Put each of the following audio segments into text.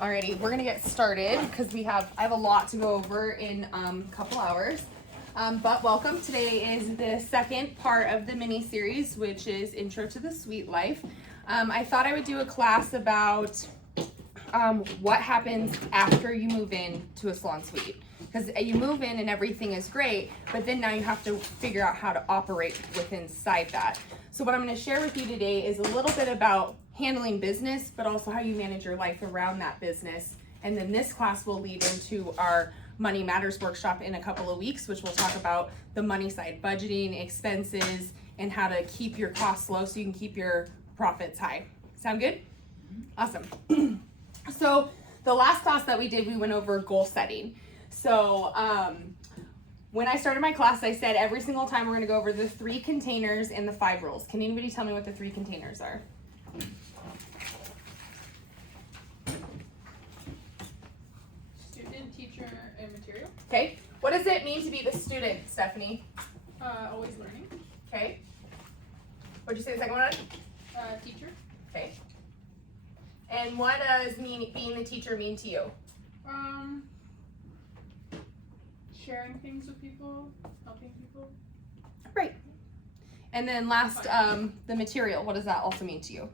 Alrighty, we're gonna get started because I have a lot to go over in a couple hours. But welcome. Today is the second part of the mini series, which is Intro to the Suite Life. I thought I would do a class about what happens after you move in to a salon suite. Because you move in and everything is great, but then now you have to figure out how to operate inside that. So what I'm going to share with you today is a little bit about handling business, but also how you manage your life around that business. And then this class will lead into our Money Matters workshop in a couple of weeks, which will talk about the money side, budgeting, expenses, and how to keep your costs low so you can keep your profits high. Sound good? Awesome. So the last class that we did, we went over goal setting. So when I started my class, I said every single time we're going to go over the 3 containers and the 5 rules. Can anybody tell me what the 3 containers are? Student, teacher, and material. Okay. What does it mean to be the student, Stephanie? Always learning. Okay. What'd you say the second one was? Teacher. Okay. And what does being the teacher mean to you? Sharing things with people, helping people. Right. And then last, the material. What does that also mean to you?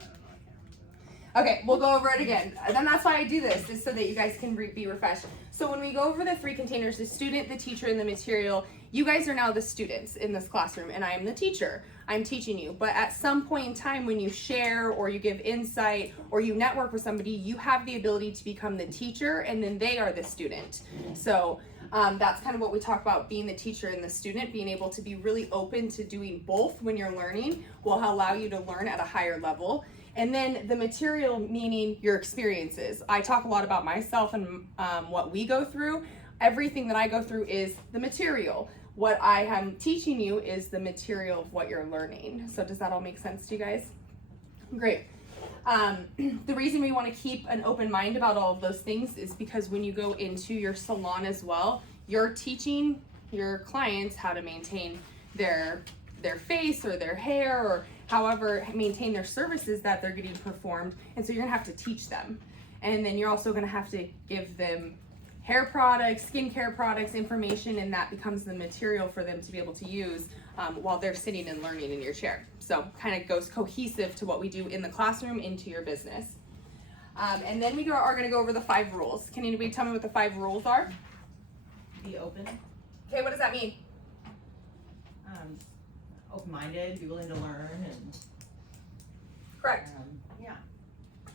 I don't know. I can't remember that. Okay, we'll go over it again. Then that's why I do this, is so that you guys can be refreshed. So when we go over the 3 containers, the student, the teacher, and the material, you guys are now the students in this classroom, and I am the teacher. I'm teaching you. But at some point in time when you share or you give insight or you network with somebody, you have the ability to become the teacher, and then they are the student. So that's kind of what we talk about, being the teacher and the student. Being able to be really open to doing both when you're learning will allow you to learn at a higher level. And then the material, meaning your experiences. I talk a lot about myself and what we go through. Everything that I go through is the material. What I am teaching you is the material of what you're learning. So does that all make sense to you guys? Great. The reason we want to keep an open mind about all of those things is because when you go into your salon as well, you're teaching your clients how to maintain their face or their hair or however maintain their services that they're getting performed. And so you're gonna have to teach them. And then you're also gonna have to give them hair products, skincare products, information, and that becomes the material for them to be able to use while they're sitting and learning in your chair. So kind of goes cohesive to what we do in the classroom into your business. And then we are gonna go over the 5 rules. Can anybody tell me what the 5 rules are? Be open, Okay, what does that mean? open-minded, be willing to learn, and Correct. yeah.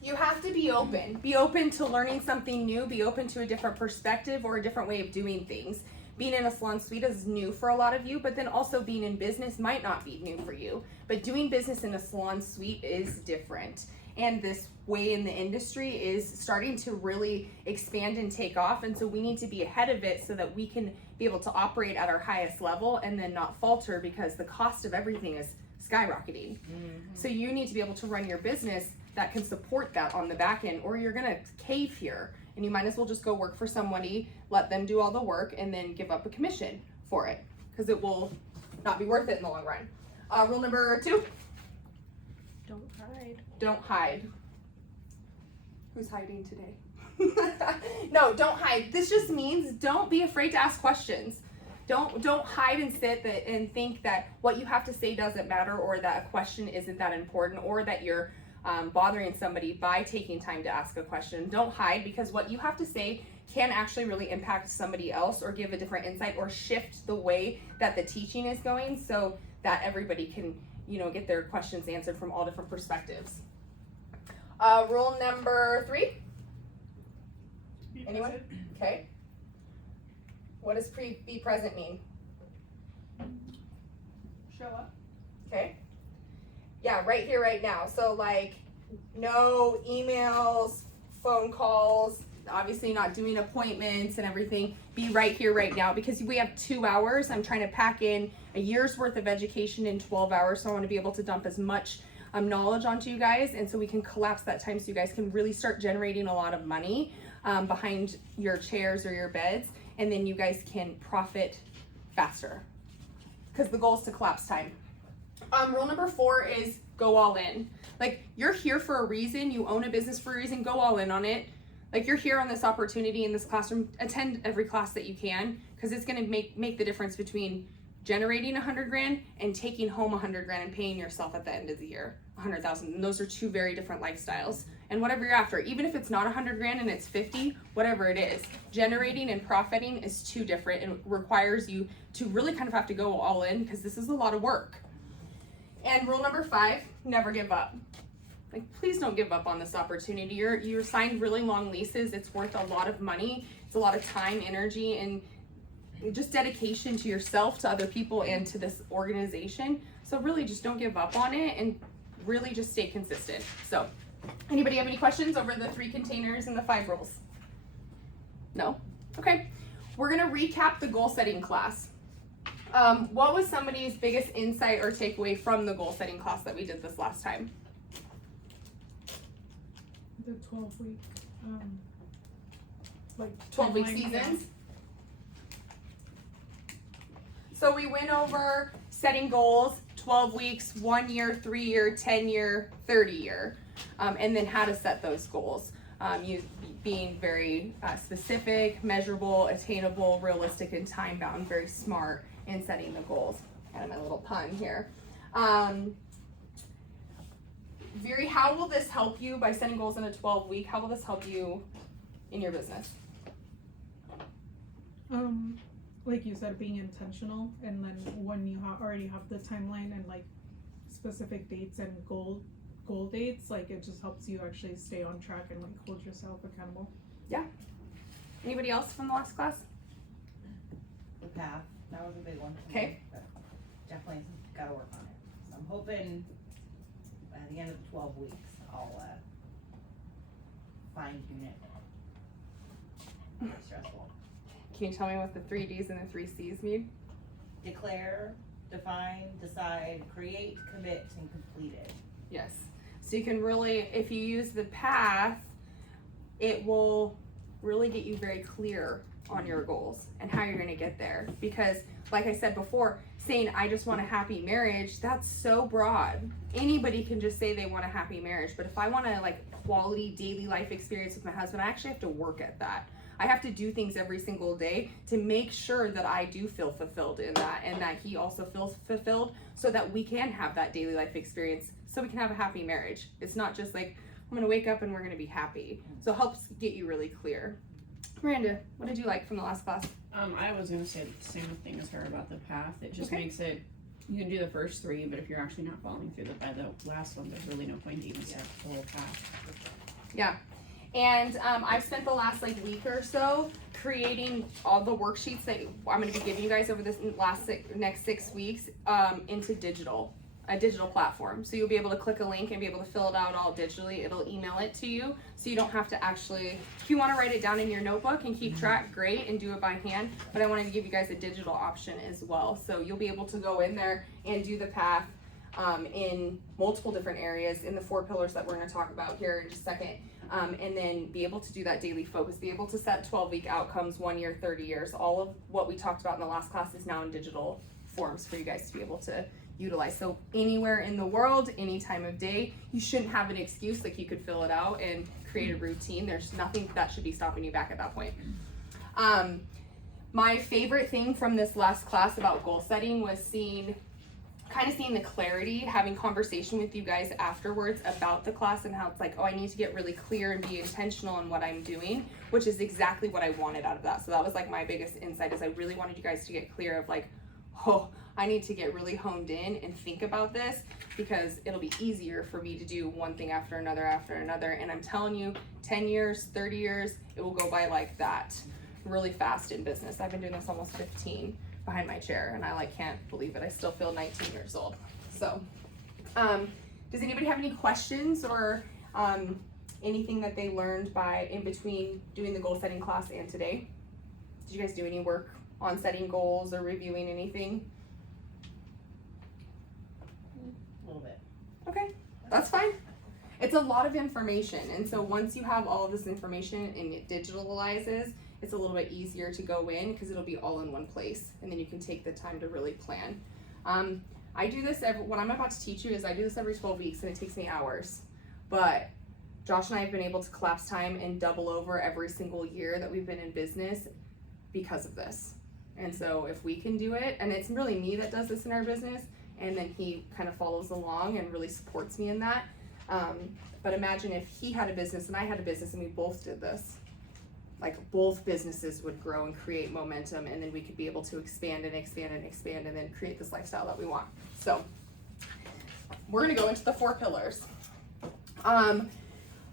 You have to be open. Be open to learning something new, be open to a different perspective or a different way of doing things. Being in a salon suite is new for a lot of you, but then also being in business might not be new for you. But doing business in a salon suite is different. And this way in the industry is starting to really expand and take off. And so we need to be ahead of it so that we can be able to operate at our highest level and then not falter because the cost of everything is skyrocketing. So you need to be able to run your business that can support that on the back end, or you're gonna cave here. And you might as well just go work for somebody, let them do all the work, and then give up a commission for it because it will not be worth it in the long run. Rule number 2. Don't hide. Don't hide. Who's hiding today? No, don't hide. This just means don't be afraid to ask questions. Don't hide and sit and think that what you have to say doesn't matter, or that a question isn't that important, or that you're bothering somebody by taking time to ask a question. Don't hide, because what you have to say can actually really impact somebody else or give a different insight or shift the way that the teaching is going so that everybody can, get their questions answered from all different perspectives. Rule number 3. Be Anyone? present. Okay. What does be present mean? Show up. Okay. Yeah, right here, right now. So like no emails, phone calls, obviously not doing appointments and everything. Be right here, right now, because we have 2 hours. I'm trying to pack in a year's worth of education in 12 hours. So I want to be able to dump as much knowledge onto you guys. And so we can collapse that time so you guys can really start generating a lot of money behind your chairs or your beds. And then you guys can profit faster because the goal is to collapse time. Rule number 4 is go all in. Like, you're here for a reason. You own a business for a reason. Go all in on it. Like, you're here on this opportunity in this classroom. Attend every class that you can, because it's going to make the difference between generating $100,000 and taking home $100,000 and paying yourself at the end of the year $100,000. And those are two very different lifestyles. And whatever you're after, even if it's not $100,000 and it's 50, whatever it is, generating and profiting is too different and requires you to really kind of have to go all in, because this is a lot of work. And rule number 5, never give up. Like, please don't give up on this opportunity. You're signed really long leases. It's worth a lot of money. It's a lot of time, energy, and just dedication to yourself, to other people, and to this organization. So really just don't give up on it, and really just stay consistent. So anybody have any questions over the 3 containers and the 5 rules? No? Okay. We're gonna recap the goal setting class. What was somebody's biggest insight or takeaway from the goal setting class that we did this last time? The 12-week, 12-week timeline, seasons. So we went over setting goals, 12 weeks, 1 year, 3 year, 10 year, 30 year, and then how to set those goals. You being very specific, measurable, attainable, realistic, and time bound, very smart in setting the goals. Kind of my little pun here. Viri, how will this help you by setting goals in a 12-week? How will this help you in your business? like you said, being intentional, and then when you already have the timeline and like specific dates and goal dates, like it just helps you actually stay on track and like hold yourself accountable. Yeah. Anybody else from the last class? The path, that was a big one. Okay. But definitely gotta work on it. So I'm hoping at the end of the 12 weeks, I'll fine tune it. It's stressful. Can you tell me what the 3 Ds and the 3 Cs mean? Declare, define, decide, create, commit, and complete it. Yes. So you can really, if you use the path, it will really get you very clear on your goals and how you're going to get there. Because like I said before, saying I just want a happy marriage, that's so broad. Anybody can just say they want a happy marriage, but if I want a like quality daily life experience with my husband, I actually have to work at that. I have to do things every single day to make sure that I do feel fulfilled in that, and that he also feels fulfilled, so that we can have that daily life experience, so we can have a happy marriage. It's not just like, I'm gonna wake up and we're gonna be happy. So it helps get you really clear. Miranda, what did you like from the last class? I was gonna say the same thing as her about the path. It just Okay. makes it, you can do the first 3, but if you're actually not following through by the last one, there's really no point to even start the whole path. Yeah. And I've spent the last like week or so creating all the worksheets that I'm going to be giving you guys over this next 6 weeks into a digital platform. So you'll be able to click a link and be able to fill it out all digitally. It'll email it to you, so you don't have to actually, if you want to write it down in your notebook and keep track, great, and do it by hand. But I wanted to give you guys a digital option as well. So you'll be able to go in there and do the path in multiple different areas in the 4 pillars that we're going to talk about here in just a second. And then be able to do that daily focus, be able to set 12-week outcomes, 1 year, 30 years. All of what we talked about in the last class is now in digital forms for you guys to be able to utilize. So anywhere in the world, any time of day, you shouldn't have an excuse. Like, you could fill it out and create a routine. There's nothing that should be stopping you back at that point. My favorite thing from this last class about goal setting was seeing the clarity, having conversation with you guys afterwards about the class, and how it's like, oh, I need to get really clear and be intentional in what I'm doing, which is exactly what I wanted out of that. So that was like my biggest insight, is I really wanted you guys to get clear of like, oh, I need to get really honed in and think about this, because it'll be easier for me to do one thing after another. And I'm telling you, 10 years, 30 years, it will go by like that really fast in business. I've been doing this almost 15 behind my chair, and I like can't believe it. I still feel 19 years old. So does anybody have any questions or anything that they learned in between doing the goal setting class and today? Did you guys do any work on setting goals or reviewing anything? A little bit. Okay, that's fine. It's a lot of information, and so once you have all of this information and it digitalizes, it's a little bit easier to go in, because it'll be all in one place, and then you can take the time to really plan. I do this what I'm about to teach you is I do this every 12 weeks and it takes me hours. But Josh and I have been able to collapse time and double over every single year that we've been in business because of this. And so if we can do it, and it's really me that does this in our business, and then he kind of follows along and really supports me in that. But imagine if he had a business and I had a business and we both did this. Like both businesses would grow and create momentum, and then we could be able to expand and expand and expand and then create this lifestyle that we want. So we're gonna go into the 4 pillars.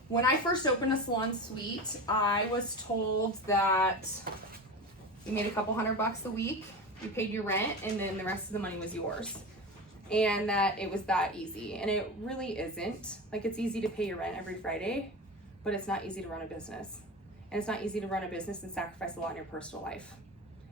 When I first opened a salon suite, I was told that you made a couple $100 a week, you paid your rent, and then the rest of the money was yours. And that it was that easy. And it really isn't. Like, it's easy to pay your rent every Friday, but it's not easy to run a business. And it's not easy to run a business and sacrifice a lot in your personal life.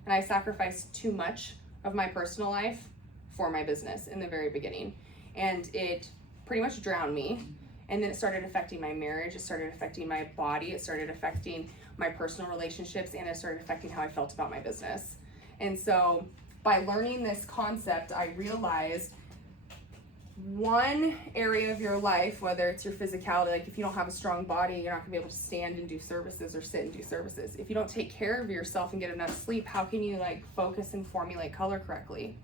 And I sacrificed too much of my personal life for my business in the very beginning. And it pretty much drowned me. And then it started affecting my marriage, it started affecting my body, it started affecting my personal relationships, and it started affecting how I felt about my business. And so by learning this concept, I realized one area of your life, whether it's your physicality, like if you don't have a strong body, you're not gonna be able to stand and do services or sit and do services. If you don't take care of yourself and get enough sleep, how can you like focus and formulate color correctly?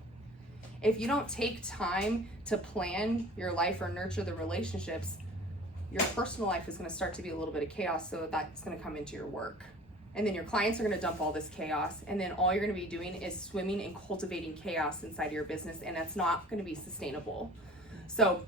If you don't take time to plan your life or nurture the relationships, your personal life is gonna start to be a little bit of chaos, so that's gonna come into your work. And then your clients are gonna dump all this chaos, and then all you're gonna be doing is swimming and cultivating chaos inside of your business, and that's not gonna be sustainable. So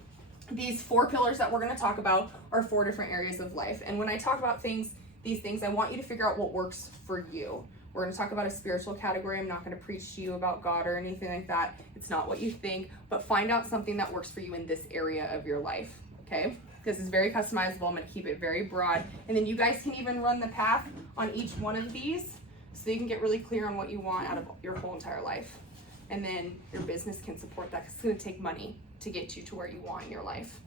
these 4 pillars that we're gonna talk about are 4 different areas of life. And when I talk about these things, I want you to figure out what works for you. We're gonna talk about a spiritual category. I'm not gonna preach to you about God or anything like that. It's not what you think, but find out something that works for you in this area of your life, okay? This is very customizable. I'm gonna keep it very broad. And then you guys can even run the path on each one of these so you can get really clear on what you want out of your whole entire life. And then your business can support that, because it's gonna take money to get you to where you want in your life.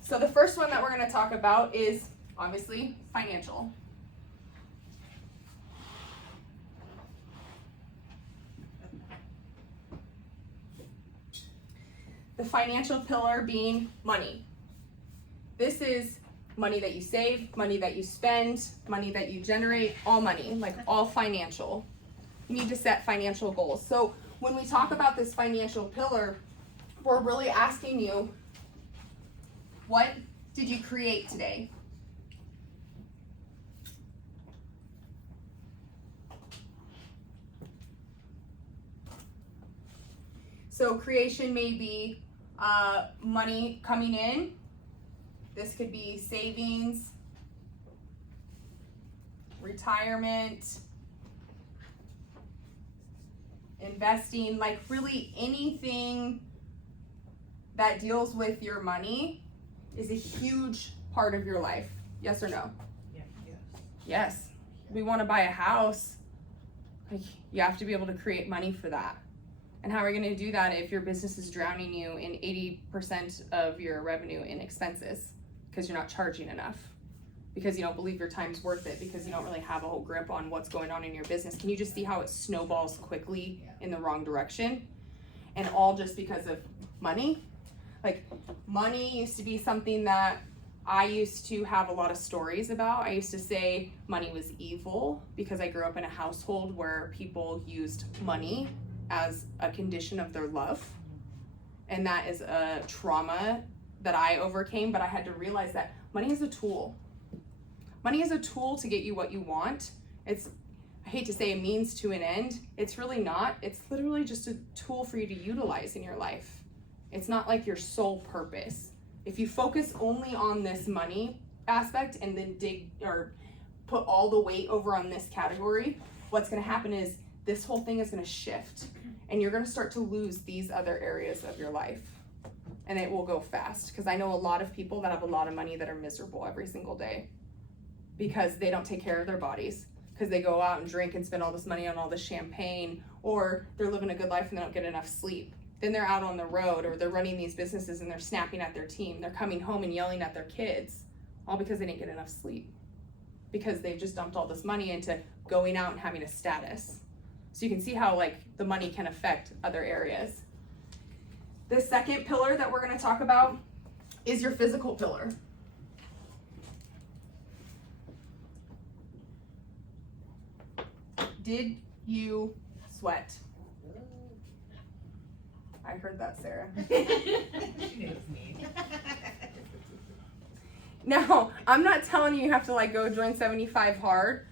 So the first one that we're gonna talk about is obviously financial. The financial pillar being money. This is money that you save, money that you spend, money that you generate, all money, like all financial. You need to set financial goals. So when we talk about this financial pillar, we're really asking you, what did you create today? So creation may be money coming in. This could be savings, retirement, investing, like really anything that deals with your money is a huge part of your life. Yes or no? Yeah. Yes. We want to buy a house. Like, you have to be able to create money for that. And how are you going to do that if your business is drowning you in 80% of your revenue in expenses because you're not charging enough, because you don't believe your time's worth it, because you don't really have a whole grip on what's going on in your business? Can you just see how it snowballs quickly in the wrong direction? And all just because of money. Like, money used to be something that I used to have a lot of stories about. I used to say money was evil because I grew up in a household where people used money as a condition of their love. And that is a trauma that I overcame, but I had to realize that money is a tool. Money is a tool to get you what you want. It's, I hate to say, a means to an end. It's really not. It's literally just a tool for you to utilize in your life. It's not like your sole purpose. If you focus only on this money aspect and then dig or put all the weight over on this category, what's gonna happen is this whole thing is gonna shift, and you're gonna start to lose these other areas of your life. And it will go fast, because I know a lot of people that have a lot of money that are miserable every single day because they don't take care of their bodies, because they go out and drink and spend all this money on all this champagne, or they're living a good life and they don't get enough sleep. Then they're out on the road, or they're running these businesses and they're snapping at their team. They're coming home and yelling at their kids, all because they didn't get enough sleep, because they've just dumped all this money into going out and having a status. So you can see how like the money can affect other areas. The second pillar that we're going to talk about is your physical pillar. Did you sweat? I heard that, Sarah. She knows me. Now, I'm not telling you have to like go join 75 hard,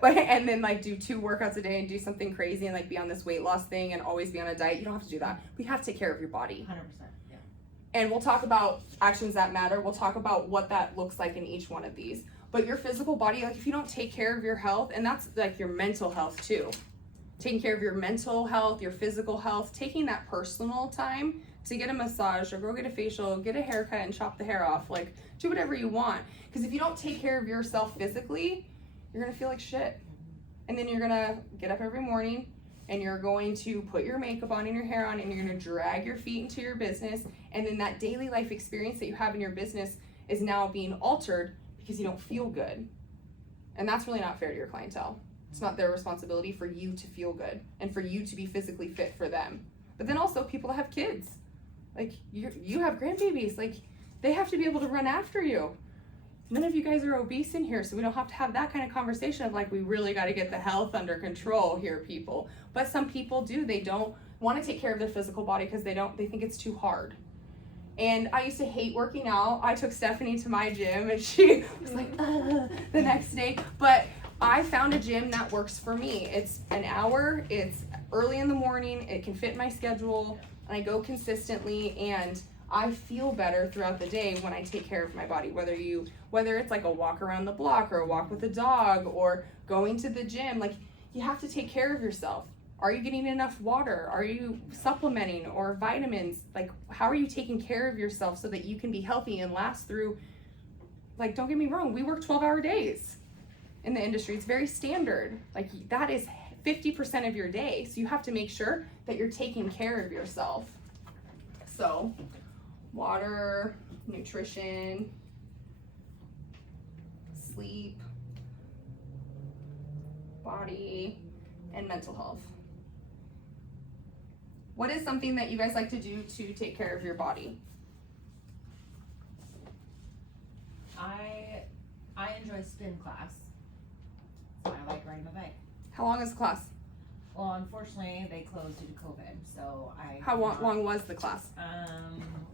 but and then like do 2 workouts a day and do something crazy and like be on this weight loss thing and always be on a diet. You don't have to do that. But you have to take care of your body. 100%, yeah. And we'll talk about actions that matter. We'll talk about what that looks like in each one of these. But your physical body, like if you don't take care of your health, and that's like your mental health too. Taking care of your mental health, your physical health, taking that personal time to get a massage or go get a facial, get a haircut and chop the hair off. Like do whatever you want. Because if you don't take care of yourself physically, you're gonna feel like shit. And then you're gonna get up every morning and you're going to put your makeup on and your hair on and you're gonna drag your feet into your business. And then that daily life experience that you have in your business is now being altered because you don't feel good. And that's really not fair to your clientele. It's not their responsibility for you to feel good and for you to be physically fit for them. But then also people that have kids, like you have grandbabies, like they have to be able to run after you. None of you guys are obese in here, so we don't have to have that kind of conversation of like, we really got to get the health under control here, people. But some people do. They don't want to take care of their physical body because they think it's too hard. And I used to hate working out. I took Stephanie to my gym and she was like, the next day. But I found a gym that works for me. It's an hour, it's early in the morning, it can fit my schedule, and I go consistently, and I feel better throughout the day when I take care of my body. Whether it's like a walk around the block or a walk with a dog or going to the gym, like you have to take care of yourself. Are you getting enough water? Are you supplementing or vitamins? Like how are you taking care of yourself so that you can be healthy and last through, like don't get me wrong, we work 12-hour days in the industry. It's very standard. Like that is 50% of your day. So you have to make sure that you're taking care of yourself. So water, nutrition, sleep, body, and mental health. What is something that you guys like to do to take care of your body? I enjoy spin class. So I like riding my bike. How long is the class? Well, unfortunately, they closed due to COVID, so How long was the class? I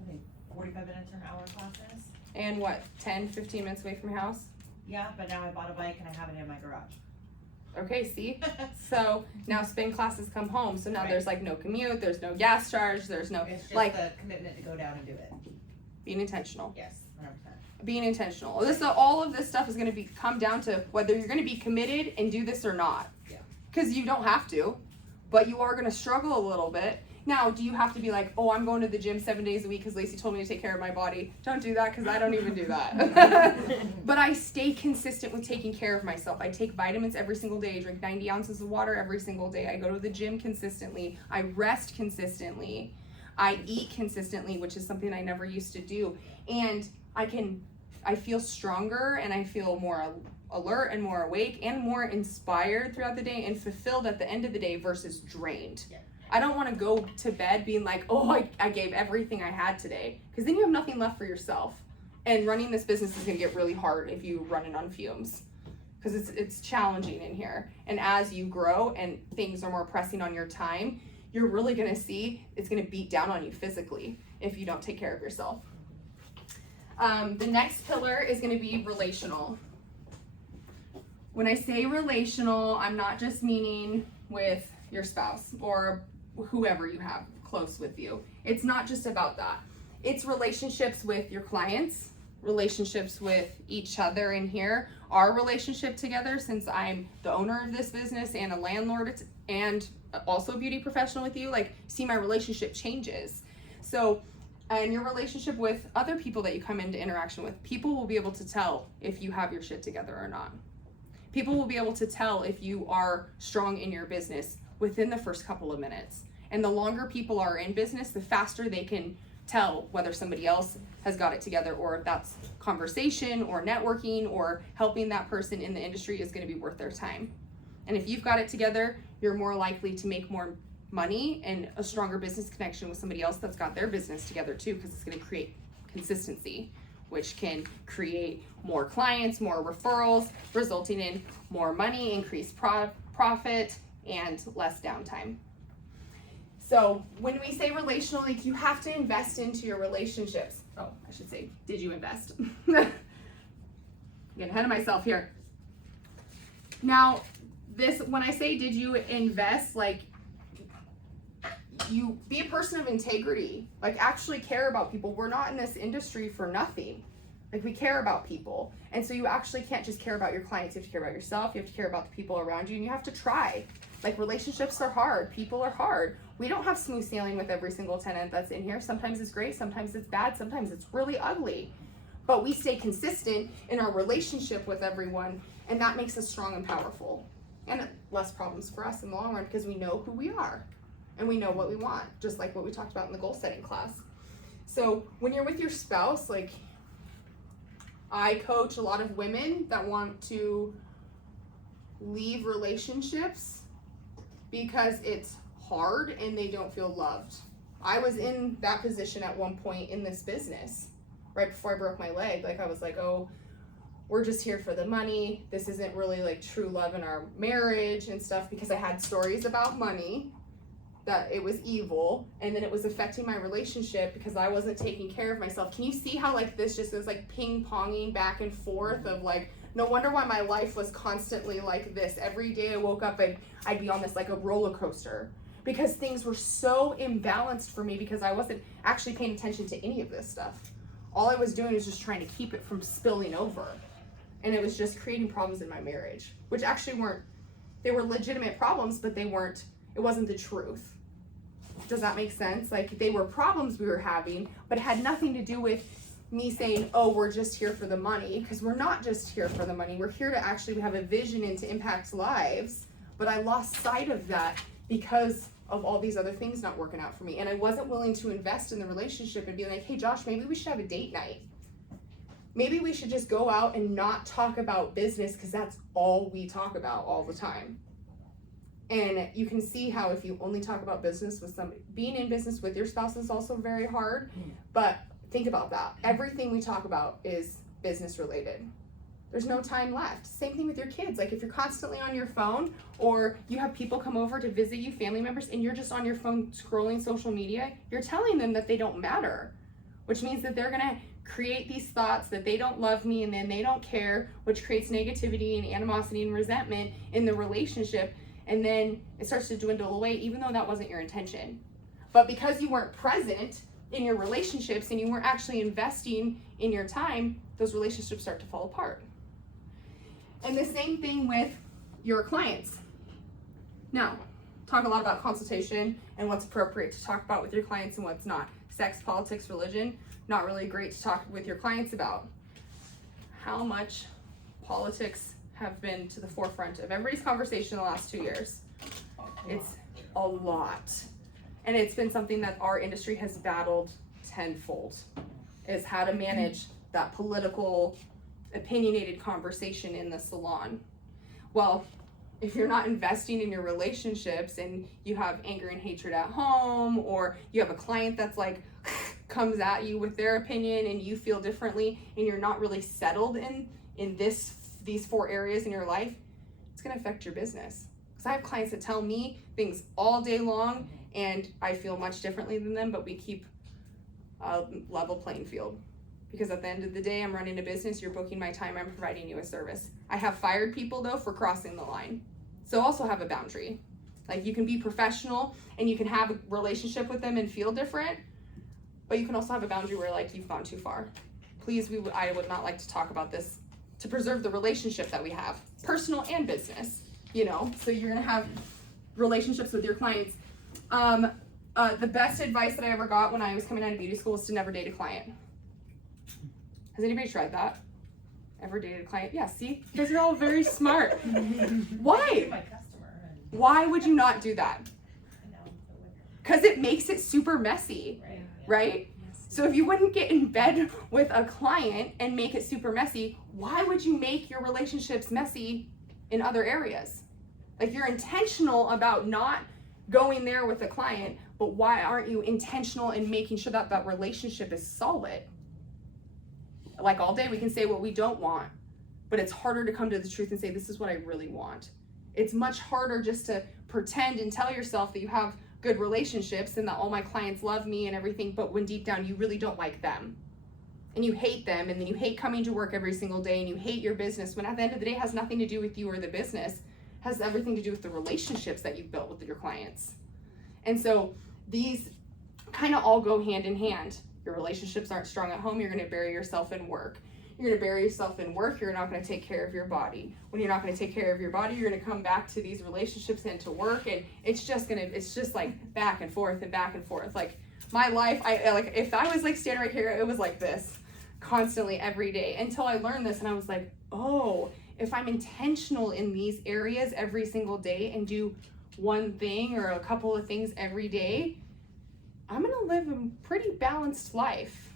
think 45 minutes or an hour classes. And what, 10, 15 minutes away from your house? Yeah, but now I bought a bike and I have it in my garage. Okay, see? So now spin classes come home, so now Right. there's like no commute, there's no gas charge, there's no, It's just like, the commitment to go down and do it. being intentional. Yes, 100%. Being intentional. All of this stuff is going to come down to whether you're going to be committed and do this or not. Yeah. Because you don't have to, but you are going to struggle a little bit. Now, do you have to be like, oh, I'm going to the gym 7 days a week because Laycee told me to take care of my body? Don't do that because I don't even do that. But I stay consistent with taking care of myself. I take vitamins every single day. I drink 90 ounces of water every single day. I go to the gym consistently. I rest consistently. I eat consistently, which is something I never used to do. And I feel stronger and I feel more alert and more awake and more inspired throughout the day and fulfilled at the end of the day versus drained. Yeah. I don't want to go to bed being like, oh, I gave everything I had today, because then you have nothing left for yourself. And running this business is going to get really hard if you run it on fumes, because it's challenging in here. And as you grow and things are more pressing on your time, you're really going to see it's going to beat down on you physically if you don't take care of yourself. The next pillar is going to be relational. When I say relational, I'm not just meaning with your spouse or whoever you have close with you. It's not just about that. It's relationships with your clients, relationships with each other in here, our relationship together, since I'm the owner of this business and a landlord and also a beauty professional with you, like, see, my relationship changes. So, and your relationship with other people that you come into interaction with, people will be able to tell if you have your shit together or not. People will be able to tell if you are strong in your business within the first couple of minutes. And the longer people are in business, the faster they can tell whether somebody else has got it together, or if that's conversation or networking or helping that person in the industry is going to be worth their time. And if you've got it together, you're more likely to make more money and a stronger business connection with somebody else that's got their business together too, because it's going to create consistency, which can create more clients, more referrals, resulting in more money, increased profit, and less downtime. So when we say relational, like, you have to invest into your relationships. Oh, I should say, did you invest? Getting ahead of myself here. Now, this, when I say did you invest, like, you be a person of integrity, like actually care about people. We're not in this industry for nothing. Like, we care about people. And so you actually can't just care about your clients. You have to care about yourself. You have to care about the people around you, and you have to try. Like, relationships are hard. People are hard. We don't have smooth sailing with every single tenant that's in here. Sometimes it's great. Sometimes it's bad. Sometimes it's really ugly. But we stay consistent in our relationship with everyone, and that makes us strong and powerful. And less problems for us in the long run, because we know who we are and we know what we want, just like what we talked about in the goal setting class. So when you're with your spouse, like, I coach a lot of women that want to leave relationships because it's hard and they don't feel loved. I was in that position at one point in this business, right before I broke my leg. Like, I was like, oh, we're just here for the money. This isn't really like true love in our marriage and stuff, because I had stories about money, that it was evil, and then it was affecting my relationship because I wasn't taking care of myself. Can you see how, like, this just is like ping-ponging back and forth of, like, no wonder why my life was constantly like this. Every day I woke up and I'd be on this like a roller coaster, because things were so imbalanced for me, because I wasn't actually paying attention to any of this stuff. All I was doing was just trying to keep it from spilling over. And it was just creating problems in my marriage, which actually they were legitimate problems, but it wasn't the truth. Does that make sense? Like, they were problems we were having, but it had nothing to do with me saying, oh, we're just here for the money, because we're not just here for the money. We're here to actually have a vision and to impact lives. But I lost sight of that because of all these other things not working out for me. And I wasn't willing to invest in the relationship and be like, hey, Josh, maybe we should have a date night. Maybe we should just go out and not talk about business, because that's all we talk about all the time. And you can see how if you only talk about business with somebody, being in business with your spouse is also very hard. But think about that. Everything we talk about is business related. There's no time left. Same thing with your kids. Like, if you're constantly on your phone, or you have people come over to visit you, family members, and you're just on your phone scrolling social media, you're telling them that they don't matter, which means that they're gonna create these thoughts that they don't love me and then they don't care, which creates negativity and animosity and resentment in the relationship. And then it starts to dwindle away, even though that wasn't your intention. But because you weren't present in your relationships and you weren't actually investing in your time, those relationships start to fall apart. And the same thing with your clients. Now, talk a lot about consultation and what's appropriate to talk about with your clients and what's not. Sex, politics, religion, not really great to talk with your clients about. How much politics have been to the forefront of everybody's conversation in the last 2 years? It's a lot. And it's been something that our industry has battled tenfold, is how to manage that political, opinionated conversation in the salon. Well, if you're not investing in your relationships and you have anger and hatred at home, or you have a client that's like comes at you with their opinion and you feel differently, and you're not really settled in these 4 areas in your life, it's going to affect your business. Because I have clients that tell me things all day long and I feel much differently than them, but we keep a level playing field. Because at the end of the day, I'm running a business, you're booking my time, I'm providing you a service. I have fired people though for crossing the line. So also have a boundary. Like, you can be professional and you can have a relationship with them and feel different, but you can also have a boundary where, like, you've gone too far. Please, I would not like to talk about this, to preserve the relationship that we have, personal and business, you know? So you're gonna have relationships with your clients. The best advice that I ever got when I was coming out of beauty school was to never date a client. Has anybody tried that? Ever dated a client? Yeah, see? You guys are all very smart. Why? My customer. Why would you not do that? I know. Because it makes it super messy, right? So if you wouldn't get in bed with a client and make it super messy, why would you make your relationships messy in other areas? Like, you're intentional about not going there with the client, but why aren't you intentional in making sure that that relationship is solid? Like all day we can say what we don't want, but it's harder to come to the truth and say, this is what I really want. It's much harder just to pretend and tell yourself that you have good relationships and that all my clients love me and everything, but when deep down you really don't like them. And you hate them, and then you hate coming to work every single day, and you hate your business, when at the end of the day it has nothing to do with you or the business. It has everything to do with the relationships that you've built with your clients. And so these kind of all go hand in hand. Your relationships aren't strong at home, you're going to bury yourself in work. You're going to bury yourself in work, you're not going to take care of your body. When you're not going to take care of your body, you're going to come back to these relationships and to work, and it's just like back and forth and back and forth. Like my life, if I was like standing right here, it was like this constantly every day until I learned this, and I was like, oh, if I'm intentional in these areas every single day and do one thing or a couple of things every day, I'm gonna live a pretty balanced life.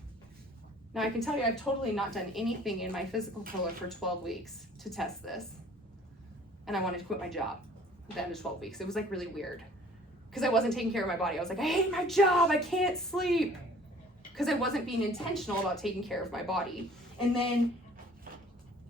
Now I can tell you I've totally not done anything in my physical pillar for 12 weeks to test this. And I wanted to quit my job at the end of 12 weeks. It was like really weird because I wasn't taking care of my body. I was like, I hate my job, I can't sleep. Because I wasn't being intentional about taking care of my body. And then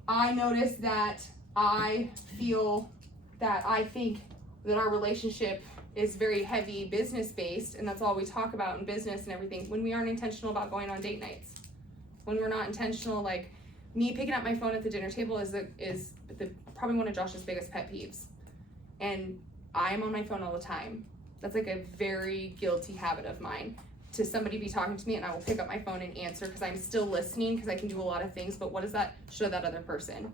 I noticed that I think that our relationship is very heavy business based, and that's all we talk about in business and everything, when we aren't intentional about going on date nights. When we're not intentional, like me picking up my phone at the dinner table is probably one of Josh's biggest pet peeves. And I'm on my phone all the time. That's like a very guilty habit of mine. To somebody be talking to me and I will pick up my phone and answer because I'm still listening, because I can do a lot of things, but what does that show that other person?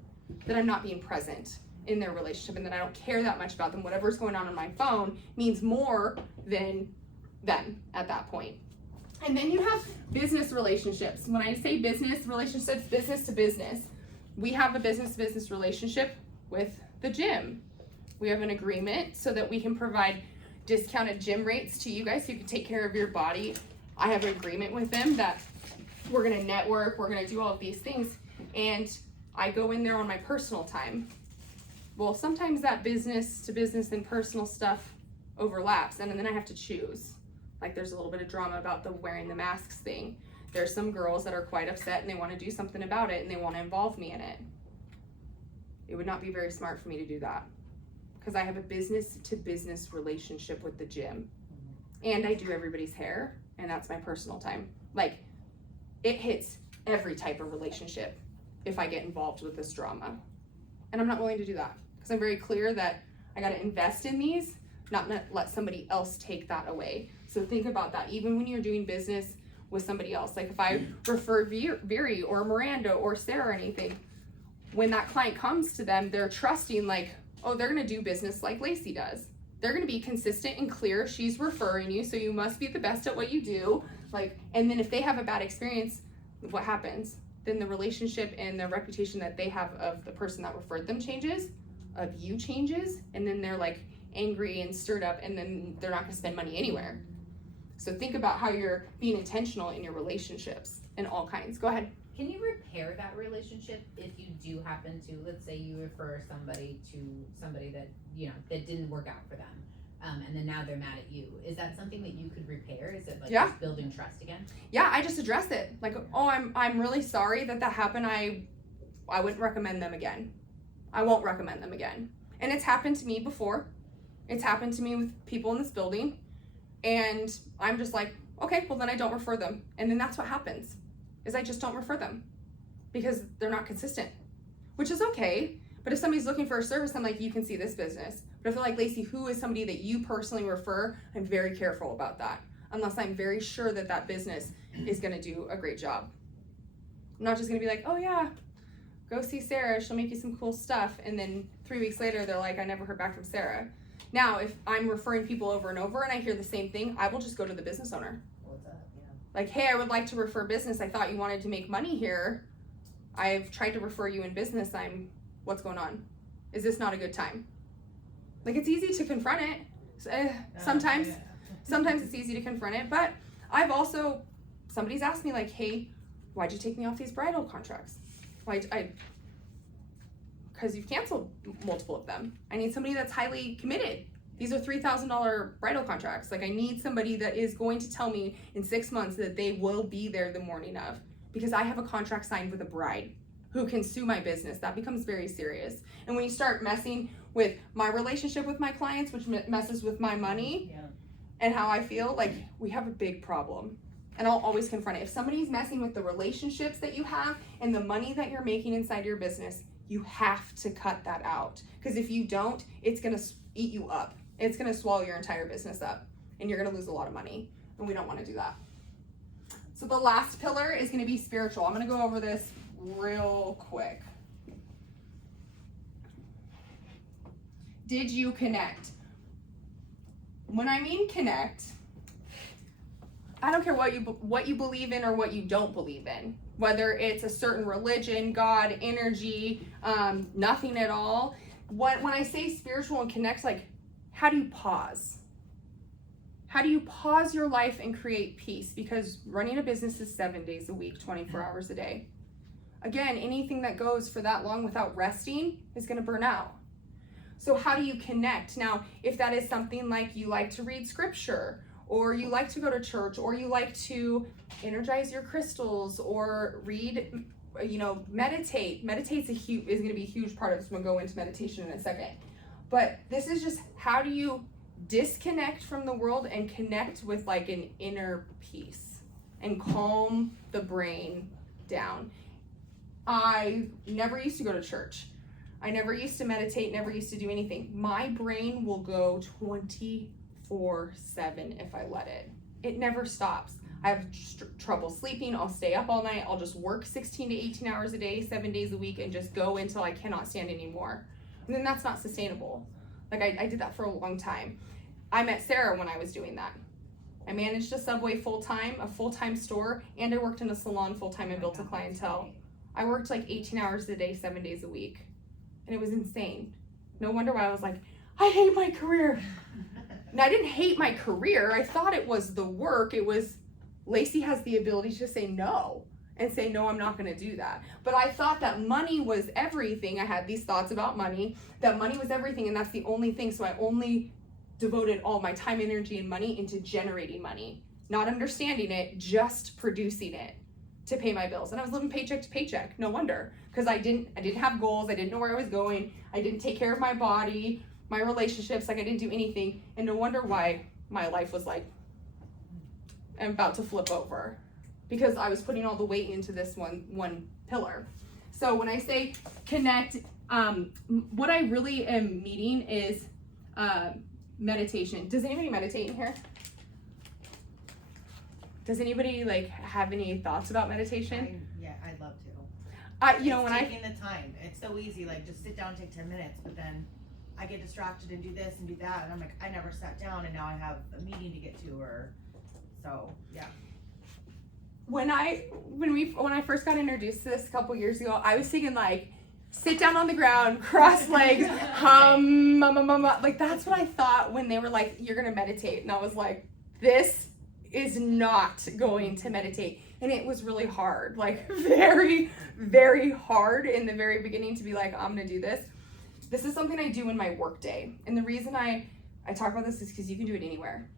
That I'm not being present in their relationship and that I don't care that much about them. Whatever's going on my phone means more than them at that point. And then you have business relationships. When I say business relationships, business to business, we have a business-to-business relationship with the gym. We have an agreement so that we can provide discounted gym rates to you guys so you can take care of your body. I have an agreement with them that we're gonna network, we're gonna do all of these things, and I go in there on my personal time. Well, sometimes that business to business and personal stuff overlaps, and then I have to choose. Like there's a little bit of drama about the wearing the masks thing. There's some girls that are quite upset and they want to do something about it and they want to involve me in it. It would not be very smart for me to do that, because I have a business to business relationship with the gym, and I do everybody's hair, and that's my personal time. Like it hits every type of relationship if I get involved with this drama, and I'm not willing to do that because I'm very clear that I got to invest in these, not let somebody else take that away. So think about that even when you're doing business with somebody else. Like if I refer Viri or Miranda or Sarah or anything, when that client comes to them, they're trusting like, oh, they're gonna do business like Laycee does. They're gonna be consistent and clear. She's referring you, so you must be the best at what you do. Like, and then if they have a bad experience, what happens? Then the relationship and the reputation that they have of the person that referred them changes, of you changes, and then they're like angry and stirred up, and then they're not gonna spend money anywhere. So think about how you're being intentional in your relationships in all kinds. Go ahead. Can you repair that relationship if you do happen to, let's say you refer somebody to somebody that, you know, that didn't work out for them, and then now they're mad at you. Is that something that you could repair? Is it like just building trust again? Yeah, I just address it. Like, oh, I'm really sorry that happened. I wouldn't recommend them again. I won't recommend them again. And it's happened to me before. It's happened to me with people in this building. And I'm just like, okay, well then I don't refer them. And then that's what happens, is I just don't refer them because they're not consistent, which is okay. But if somebody's looking for a service, I'm like, you can see this business. But if they're like, Laycee, who is somebody that you personally refer? I'm very careful about that, unless I'm very sure that that business is gonna do a great job. I'm not just gonna be like, oh yeah, go see Sarah, she'll make you some cool stuff. And then 3 weeks later, they're like, I never heard back from Sarah. Now, if I'm referring people over and over and I hear the same thing, I will just go to the business owner. What's up? Yeah. Like, hey, I would like to refer business. I thought you wanted to make money here. I've tried to refer you in business. What's going on? Is this not a good time? Like, it's easy to confront it. Sometimes it's easy to confront it, but somebody's asked me like, hey, why'd you take me off these bridal contracts? Because you've canceled multiple of them. I need somebody that's highly committed. These are $3,000 bridal contracts. Like I need somebody that is going to tell me in 6 months that they will be there the morning of, because I have a contract signed with a bride who can sue my business. That becomes very serious. And when you start messing with my relationship with my clients, which messes with my money and how I feel, like we have a big problem. And I'll always confront it. If somebody's messing with the relationships that you have and the money that you're making inside your business, you have to cut that out. Because if you don't, it's gonna eat you up. It's gonna swallow your entire business up and you're gonna lose a lot of money. And we don't wanna do that. So the last pillar is gonna be spiritual. I'm gonna go over this real quick. Did you connect? When I mean connect, I don't care what you believe in or what you don't believe in. Whether it's a certain religion, God, energy, nothing at all. When I say spiritual and connect, like, how do you pause? How do you pause your life and create peace? Because running a business is 7 days a week, 24 hours a day. Again, anything that goes for that long without resting is gonna burn out. So how do you connect? Now, if that is something like you like to read scripture, or you like to go to church, or you like to energize your crystals, or read, meditate. Meditate's is gonna be a huge part of this. We'll go into meditation in a second. But this is just, how do you disconnect from the world and connect with like an inner peace and calm the brain down? I never used to go to church. I never used to meditate, never used to do anything. My brain will go 24/7 if I let it. It never stops. I have trouble sleeping. I'll stay up all night. I'll just work 16 to 18 hours a day, 7 days a week, and just go until I cannot stand anymore. And then that's not sustainable. Like I did that for a long time. I met Sarah when I was doing that. I managed a Subway full-time, a full-time store, and I worked in a salon full-time and built a clientele. I worked like 18 hours a day, 7 days a week. And it was insane. No wonder why I was like, I hate my career. And I didn't hate my career. I thought it was the work. It was, Laycee has the ability to say no and say, no, I'm not gonna do that. But I thought that money was everything. I had these thoughts about money, that money was everything and that's the only thing. So I only devoted all my time, energy, and money into generating money, not understanding it, just producing it to pay my bills. And I was living paycheck to paycheck. No wonder, because I didn't have goals. I didn't know where I was going. I didn't take care of my body, my relationships. Like I didn't do anything. And no wonder why my life was like, I'm about to flip over, because I was putting all the weight into this one pillar. So when I say connect, what I really am meaning is meditation. Does anybody meditate in here? Does anybody like have any thoughts about meditation? I'd love to. Taking the time, it's so easy. Like just sit down, take 10 minutes, but then I get distracted and do this and do that, and I'm like, I never sat down, and now I have a meeting to get to, or so yeah. When I first got introduced to this a couple years ago, I was thinking like, sit down on the ground, cross legs, like that's what I thought when they were like, you're gonna meditate, and I was like, this is not going to meditate. And it was really hard, like very, very hard in the very beginning to be like, I'm gonna do this. This is something I do in my work day. And the reason I talk about this is because you can do it anywhere.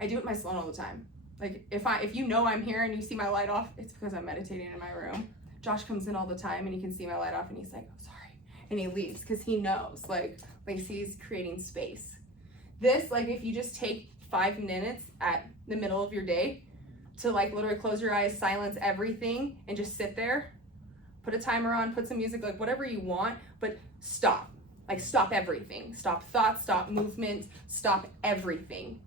I do it in my salon all the time. Like if you know I'm here and you see my light off, it's because I'm meditating in my room. Josh comes in all the time and he can see my light off and he's like, oh, sorry. And he leaves because he knows, like Laycee's creating space. This, like if you just take 5 minutes at the middle of your day to like literally close your eyes, silence everything, and just sit there, put a timer on, put some music, like whatever you want, but stop. Like stop everything. Stop thoughts, stop movement, stop everything.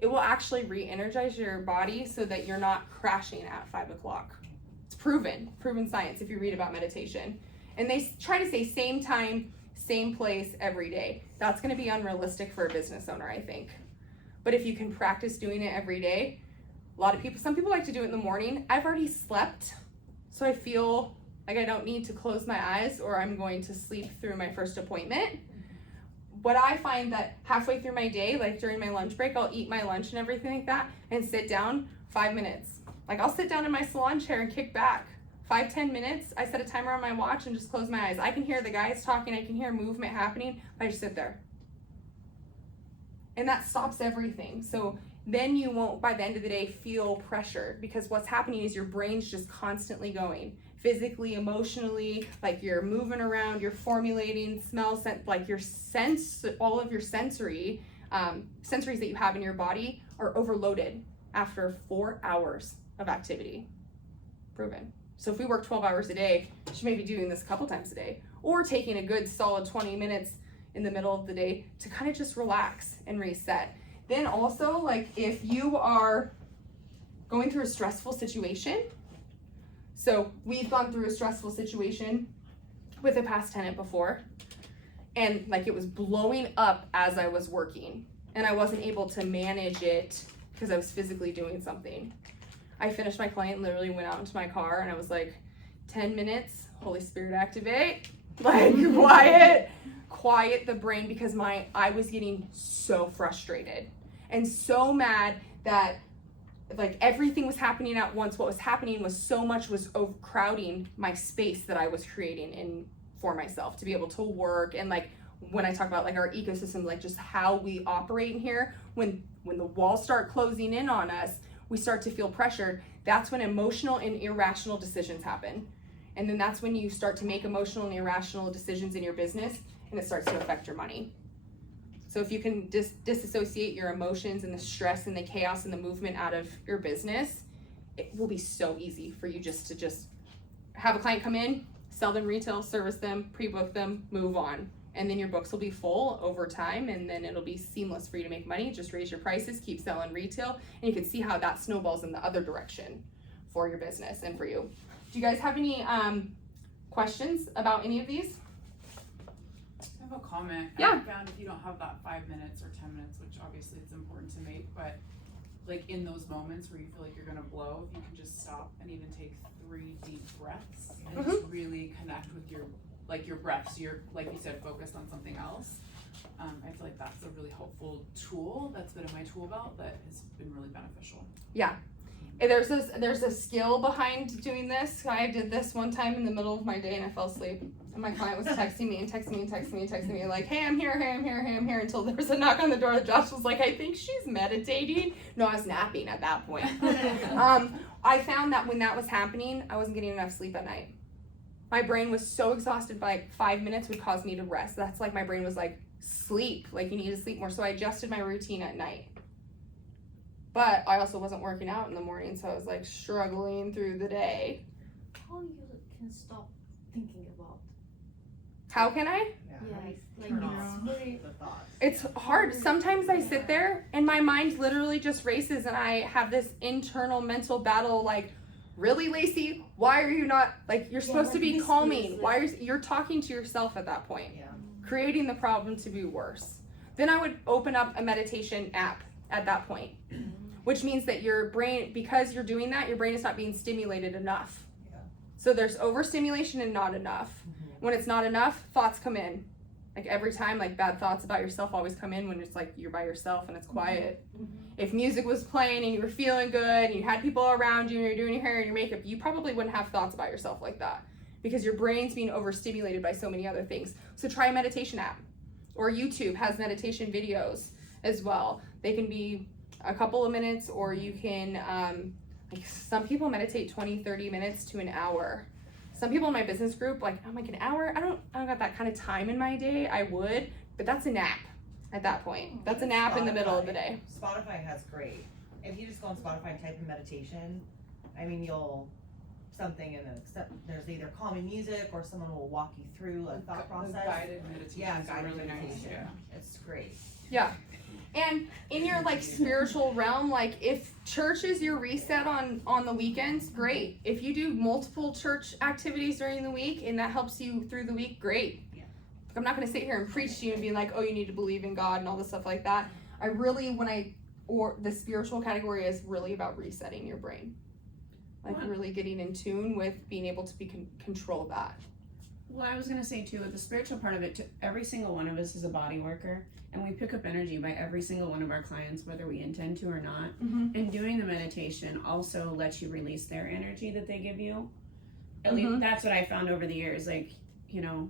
It will actually re-energize your body so that you're not crashing at 5 o'clock. It's proven science if you read about meditation. And they try to say same time, same place every day. That's gonna be unrealistic for a business owner, I think. But if you can practice doing it every day, some people like to do it in the morning. I've already slept, so I feel like I don't need to close my eyes or I'm going to sleep through my first appointment. But I find that halfway through my day, like during my lunch break, I'll eat my lunch and everything like that and sit down 5 minutes. Like I'll sit down in my salon chair and kick back. 5-10 minutes, I set a timer on my watch and just close my eyes. I can hear the guys talking, I can hear movement happening, I just sit there. And that stops everything. So then you won't, by the end of the day, feel pressured, because what's happening is your brain's just constantly going physically, emotionally, like you're moving around, you're formulating smell, scent, like your sense, all of your sensories that you have in your body are overloaded after 4 hours of activity. Proven. So if we work 12 hours a day, you should maybe be doing this a couple times a day, or taking a good solid 20 minutes in the middle of the day to kind of just relax and reset. Then also, like if you are going through a stressful situation, so we've gone through a stressful situation with a past tenant before, and like it was blowing up as I was working, and I wasn't able to manage it because I was physically doing something. I finished my client, literally went out into my car, and I was like, 10 minutes, Holy Spirit activate, like quiet the brain, because I was getting so frustrated and so mad that like everything was happening at once. What was happening was so much was overcrowding my space that I was creating in for myself to be able to work. And like when I talk about like our ecosystem, like just how we operate in here, when the walls start closing in on us, we start to feel pressured. That's when emotional and irrational decisions happen. And then that's when you start to make emotional and irrational decisions in your business, and it starts to affect your money. So if you can disassociate your emotions and the stress and the chaos and the movement out of your business, it will be so easy for you just to have a client come in, sell them retail, service them, pre-book them, move on. And then your books will be full over time, and then it'll be seamless for you to make money. Just raise your prices, keep selling retail, and you can see how that snowballs in the other direction for your business and for you. Do you guys have any questions about any of these? I have a comment. Yeah. I found if you don't have that 5 minutes or 10 minutes, which obviously it's important to make, but like in those moments where you feel like you're gonna blow, if you can just stop and even take 3 deep breaths and just really connect with your breath. So you're, like you said, focused on something else. I feel like that's a really helpful tool that's been in my tool belt that has been really beneficial. Yeah. There's a skill behind doing this. I did this one time in the middle of my day and I fell asleep. And my client was texting me like, hey, I'm here, until there was a knock on the door. Josh was like, I think she's meditating. No, I was napping at that point. I found that when that was happening, I wasn't getting enough sleep at night. My brain was so exhausted by like 5 minutes would cause me to rest. That's like my brain was like, sleep, like you need to sleep more. So I adjusted my routine at night. But I also wasn't working out in the morning, so I was like struggling through the day. How you can stop thinking about? How can I? Like Turn it's off very the thoughts. It's hard. Sometimes I sit there and my mind literally just races and I have this internal mental battle like, really, Laycee? Why are you not, like, you're supposed to be calming. You're talking to yourself at that point. Yeah. Creating the problem to be worse. Then I would open up a meditation app at that point, which means that your brain, because you're doing that, your brain is not being stimulated enough. Yeah. So there's overstimulation and not enough. When it's not enough, thoughts come in. Like every time, like bad thoughts about yourself always come in when it's like you're by yourself and it's quiet. If music was playing and you were feeling good and you had people around you and you're doing your hair and your makeup, you probably wouldn't have thoughts about yourself like that because your brain's being overstimulated by so many other things. So try a meditation app, or YouTube has meditation videos as well. They can be a couple of minutes, or you can, like some people meditate 20, 30 minutes to an hour. Some people in my business group, like, I'm like, an hour? I don't got that kind of time in my day. I would, but that's a nap at that point. That's a nap in the middle of the day. Spotify has great. If you just go on Spotify and type in meditation, I mean, there's either calming music or someone will walk you through a thought process. Guided meditation. Yeah, is guided really meditation. nice. Yeah. It's great. Yeah. And in your like spiritual realm, like if church is your reset on the weekends, great. If you do multiple church activities during the week and that helps you through the week, great. Yeah. I'm not going to sit here and preach to you and be like, oh, you need to believe in God and all this stuff like that. I really, or the spiritual category is really about resetting your brain. Like really getting in tune with being able to control that. Well, I was going to say too, with the spiritual part of it, every single one of us is a body worker, and we pick up energy by every single one of our clients, whether we intend to or not. And doing the meditation also lets you release their energy that they give you. At least that's what I found over the years. Like, you know,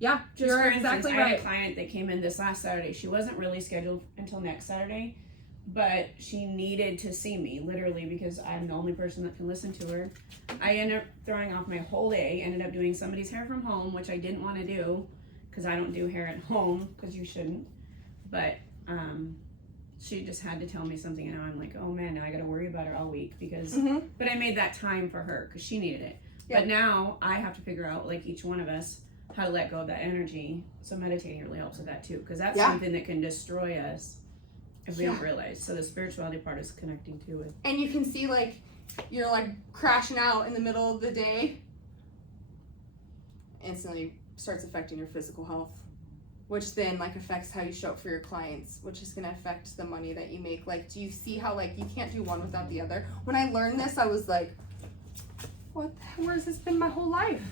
Yeah, Just you're for instance, exactly I had right. a client that came in this last Saturday. She wasn't really scheduled until next Saturday, but she needed to see me, literally, because I'm the only person that can listen to her. I ended up throwing off my whole day, ended up doing somebody's hair from home, which I didn't want to do, because I don't do hair at home, because you shouldn't. But she just had to tell me something, and now I'm like, oh man, now I got to worry about her all week, because, but I made that time for her, because she needed it. Yeah. But now I have to figure out, like each one of us, how to let go of that energy. So meditating really helps with that too, because that's something that can destroy us if we don't realize. So the spirituality part is connecting to it. And you can see like you're like crashing out in the middle of the day, instantly starts affecting your physical health, which then like affects how you show up for your clients, which is going to affect the money that you make. Like, do you see how like you can't do one without the other? When I learned this, I was like, where has this been my whole life?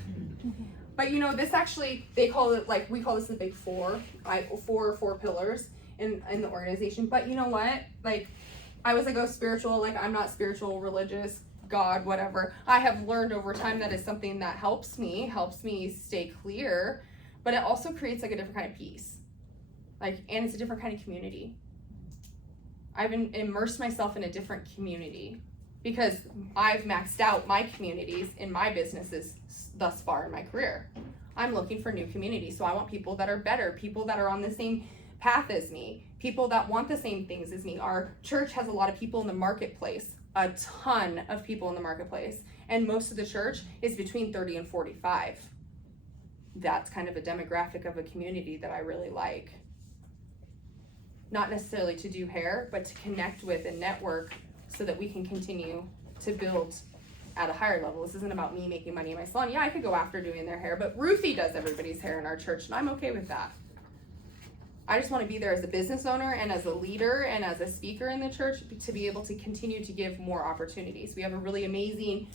But you know, this actually, they call it, like, we call this the big four, four pillars in the organization. But you know what? Like, I was like, oh, spiritual, like, I'm not spiritual, religious, God, whatever. I have learned over time that is something that helps me stay clear, but it also creates like a different kind of peace. Like, and it's a different kind of community. I've immersed myself in a different community because I've maxed out my communities in my businesses thus far in my career. I'm looking for new communities, so I want people that are better, people that are on the same path as me, people that want the same things as me. Our church has a lot of people in the marketplace, a ton of people in the marketplace, and most of the church is between 30 and 45. That's kind of a demographic of a community that I really like. Not necessarily to do hair, but to connect with and network so that we can continue to build at a higher level. This isn't about me making money in my salon. Yeah, I could go after doing their hair, but Ruthie does everybody's hair in our church, and I'm okay with that. I just want to be there as a business owner and as a leader and as a speaker in the church to be able to continue to give more opportunities. We have a really amazing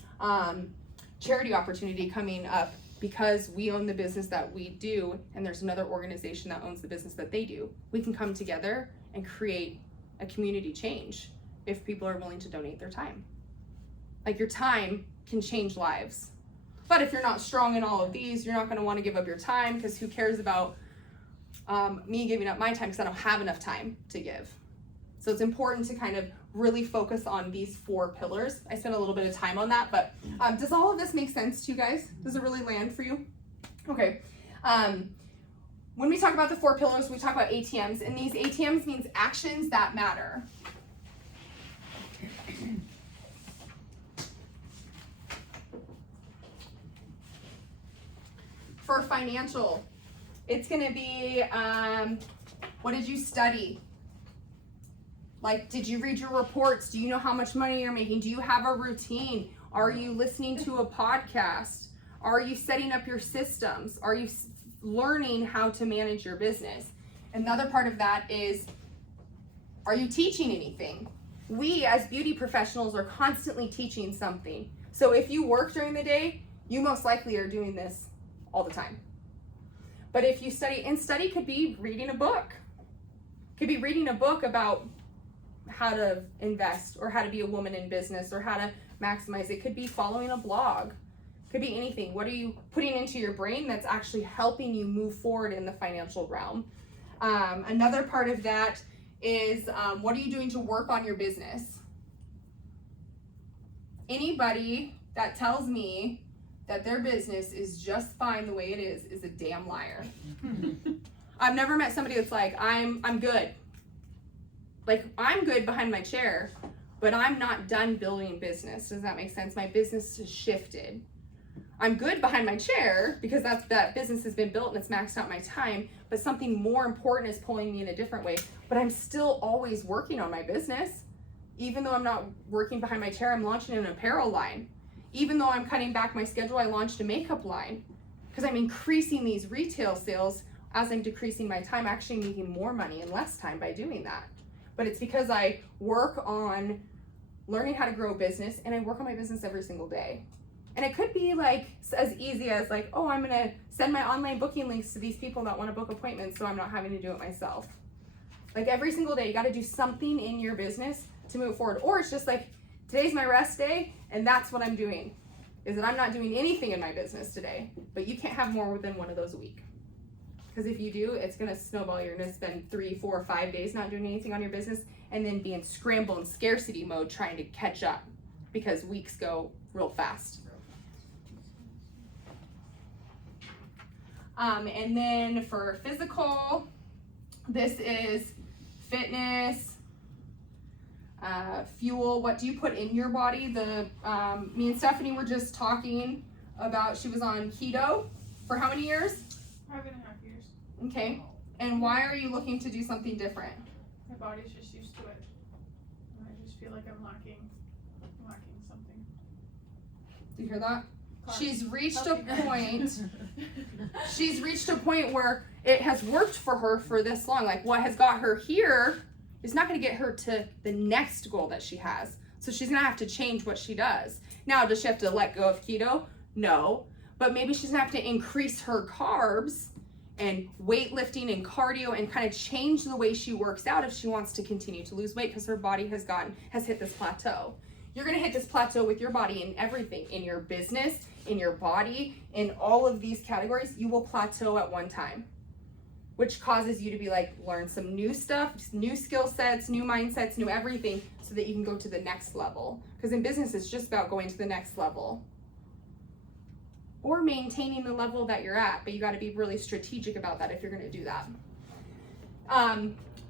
charity opportunity coming up because we own the business that we do, and there's another organization that owns the business that they do. We can come together and create a community change if people are willing to donate their time. Like, your time can change lives. But if you're not strong in all of these, you're not going to want to give up your time, because who cares about me giving up my time, because I don't have enough time to give. So it's important to kind of really focus on these 4 pillars. I spent a little bit of time on that, but does all of this make sense to you guys? Does it really land for you? Okay. When we talk about the 4 pillars, we talk about ATMs, and these ATMs means actions that matter. For financial, it's going to be, what did you study? Like, did you read your reports? Do you know how much money you're making? Do you have a routine? Are you listening to a podcast? Are you setting up your systems? Are you learning how to manage your business? Another part of that is, are you teaching anything? We as beauty professionals are constantly teaching something. So if you work during the day, you most likely are doing this all the time. But if you study, and study could be reading a book. Could be reading a book about how to invest, or how to be a woman in business, or how to maximize. It could be following a blog. Could be anything. What are you putting into your brain that's actually helping you move forward in the financial realm? Another part of that is, what are you doing to work on your business? Anybody that tells me that their business is just fine the way it is a damn liar. I've never met somebody that's like, I'm good. Like, I'm good behind my chair, but I'm not done building business. Does that make sense? My business has shifted. I'm good behind my chair because that business has been built and it's maxed out my time, but something more important is pulling me in a different way. But I'm still always working on my business. Even though I'm not working behind my chair, I'm launching an apparel line. Even though I'm cutting back my schedule, I launched a makeup line because I'm increasing these retail sales as I'm decreasing my time, actually making more money in less time by doing that. But it's because I work on learning how to grow a business, and I work on my business every single day. And it could be like as easy as like, oh, I'm gonna send my online booking links to these people that want to book appointments so I'm not having to do it myself. Like, every single day you got to do something in your business to move forward. Or it's just like, today's my rest day, and that's what I'm doing, is that I'm not doing anything in my business today. But you can't have more than one of those a week. Because if you do, it's gonna snowball. You're gonna spend 3, 4, 5 days not doing anything on your business, and then be in scramble and scarcity mode trying to catch up, because weeks go real fast. And then for physical, this is fitness, fuel. What do you put in your body? Me and Stephanie were just talking about, she was on keto for how many years? 5.5 years. Okay. And why are you looking to do something different? My body's just used to it. And I just feel like I'm lacking something. Do you hear that? Carbs. She's reached a Healthy point. She's reached a point where it has worked for her for this long. Like, what has got her here is not going to get her to the next goal that she has. So she's going to have to change what she does. Now, does she have to let go of keto? No. But maybe she's going to have to increase her carbs and weightlifting and cardio and kind of change the way she works out if she wants to continue to lose weight, because her body has hit this plateau. You're going to hit this plateau with your body in everything, in your business, in your body, in all of these categories. You will plateau at one time, which causes you to be like, learn some new stuff, new skill sets, new mindsets, new everything, so that you can go to the next level. Because in business, it's just about going to the next level or maintaining the level that you're at, but you got to be really strategic about that if you're going to do that.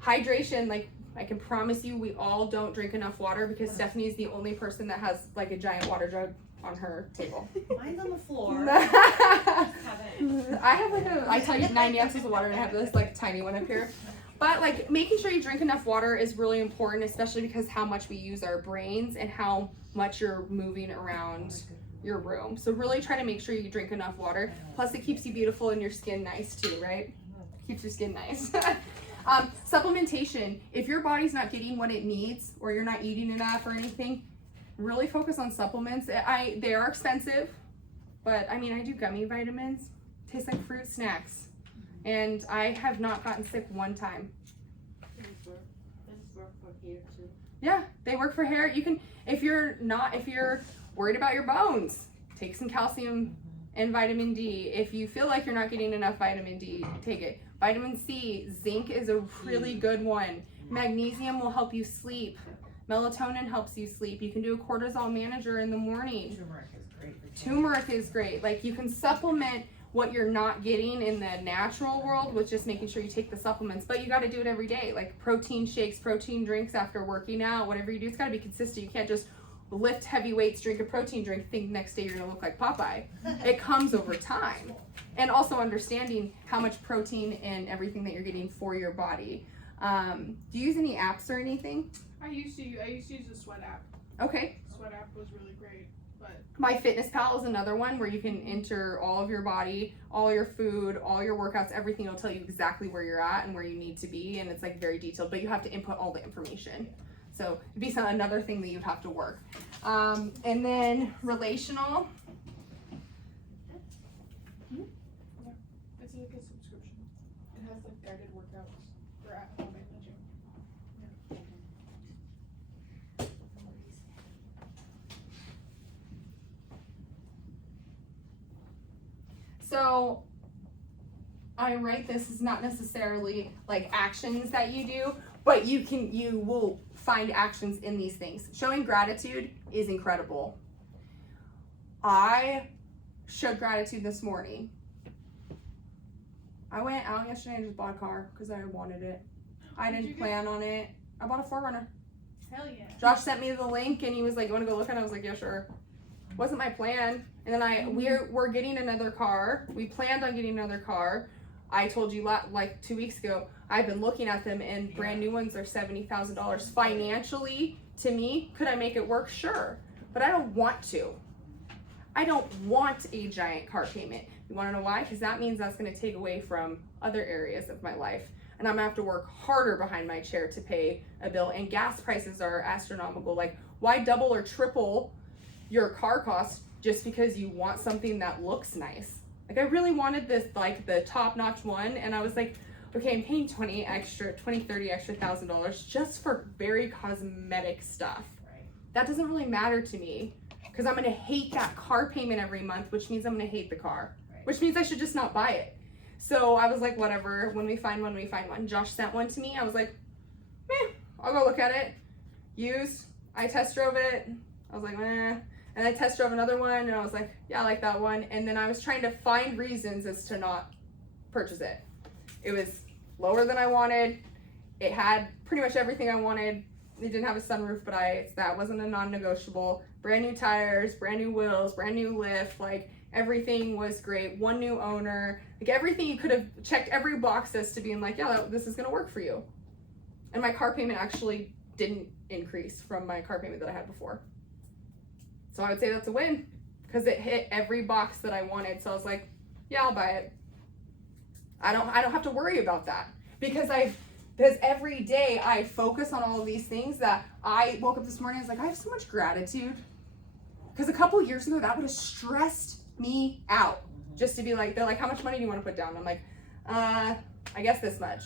Hydration, like, I can promise you we all don't drink enough water, because Stephanie's the only person that has like a giant water jug on her table. Mine's on the floor. I have like I tell you 90 ounces of water, and I have this like tiny one up here. But like, making sure you drink enough water is really important, especially because how much we use our brains and how much you're moving around your room. So really try to make sure you drink enough water. Plus it keeps you beautiful and your skin nice too, right? Keeps your skin nice. Supplementation. If your body's not getting what it needs, or you're not eating enough or anything, really focus on supplements. They are expensive, but I mean, I do gummy vitamins. Taste like fruit snacks. And I have not gotten sick one time. Yeah, they work for hair. You can, if you're worried about your bones, take some calcium and vitamin D. If you feel like you're not getting enough vitamin D, take it. Vitamin C, zinc is a really good one. Magnesium will help you sleep. Melatonin helps you sleep. You can do a cortisol manager in the morning. Turmeric is great. Turmeric is great. Like, you can supplement what you're not getting in the natural world with just making sure you take the supplements, but you got to do it every day. Like protein shakes, protein drinks after working out, whatever you do, it's got to be consistent. You can't just lift heavy weights, drink a protein drink, think next day you're gonna look like Popeye. It comes over time. And also understanding how much protein and everything that you're getting for your body. Do you use any apps or anything? I used to use the Sweat app. Okay. Sweat app was really great, but MyFitnessPal is another one where you can enter all of your body, all your food, all your workouts, everything. It'll tell you exactly where you're at and where you need to be, and it's like very detailed, but you have to input all the information. So it'd be another thing that you'd have to work. And then relational. it's like a subscription. It has like guided workouts for at home in the gym. So I write this is not necessarily like actions that you do, but you will find actions in these things. Showing gratitude is incredible. I showed gratitude this morning. I went out yesterday and just bought a car because I wanted it. I didn't plan on it. I bought a 4Runner. Hell yeah. Josh sent me the link and he was like, "You want to go look at it?" I was like, "Yeah, sure." Wasn't my plan. And then we're getting another car. We planned on getting another car. I told you like 2 weeks ago, I've been looking at them, and brand new ones are $70,000. Financially, to me, could I make it work? Sure. But I don't want to. I don't want a giant car payment. You want to know why? Because that means that's going to take away from other areas of my life. And I'm going to have to work harder behind my chair to pay a bill. And gas prices are astronomical. Like, why double or triple your car cost just because you want something that looks nice? Like, I really wanted this, like the top-notch one, and I was like, okay, I'm paying $30 extra $1,000 just for very cosmetic stuff. Right. That doesn't really matter to me, because I'm gonna hate that car payment every month, which means I'm gonna hate the car, Right. which means I should just not buy it. So I was like, whatever, when we find one, we find one. Josh sent one to me. I was like, I'll go look at it. Used. I test drove it. I was like, meh. And I test drove another one, and I was like, yeah, I like that one. And then I was trying to find reasons as to not purchase it. It was lower than I wanted. It had pretty much everything I wanted. It didn't have a sunroof, but that wasn't a non-negotiable. Brand new tires, brand new wheels, brand new lift, like everything was great. One new owner, like everything. You could have checked every box as to being like, yeah, this is gonna work for you. And my car payment actually didn't increase from my car payment that I had before. So I would say that's a win because it hit every box that I wanted. So I was like, yeah, I'll buy it. I don't have to worry about that because every day I focus on all of these things that I woke up this morning. I was like, I have so much gratitude because a couple years ago that would have stressed me out just to be like, they're like, how much money do you want to put down? I'm like, I guess this much.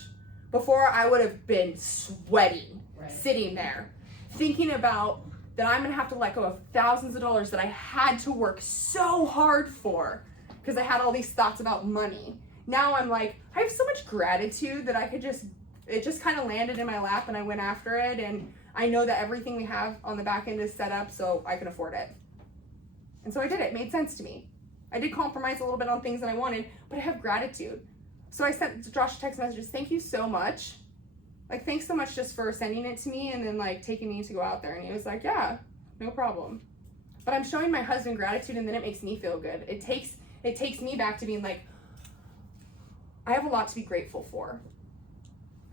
Before I would have been sweating, sitting there, thinking about that I'm gonna have to let go of thousands of dollars that I had to work so hard for because I had all these thoughts about money. Now I'm like, I have so much gratitude that it just kind of landed in my lap and I went after it, and I know that everything we have on the back end is set up so I can afford it. And so I did it. It made sense to me. I did compromise a little bit on things that I wanted, but I have gratitude. So I sent Josh text messages, thank you so much. Like, thanks so much just for sending it to me and then like taking me to go out there. And he was like, yeah, no problem. But I'm showing my husband gratitude, and then it makes me feel good. It takes me back to being like, I have a lot to be grateful for.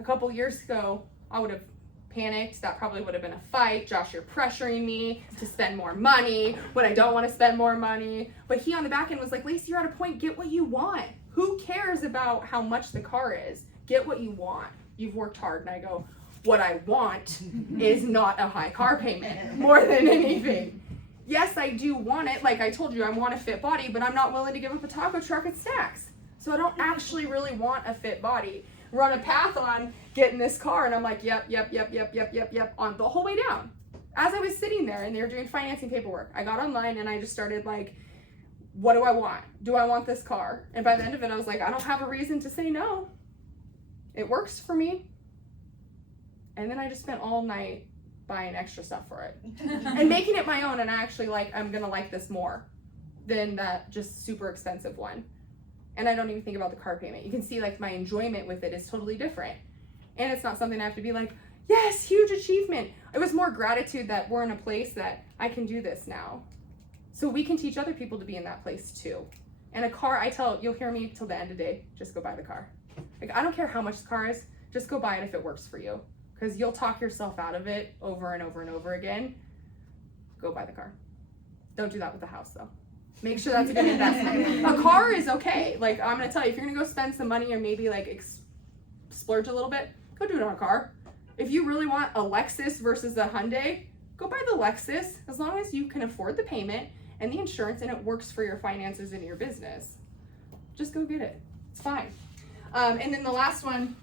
A couple years ago, I would have panicked. That probably would have been a fight. Josh, you're pressuring me to spend more money when I don't want to spend more money. But he on the back end was like, Laycee, you're at a point, get what you want. Who cares about how much the car is? Get what you want. You've worked hard. And I go, what I want is not a high car payment more than anything. Yes, I do want it. Like I told you, I want a fit body, but I'm not willing to give up a taco truck and snacks. So I don't actually really want a fit body. We're on a path on getting this car, and I'm like, yep, on the whole way down. As I was sitting there and they were doing financing paperwork, I got online and I just started like, what do I want? Do I want this car? And by the end of it, I was like, I don't have a reason to say no. It works for me. And then I just spent all night buying extra stuff for it and making it my own. And I actually I'm gonna like this more than that just super expensive one. And I don't even think about the car payment. You can see like my enjoyment with it is totally different. And it's not something I have to be like, yes, huge achievement. It was more gratitude that we're in a place that I can do this now. So we can teach other people to be in that place too. And a car, you'll hear me till the end of the day, just go buy the car. Like, I don't care how much the car is, just go buy it if it works for you. Because you'll talk yourself out of it over and over and over again. Go buy the car. Don't do that with the house though. Make sure that's a good investment. A car is okay. Like, I'm gonna tell you, if you're gonna go spend some money or maybe like splurge a little bit, go do it on a car. If you really want a Lexus versus a Hyundai, go buy the Lexus, as long as you can afford the payment and the insurance and it works for your finances and your business. Just go get it. It's fine. And then the last one,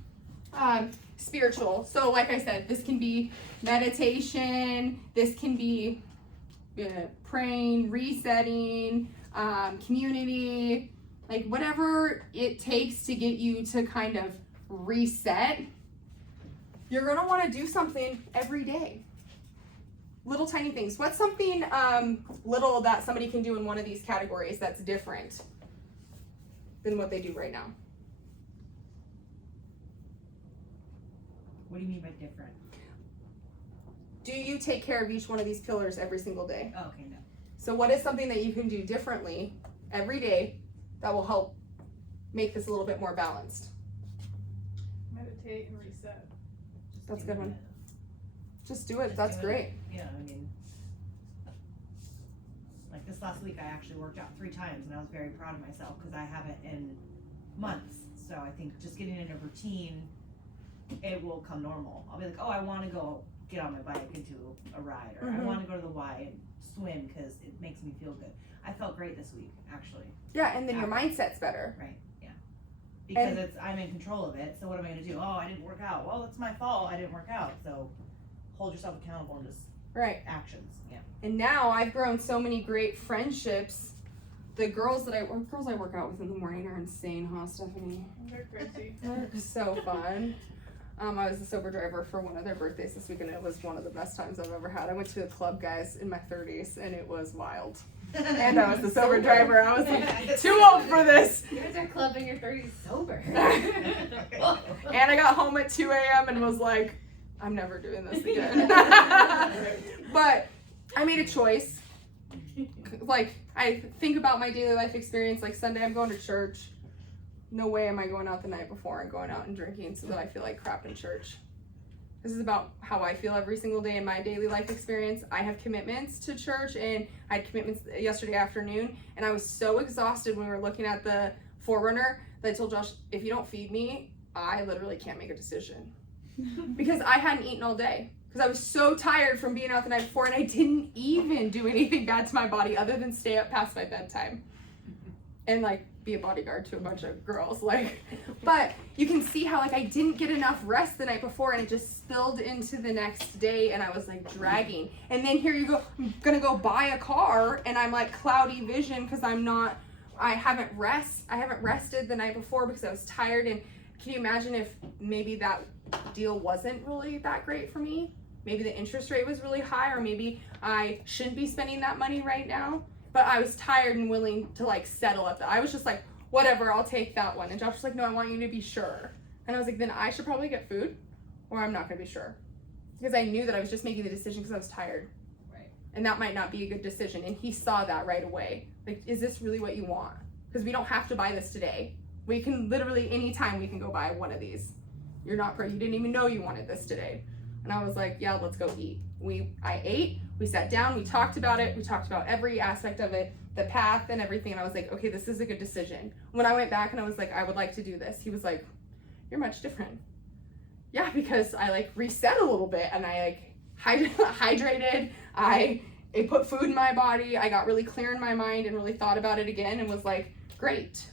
spiritual. So like I said, this can be meditation, this can be praying, resetting, community, like whatever it takes to get you to kind of reset. You're gonna wanna do something every day. Little tiny things. What's something little that somebody can do in one of these categories that's different than what they do right now? What do you mean by different? Do you take care of each one of these pillars every single day? Oh, okay, no. So what is something that you can do differently every day that will help make this a little bit more balanced? Meditate and reset. That's a good one. Just do it. That's great. Yeah, I mean, like this last week I actually worked out 3 times and I was very proud of myself because I haven't in months. So I think just getting in a routine, it will come normal. I'll be like, oh, I want to go get on my bike and do a ride, or I want to go to the Y and swim because it makes me feel good. I felt great this week, actually. Yeah, and then your mindset's better. Right, yeah. Because I'm in control of it, so what am I going to do? Oh, I didn't work out. Well, it's my fault. I didn't work out. So hold yourself accountable and just Right. actions, yeah. And now I've grown so many great friendships the girls I work out with in the morning are insane, huh, Stephanie? They're crazy. They're so fun. I was a sober driver for one of their birthdays this week, and it was one of the best times I've ever had. I went to a club, guys, in my 30s, and it was wild. And I was the sober driver. I was like, too old for this. You guys are clubbing your 30s sober. And I got home at 2 a.m. and was like, I'm never doing this again. But I made a choice. Like, I think about my daily life experience. Like, Sunday I'm going to church. No way am I going out the night before and going out and drinking so that I feel like crap in church. This is about how I feel every single day in my daily life experience. I have commitments to church, and I had commitments yesterday afternoon, and I was so exhausted when we were looking at the Forerunner that I told Josh, if you don't feed me, I literally can't make a decision. Because I hadn't eaten all day. Because I was so tired from being out the night before, and I didn't even do anything bad to my body other than stay up past my bedtime. And like, be a bodyguard to a bunch of girls, like, but you can see how like I didn't get enough rest the night before, and it just spilled into the next day, and I was like dragging. And then here you go, I'm gonna go buy a car, and I'm like cloudy vision because I haven't rested the night before because I was tired. And can you imagine if maybe that deal wasn't really that great for me? Maybe the interest rate was really high, or maybe I shouldn't be spending that money right now. But I was tired and willing to like settle at that. I was just like, whatever, I'll take that one. And Josh was like, no, I want you to be sure. And I was like, then I should probably get food, or I'm not gonna be sure. Because I knew that I was just making the decision because I was tired. Right. And that might not be a good decision. And he saw that right away. Like, is this really what you want? Because we don't have to buy this today. We can literally, anytime we can go buy one of these. You didn't even know you wanted this today. And I was like, yeah, let's go eat. I ate, we sat down, we talked about it, we talked about every aspect of it, the path and everything, and I was like, okay, this is a good decision. When I went back and I was like, I would like to do this, he was like, you're much different. Yeah, because I like reset a little bit, and I like hydrated, I put food in my body, I got really clear in my mind and really thought about it again and was like, great.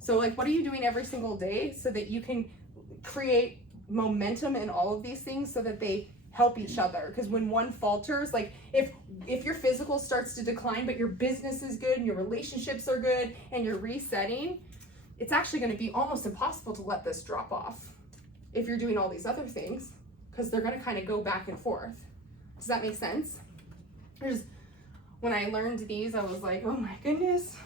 So like, what are you doing every single day so that you can create momentum in all of these things so that they help each other? Because when one falters, like if your physical starts to decline but your business is good and your relationships are good and you're resetting, it's actually going to be almost impossible to let this drop off if you're doing all these other things, because they're going to kind of go back and forth. Does that make sense? When I learned these, I was like, oh my goodness.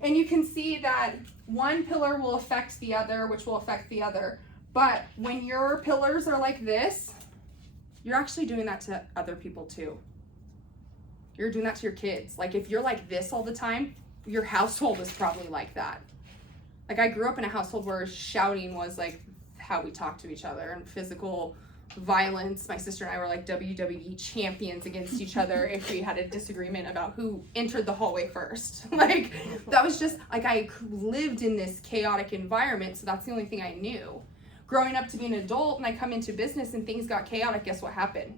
And you can see that one pillar will affect the other, which will affect the other. But when your pillars are like this, you're actually doing that to other people too. You're doing that to your kids. Like if you're like this all the time, your household is probably like that. Like I grew up in a household where shouting was like how we talk to each other, and physical violence. My sister and I were like WWE champions against each other if we had a disagreement about who entered the hallway first. Like that was just like I lived in this chaotic environment, so that's the only thing I knew. Growing up to be an adult, and I come into business and things got chaotic, guess what happened?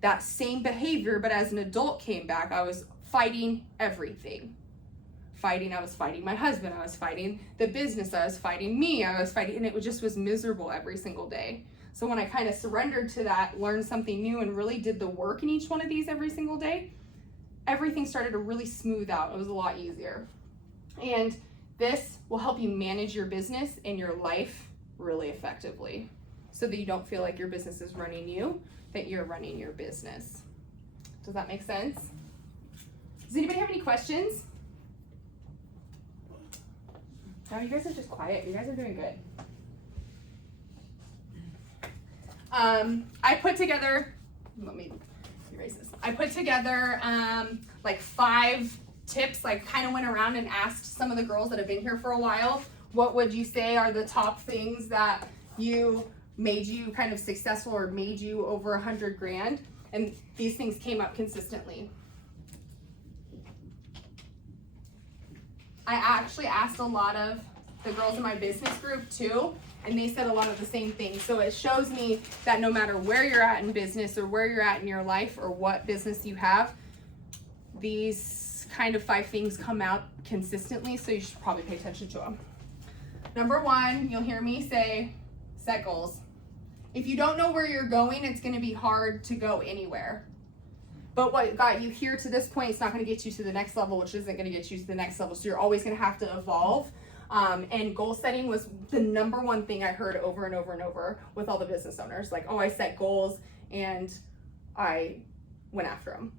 That same behavior, but as an adult came back, I was fighting everything. I was fighting my husband, I was fighting the business, I was fighting me, and it just was miserable every single day. So when I kind of surrendered to that, learned something new, and really did the work in each one of these every single day, everything started to really smooth out. It was a lot easier. And this will help you manage your business and your life really effectively, so that you don't feel like your business is running you, that you're running your business. Does that make sense? Does anybody have any questions? No, you guys are just quiet. You guys are doing good. I put together, let me erase this. I put together like 5 tips. Like kind of went around and asked some of the girls that have been here for a while, what would you say are the top things that made you kind of successful or made you over 100 grand? And these things came up consistently. I actually asked a lot of the girls in my business group too, and they said a lot of the same things. So it shows me that no matter where you're at in business or where you're at in your life or what business you have, these kind of 5 things come out consistently, so you should probably pay attention to them. Number 1, you'll hear me say, set goals. If you don't know where you're going, it's going to be hard to go anywhere. But what got you here to this point is not going to get you to the next level, which isn't going to get you to the next level. So you're always going to have to evolve. And goal setting was the number one thing I heard over and over and over with all the business owners. Like, oh, I set goals and I went after them.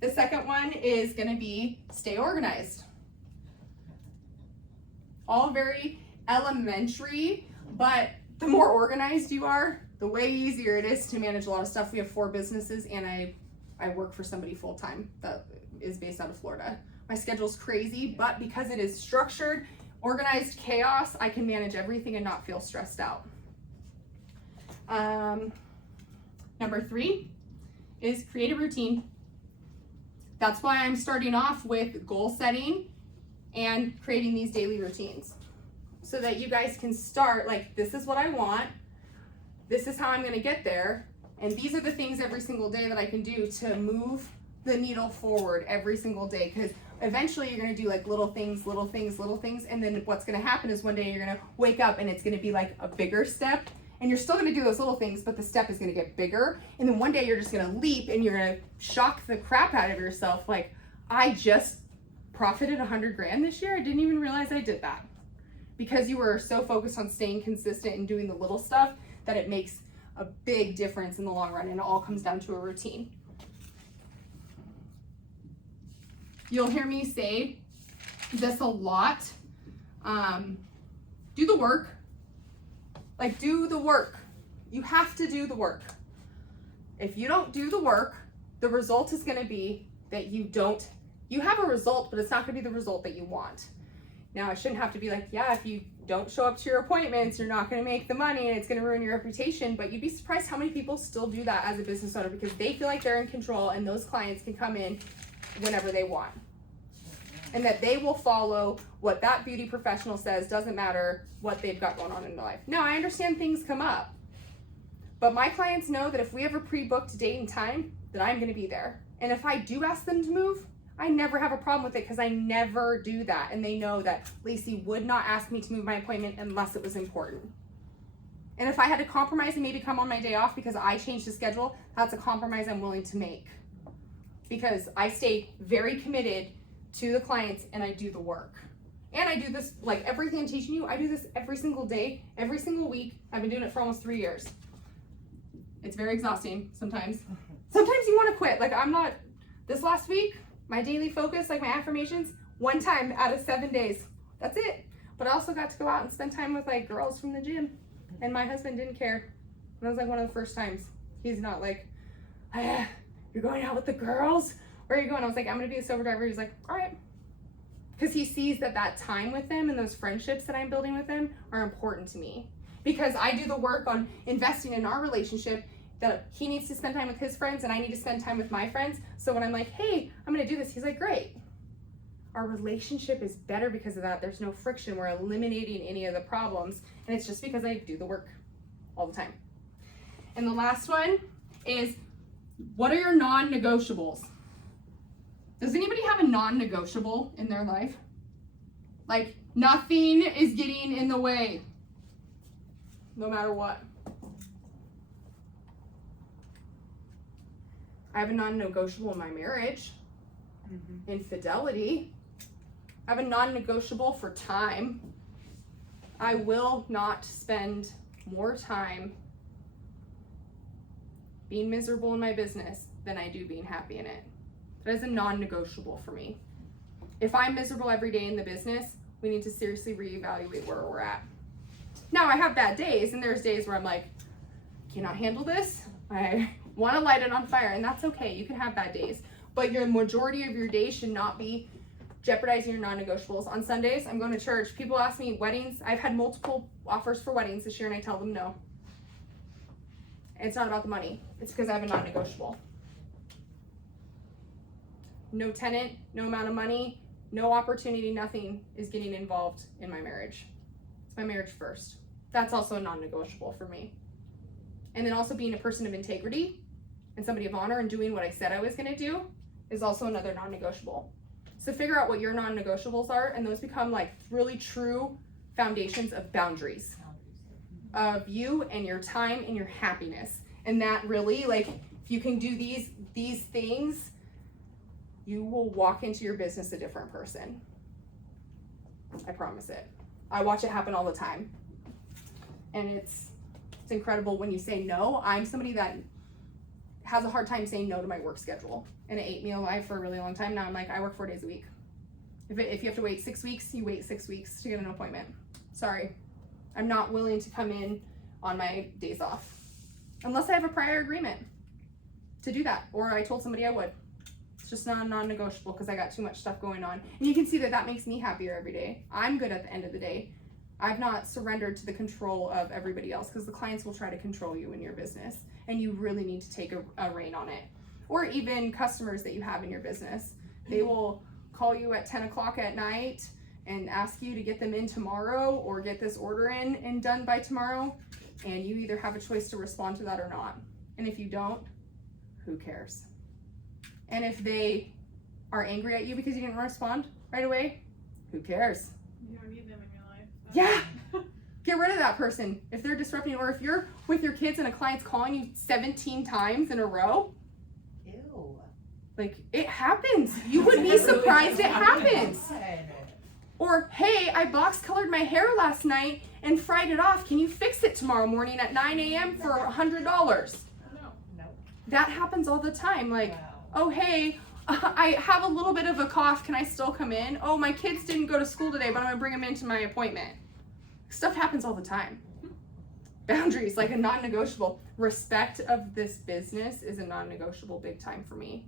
The second one is going to be stay organized. All very elementary, but the more organized you are, the way easier it is to manage a lot of stuff. We have 4 businesses, and I work for somebody full time that is based out of Florida. My schedule's crazy, but because it is structured, organized chaos, I can manage everything and not feel stressed out. Number 3 is create a routine. That's why I'm starting off with goal setting and creating these daily routines so that you guys can start like, this is what I want, this is how I'm going to get there, and these are the things every single day that I can do to move the needle forward every single day, because eventually you're going to do like little things, and then what's going to happen is one day you're going to wake up and it's going to be like a bigger step, and you're still going to do those little things, but the step is going to get bigger, and then one day you're just going to leap and you're going to shock the crap out of yourself. Like, I just profited 100 grand this year. I didn't even realize I did that, because you were so focused on staying consistent and doing the little stuff that it makes a big difference in the long run, and it all comes down to a routine. You'll hear me say this a lot. Do the work. Like, do the work. You have to do the work. If you don't do the work, the result is going to be that you have a result, but it's not going to be the result that you want. Now, it shouldn't have to be like, yeah, if you don't show up to your appointments, you're not going to make the money and it's going to ruin your reputation. But you'd be surprised how many people still do that as a business owner, because they feel like they're in control and those clients can come in whenever they want. And that they will follow what that beauty professional says, doesn't matter what they've got going on in their life. Now, I understand things come up, but my clients know that if we have a pre-booked date and time, that I'm going to be there. And if I do ask them to move, I never have a problem with it, because I never do that. And they know that Laycee would not ask me to move my appointment unless it was important. And if I had to compromise and maybe come on my day off because I changed the schedule, that's a compromise I'm willing to make, because I stay very committed to the clients and I do the work. And I do this, like everything I'm teaching you, I do this every single day, every single week. I've been doing it for almost 3 years. It's very exhausting sometimes. Sometimes you want to quit. Like, this last week, my daily focus, like my affirmations, 1 time out of 7 days. That's it. But I also got to go out and spend time with like girls from the gym. And my husband didn't care. And that was like one of the first times. He's not like, you're going out with the girls? Where are you going? I was like, I'm going to be a sober driver. He's like, all right. Because he sees that time with them and those friendships that I'm building with them are important to me. Because I do the work on investing in our relationship, that he needs to spend time with his friends and I need to spend time with my friends. So when I'm like, hey, I'm going to do this, he's like, great. Our relationship is better because of that. There's no friction. We're eliminating any of the problems. And it's just because I do the work all the time. And the last one is, what are your non-negotiables? Does anybody have a non-negotiable in their life? Like, nothing is getting in the way, no matter what. I have a non-negotiable in my marriage, infidelity. I have a non-negotiable for time. I will not spend more time being miserable in my business than I do being happy in it. That is a non-negotiable for me. If I'm miserable every day in the business, we need to seriously reevaluate where we're at. Now, I have bad days, and there's days where I'm like, cannot handle this. I want to light it on fire, and that's okay. You can have bad days, but your majority of your day should not be jeopardizing your non-negotiables. On Sundays, I'm going to church. People ask me weddings. I've had multiple offers for weddings this year, and I tell them no. And it's not about the money. It's because I have a non-negotiable. No tenant, no amount of money, no opportunity, nothing is getting involved in my marriage. It's my marriage first. That's also a non-negotiable for me. And then also being a person of integrity and somebody of honor and doing what I said I was going to do is also another non-negotiable. So figure out what your non-negotiables are, and those become like really true foundations of boundaries of you and your time and your happiness. And that really, like, If you can do these things, you will walk into your business a different person. I promise it. I watch it happen all the time. And it's incredible when you say no. I'm somebody that has a hard time saying no to my work schedule. And it ate me alive for a really long time. Now I'm like, I work 4 days a week. If you have to wait 6 weeks, you wait 6 weeks to get an appointment. Sorry. I'm not willing to come in on my days off. Unless I have a prior agreement to do that. Or I told somebody I would. It's just not non-negotiable because I got too much stuff going on. And you can see that makes me happier every day. I'm good at the end of the day. I've not surrendered to the control of everybody else because the clients will try to control you in your business and you really need to take a rein on it. Or even customers that you have in your business. They will call you at 10 o'clock at night and ask you to get them in tomorrow or get this order in and done by tomorrow. And you either have a choice to respond to that or not. And if you don't, who cares? And if they are angry at you because you didn't respond right away, who cares? You don't need them in your life. Yeah. Get rid of that person if they're disrupting, or if you're with your kids and a client's calling you 17 times in a row. Ew. Like, it happens. You would be surprised it happens. God. Or, hey, I box colored my hair last night and fried it off. Can you fix it tomorrow morning at 9 a.m. for $100? No. That happens all the time. Like, Wow. oh, hey, I have a little bit of a cough. Can I still come in? Oh, my kids didn't go to school today, but I'm going to bring them into my appointment. Stuff happens all the time. Boundaries, like a non-negotiable. Respect of this business is a non-negotiable big time for me.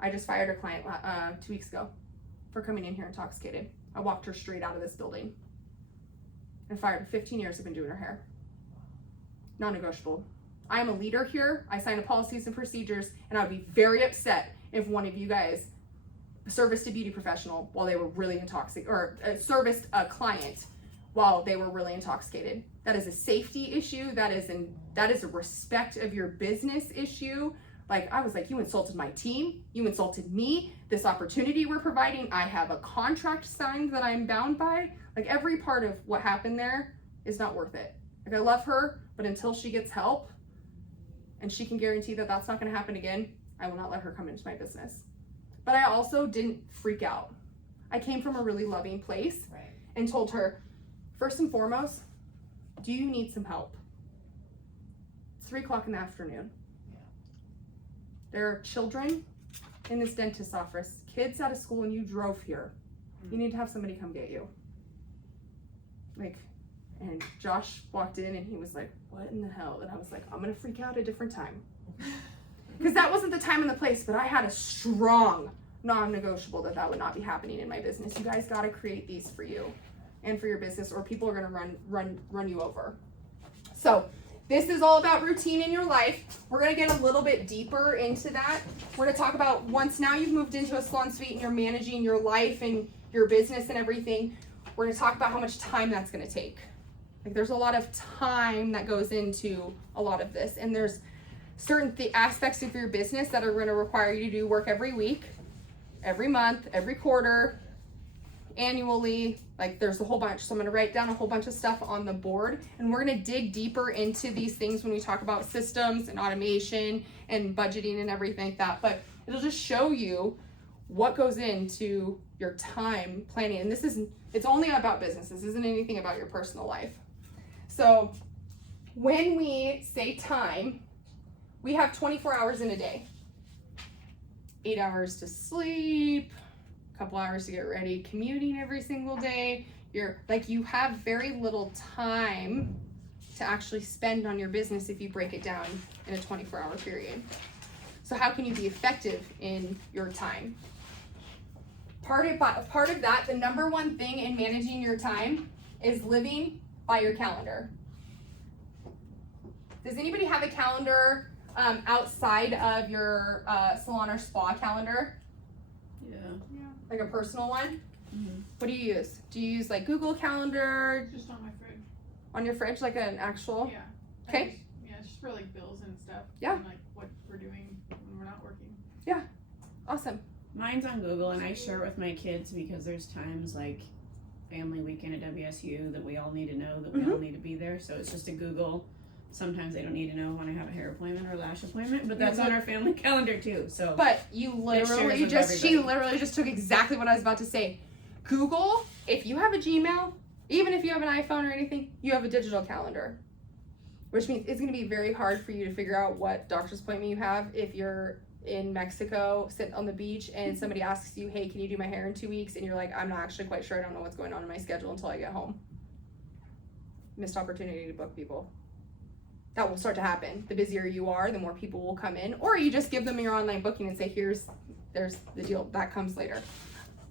I just fired a client 2 weeks ago for coming in here intoxicated. I walked her straight out of this building and fired her. 15 years I've been doing her hair. Non-negotiable. I am a leader here. I sign the policies and procedures, and I would be very upset if one of you guys serviced a beauty professional while they were really intoxicated, or serviced a client while they were really intoxicated. That is a safety issue. That is a respect of your business issue. Like, I was like, you insulted my team. You insulted me. This opportunity we're providing, I have a contract signed that I'm bound by. Like, every part of what happened there is not worth it. Like, I love her, but until she gets help and she can guarantee that that's not going to happen again, I will not let her come into my business. But I also didn't freak out. I came from a really loving place and told her, first and foremost, do you need some help? It's 3 o'clock in the afternoon. There are children in this dentist's office, kids out of school, and you drove here. You need to have somebody come get you. Like, and Josh walked in and he was like, what in the hell? And I was like, I'm gonna freak out a different time. Because that wasn't the time and the place, but I had a strong non-negotiable that would not be happening in my business. You guys gotta create these for you and for your business, or people are gonna run you over. So this is all about routine in your life. We're gonna get a little bit deeper into that. We're gonna talk about, once now you've moved into a salon suite and you're managing your life and your business and everything, we're gonna talk about how much time that's gonna take. Like, there's a lot of time that goes into a lot of this, and there's certain aspects of your business that are gonna require you to do work every week, every month, every quarter, annually. Like, there's a whole bunch. So I'm gonna write down a whole bunch of stuff on the board, and we're gonna dig deeper into these things when we talk about systems and automation and budgeting and everything like that. But it'll just show you what goes into your time planning. And it's only about business. This isn't anything about your personal life. So when we say time, we have 24 hours in a day. 8 hours to sleep, a couple hours to get ready, commuting every single day. You have very little time to actually spend on your business if you break it down in a 24-hour period. So how can you be effective in your time? Part of that, the number one thing in managing your time is living by your calendar. Does anybody have a calendar outside of your salon or spa calendar? Yeah. Like a personal one? Mm-hmm. What do you use? Do you use like Google Calendar? Just on my fridge. On your fridge, like an actual? Yeah. Okay. It's just for like bills and stuff. Yeah. And like what we're doing when we're not working. Awesome. Mine's on Google, and I share it with my kids because there's times like family weekend at WSU that we all need to know that we all need to be there. So it's just a Google Sometimes they don't need to know when I have a hair appointment or lash appointment, but that's on our family calendar too. So, but you literally she literally just took exactly what I was about to say. Google, if you have a Gmail, even if you have an iPhone or anything, you have a digital calendar, which means it's going to be very hard for you to figure out what doctor's appointment you have if you're in Mexico, sitting on the beach, and somebody asks you, hey, can you do my hair in 2 weeks? And you're like, I'm not actually quite sure. I don't know what's going on in my schedule until I get home. Missed opportunity to book people. That will start to happen. The busier you are, the more people will come in. Or you just give them your online booking and say, there's the deal. That comes later.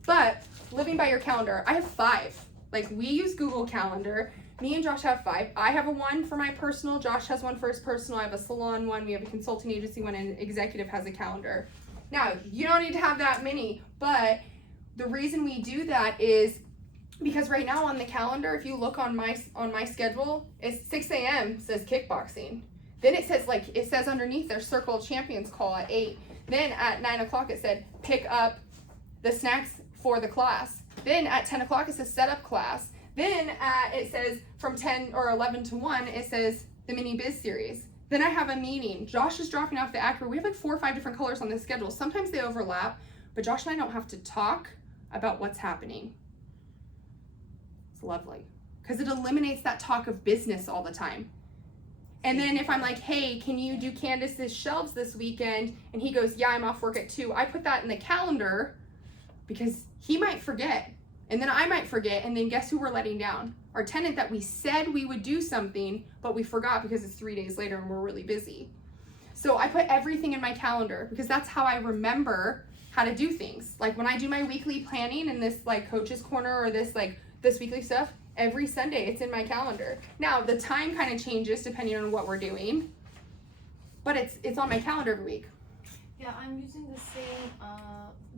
But living by your calendar, I have 5. Like, we use Google Calendar. Me and Josh have 5. I have a one for my personal. Josh has one for his personal. I have a salon one. We have a consulting agency one, and executive has a calendar. Now, you don't need to have that many, but the reason we do that is because right now on the calendar, if you look on my schedule, it's 6 a.m. says kickboxing. Then it says underneath there's Circle of Champions call at 8. Then at 9 o'clock it said pick up the snacks for the class. Then at 10 o'clock it says set up class. Then it says from 10 or 11 to 1, it says the mini biz series. Then I have a meeting. Josh is dropping off the acro. We have like 4 or 5 different colors on the schedule. Sometimes they overlap, but Josh and I don't have to talk about what's happening. It's lovely because it eliminates that talk of business all the time. And then if I'm like, hey, can you do Candace's shelves this weekend? And he goes, yeah, I'm off work at 2. I put that in the calendar because he might forget. And then I might forget, and then guess who we're letting down? Our tenant that we said we would do something, but we forgot because it's 3 days later and we're really busy. So I put everything in my calendar because that's how I remember how to do things. Like when I do my weekly planning in this like coach's corner or this weekly stuff, every Sunday it's in my calendar. Now the time kind of changes depending on what we're doing, but it's on my calendar every week. Yeah, I'm using the same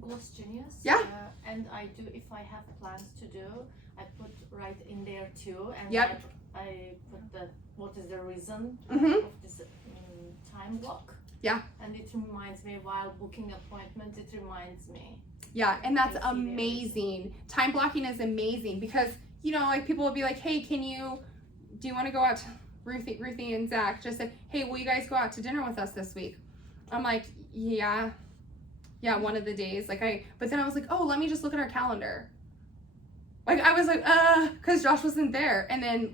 Gloss Genius. Yeah. And I do, if I have plans to do, I put right in there too. And Yep. I put what is the reason Mhm. of this time block. Yeah. And it reminds me while booking appointment, it reminds me. Yeah, and that's I see the amazing. Time blocking is amazing because, like people will be like, hey, do you want to go out to Ruthie and Zach just said, hey, will you guys go out to dinner with us this week? I'm like, yeah, one of the days. But then I was like, oh, let me just look at our calendar. Like, I was like, because Josh wasn't there. And then,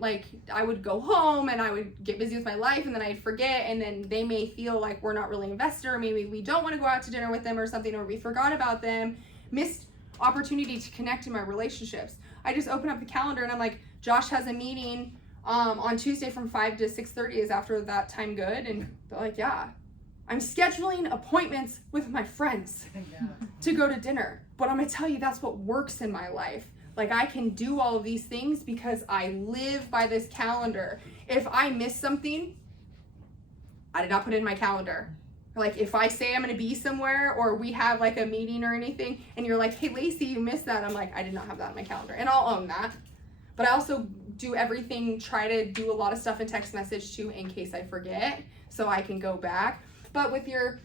I would go home and I would get busy with my life and then I'd forget. And then they may feel like we're not really invested or maybe we don't want to go out to dinner with them or something, or we forgot about them. Missed opportunity to connect in my relationships. I just open up the calendar and I'm like, Josh has a meeting on Tuesday from 5 to 6:30. Is after that time good? And they're like, yeah. I'm scheduling appointments with my friends to go to dinner. But I'm going to tell you, that's what works in my life. I can do all of these things because I live by this calendar. If I miss something, I did not put it in my calendar. If I say I'm going to be somewhere or we have a meeting or anything and you're like, hey, Laycee, you missed that. I'm like, I did not have that in my calendar. And I'll own that. But I also do everything, try to do a lot of stuff in text message too in case I forget so I can go back. But with your,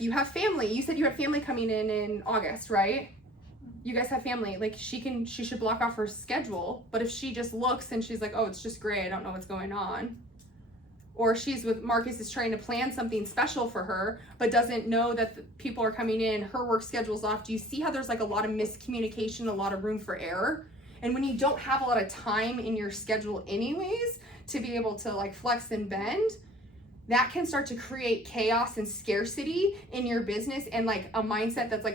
you have family. You said you had family coming in August, right? You guys have family. She should block off her schedule. But if she just looks and she's like, oh, it's just gray, I don't know what's going on. Or she's with Marcus is trying to plan something special for her, but doesn't know that the people are coming in, her work schedule's off. Do you see how there's a lot of miscommunication, a lot of room for error? And when you don't have a lot of time in your schedule anyways to be able to flex and bend, that can start to create chaos and scarcity in your business and a mindset that's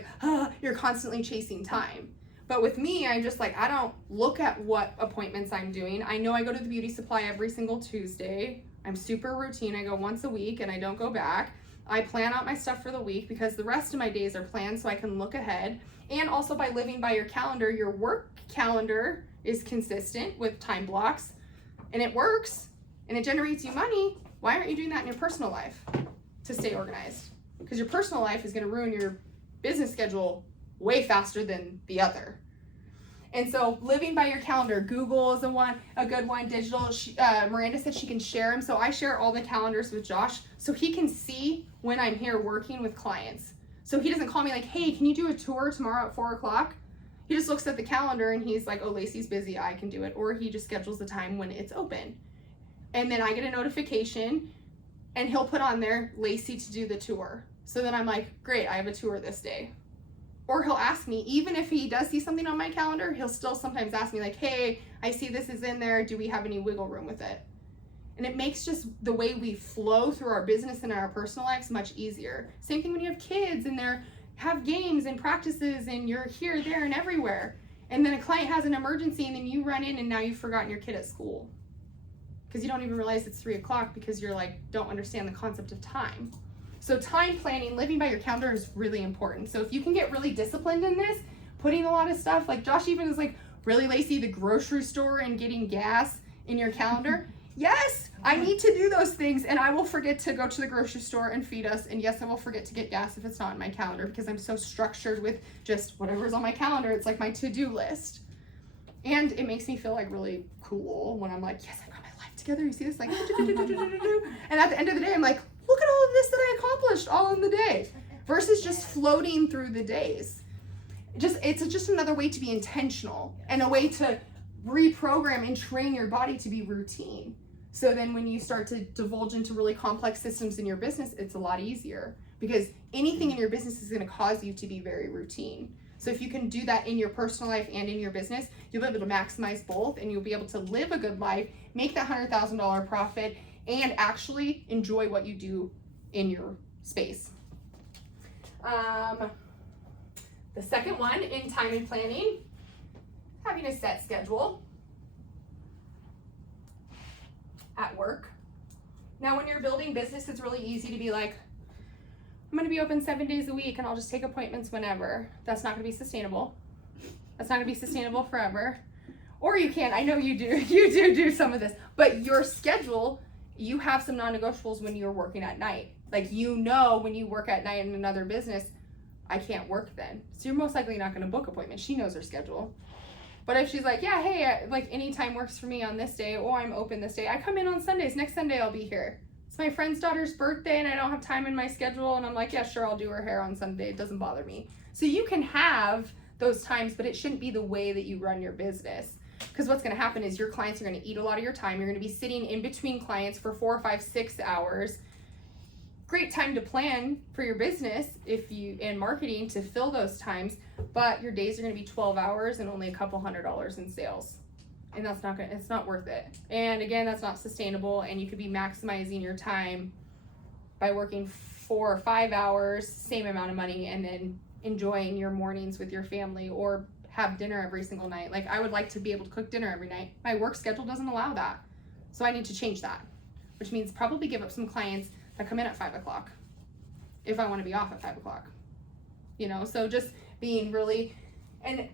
you're constantly chasing time. But with me, I'm just I don't look at what appointments I'm doing. I know I go to the beauty supply every single Tuesday. I'm super routine. I go once a week and I don't go back. I plan out my stuff for the week because the rest of my days are planned so I can look ahead. And also by living by your calendar, your work calendar is consistent with time blocks and it works and it generates you money. Why aren't you doing that in your personal life to stay organized? Because your personal life is going to ruin your business schedule way faster than the other. And so living by your calendar, Google is a good one. Digital, Miranda said she can share them. So I share all the calendars with Josh so he can see when I'm here working with clients. So he doesn't call me hey, can you do a tour tomorrow at 4 o'clock? He just looks at the calendar and he's like, oh, Lacey's busy, I can do it. Or he just schedules the time when it's open. and then I get a notification and he'll put on there Laycee to do the tour. So then I'm like, great, I have a tour this day. Or he'll ask me, even if he does see something on my calendar, he'll still sometimes ask me like, hey, I see this is in there. Do we have any wiggle room with it? And it makes just the way we flow through our business and our personal lives much easier. Same thing when you have kids and they have games and practices and you're here, there, and everywhere. And then a client has an emergency and then you run in and now you've forgotten your kid at school. Because you don't even realize it's 3 o'clock because you're like, don't understand the concept of time. So time planning, living by your calendar is really important. So if you can get really disciplined in this, putting a lot of stuff, like Josh even is like, really Laycee, the grocery store and getting gas in your calendar. Yes, I need to do those things and I will forget to go to the grocery store and feed us. And yes, I will forget to get gas if it's not in my calendar because I'm so structured with just whatever's on my calendar. It's like my to-do list. And it makes me feel like really cool when I'm like, yes, I got my life together. You see this? Like, and at the end of the day, I'm like, look at all of this that I accomplished all in the day versus just floating through the days. It's just another way to be intentional and a way to reprogram and train your body to be routine. So then when you start to divulge into really complex systems in your business, it's a lot easier because anything in your business is going to cause you to be very routine. So if you can do that in your personal life and in your business, you'll be able to maximize both and you'll be able to live a good life, make that $100,000 profit, and actually enjoy what you do in your space. The second one in time and planning, having a set schedule at work. Now when you're building business, it's really easy to be like, I'm gonna be open 7 days a week and I'll just take appointments whenever. That's not gonna be sustainable. That's not gonna be sustainable forever. Or you can, I know you do, you do some of this, but your schedule, you have some non-negotiables when you're working at night. Like, you know, when you work at night in another business, I can't work then. So you're most likely not going to book appointments. She knows her schedule. But if she's like, yeah, hey, like anytime works for me on this day, or I'm open this day. I come in on Sundays. Next Sunday I'll be here. It's my friend's daughter's birthday and I don't have time in my schedule. And I'm like, yeah, sure, I'll do her hair on Sunday. It doesn't bother me. So you can have those times, but it shouldn't be the way that you run your business. Because what's going to happen is your clients are going to eat a lot of your time. You're going to be sitting in between clients for 4, 5, 6 hours. Great time to plan for your business and marketing to fill those times, but your days are going to be 12 hours and only a couple $100 in sales. And it's not worth it. And again, that's not sustainable. And you could be maximizing your time by working 4 or 5 hours, same amount of money, and then enjoying your mornings with your family or have dinner every single night. Like, I would like to be able to cook dinner every night. My work schedule doesn't allow that. So I need to change that, which means probably give up some clients that come in at 5 o'clock if I want to be off at 5 o'clock. You know, so just being really, and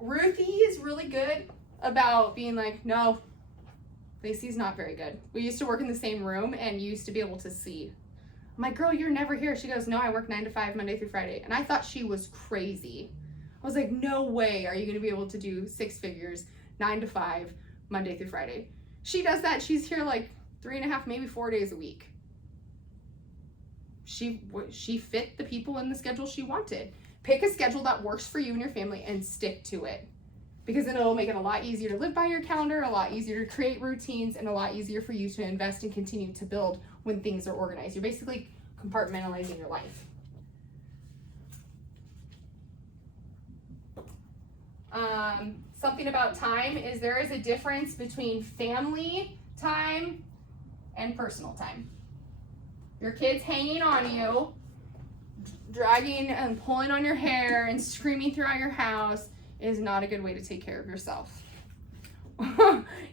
Ruthie is really good about being like, no, Laycee's not very good. We used to work in the same room and you used to be able to see. I'm like, girl, you're never here. She goes, no, I work 9 to 5, Monday through Friday. And I thought she was crazy. I was like, no way are you going to be able to do 6 figures, 9 to 5, Monday through Friday. She does that. She's here like 3.5, maybe 4 days a week. She fit the people in the schedule she wanted. Pick a schedule that works for you and your family and stick to it. Because then it'll make it a lot easier to live by your calendar, a lot easier to create routines, and a lot easier for you to invest and continue to build when things are organized. You're basically compartmentalizing your life. Something about time is there is a difference between family time and personal time. Your kid's hanging on you, dragging and pulling on your hair and screaming throughout your house is not a good way to take care of yourself.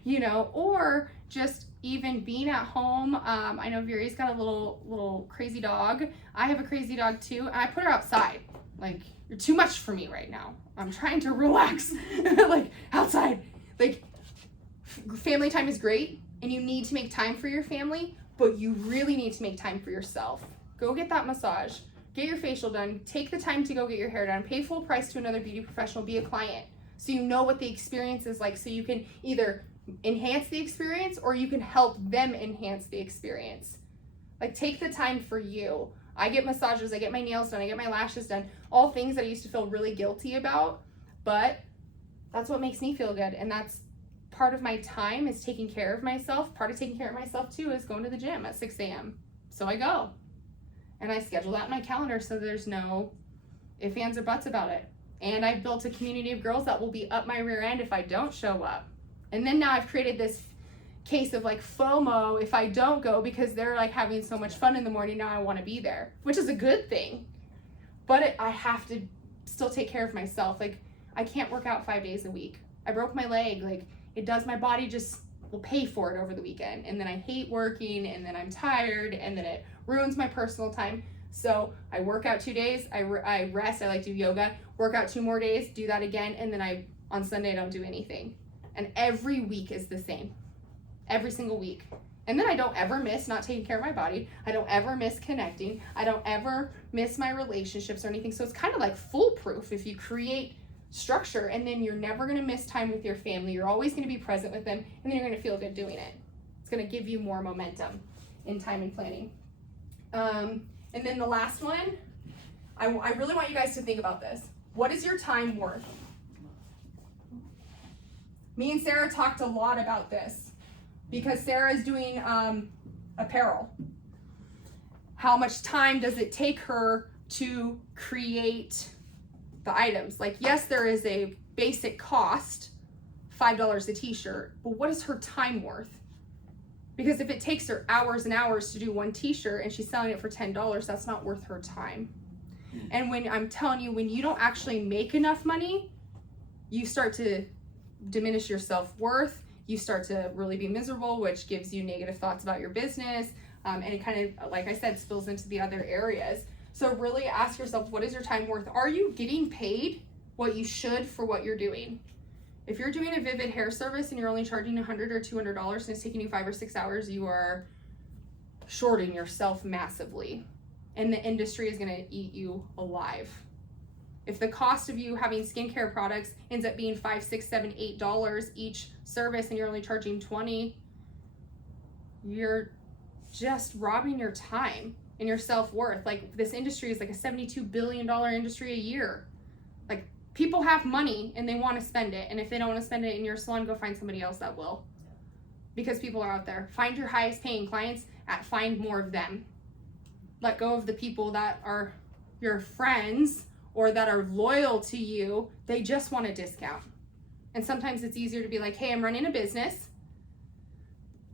You know, or just even being at home. I know Viri's got a little crazy dog. I have a crazy dog too. And I put her outside. Like, you're too much for me right now. I'm trying to relax. Like, outside. Like, family time is great and you need to make time for your family, but you really need to make time for yourself. Go get that massage. Get your facial done. Take the time to go get your hair done. Pay full price to another beauty professional. Be a client. So you know what the experience is like. So you can either enhance the experience or you can help them enhance the experience. Like, take the time for you. I get massages. I get my nails done. I get my lashes done. All things that I used to feel really guilty about. But that's what makes me feel good. And that's part of my time is taking care of myself. Part of taking care of myself too is going to the gym at 6 a.m. So I go. And I schedule that in my calendar so there's no ifs, ands, or buts about it. And I've built a community of girls that will be up my rear end if I don't show up. And then now I've created this case of like FOMO if I don't go because they're like having so much fun in the morning. Now I want to be there, which is a good thing. But I have to still take care of myself. Like, I can't work out 5 days a week. I broke my leg. Like, it does, my body just will pay for it over the weekend. And then I hate working, and then I'm tired, and then it ruins my personal time. So I work out 2 days, I rest, I like to do yoga, work out 2 more days, do that again, and then on Sunday I don't do anything. And every week is the same. Every single week. And then I don't ever miss not taking care of my body. I don't ever miss connecting. I don't ever miss my relationships or anything. So it's kind of like foolproof if you create structure, and then you're never going to miss time with your family. You're always going to be present with them, and then you're going to feel good doing it. It's going to give you more momentum in time and planning. And then the last one, I really want you guys to think about this. What is your time worth? Me and Sarah talked a lot about this because Sarah is doing apparel. How much time does it take her to create the items? Like, yes, there is a basic cost, $5 a t-shirt, but what is her time worth? Because if it takes her hours and hours to do one t-shirt and she's selling it for $10, that's not worth her time. And when I'm telling you, when you don't actually make enough money, you start to diminish your self-worth. You start to really be miserable, which gives you negative thoughts about your business. And it kind of, like I said, spills into the other areas. So really ask yourself, what is your time worth? Are you getting paid what you should for what you're doing? If you're doing a Vivid hair service and you're only charging $100 or $200 and it's taking you 5 or 6 hours, you are shorting yourself massively. And the industry is gonna eat you alive. If the cost of you having skincare products ends up being $5, $6, $7, $8 each service and you're only charging $20, you're just robbing your time and your self-worth. Like, this industry is like a $72 billion industry a year. Like, people have money and they want to spend it, and if they don't want to spend it in your salon, go find somebody else that will. Because people are out there. Find your highest paying clients, find more of them. Let go of the people that are your friends or that are loyal to you. They just want a discount. And sometimes it's easier to be like, hey, I'm running a business.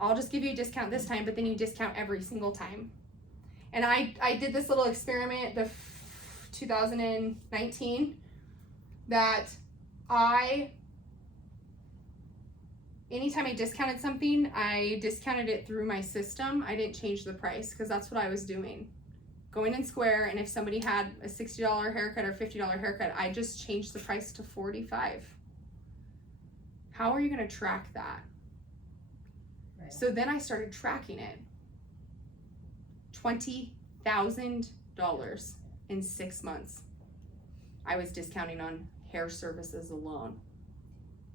I'll just give you a discount this time, but then you discount every single time. And I did this little experiment, 2019, that anytime I discounted something, I discounted it through my system. I didn't change the price because that's what I was doing. Going in Square, and if somebody had a $60 haircut or $50 haircut, I just changed the price to $45. How are you going to track that? Right. So then I started tracking it. $20,000 in 6 months. I was discounting on hair services alone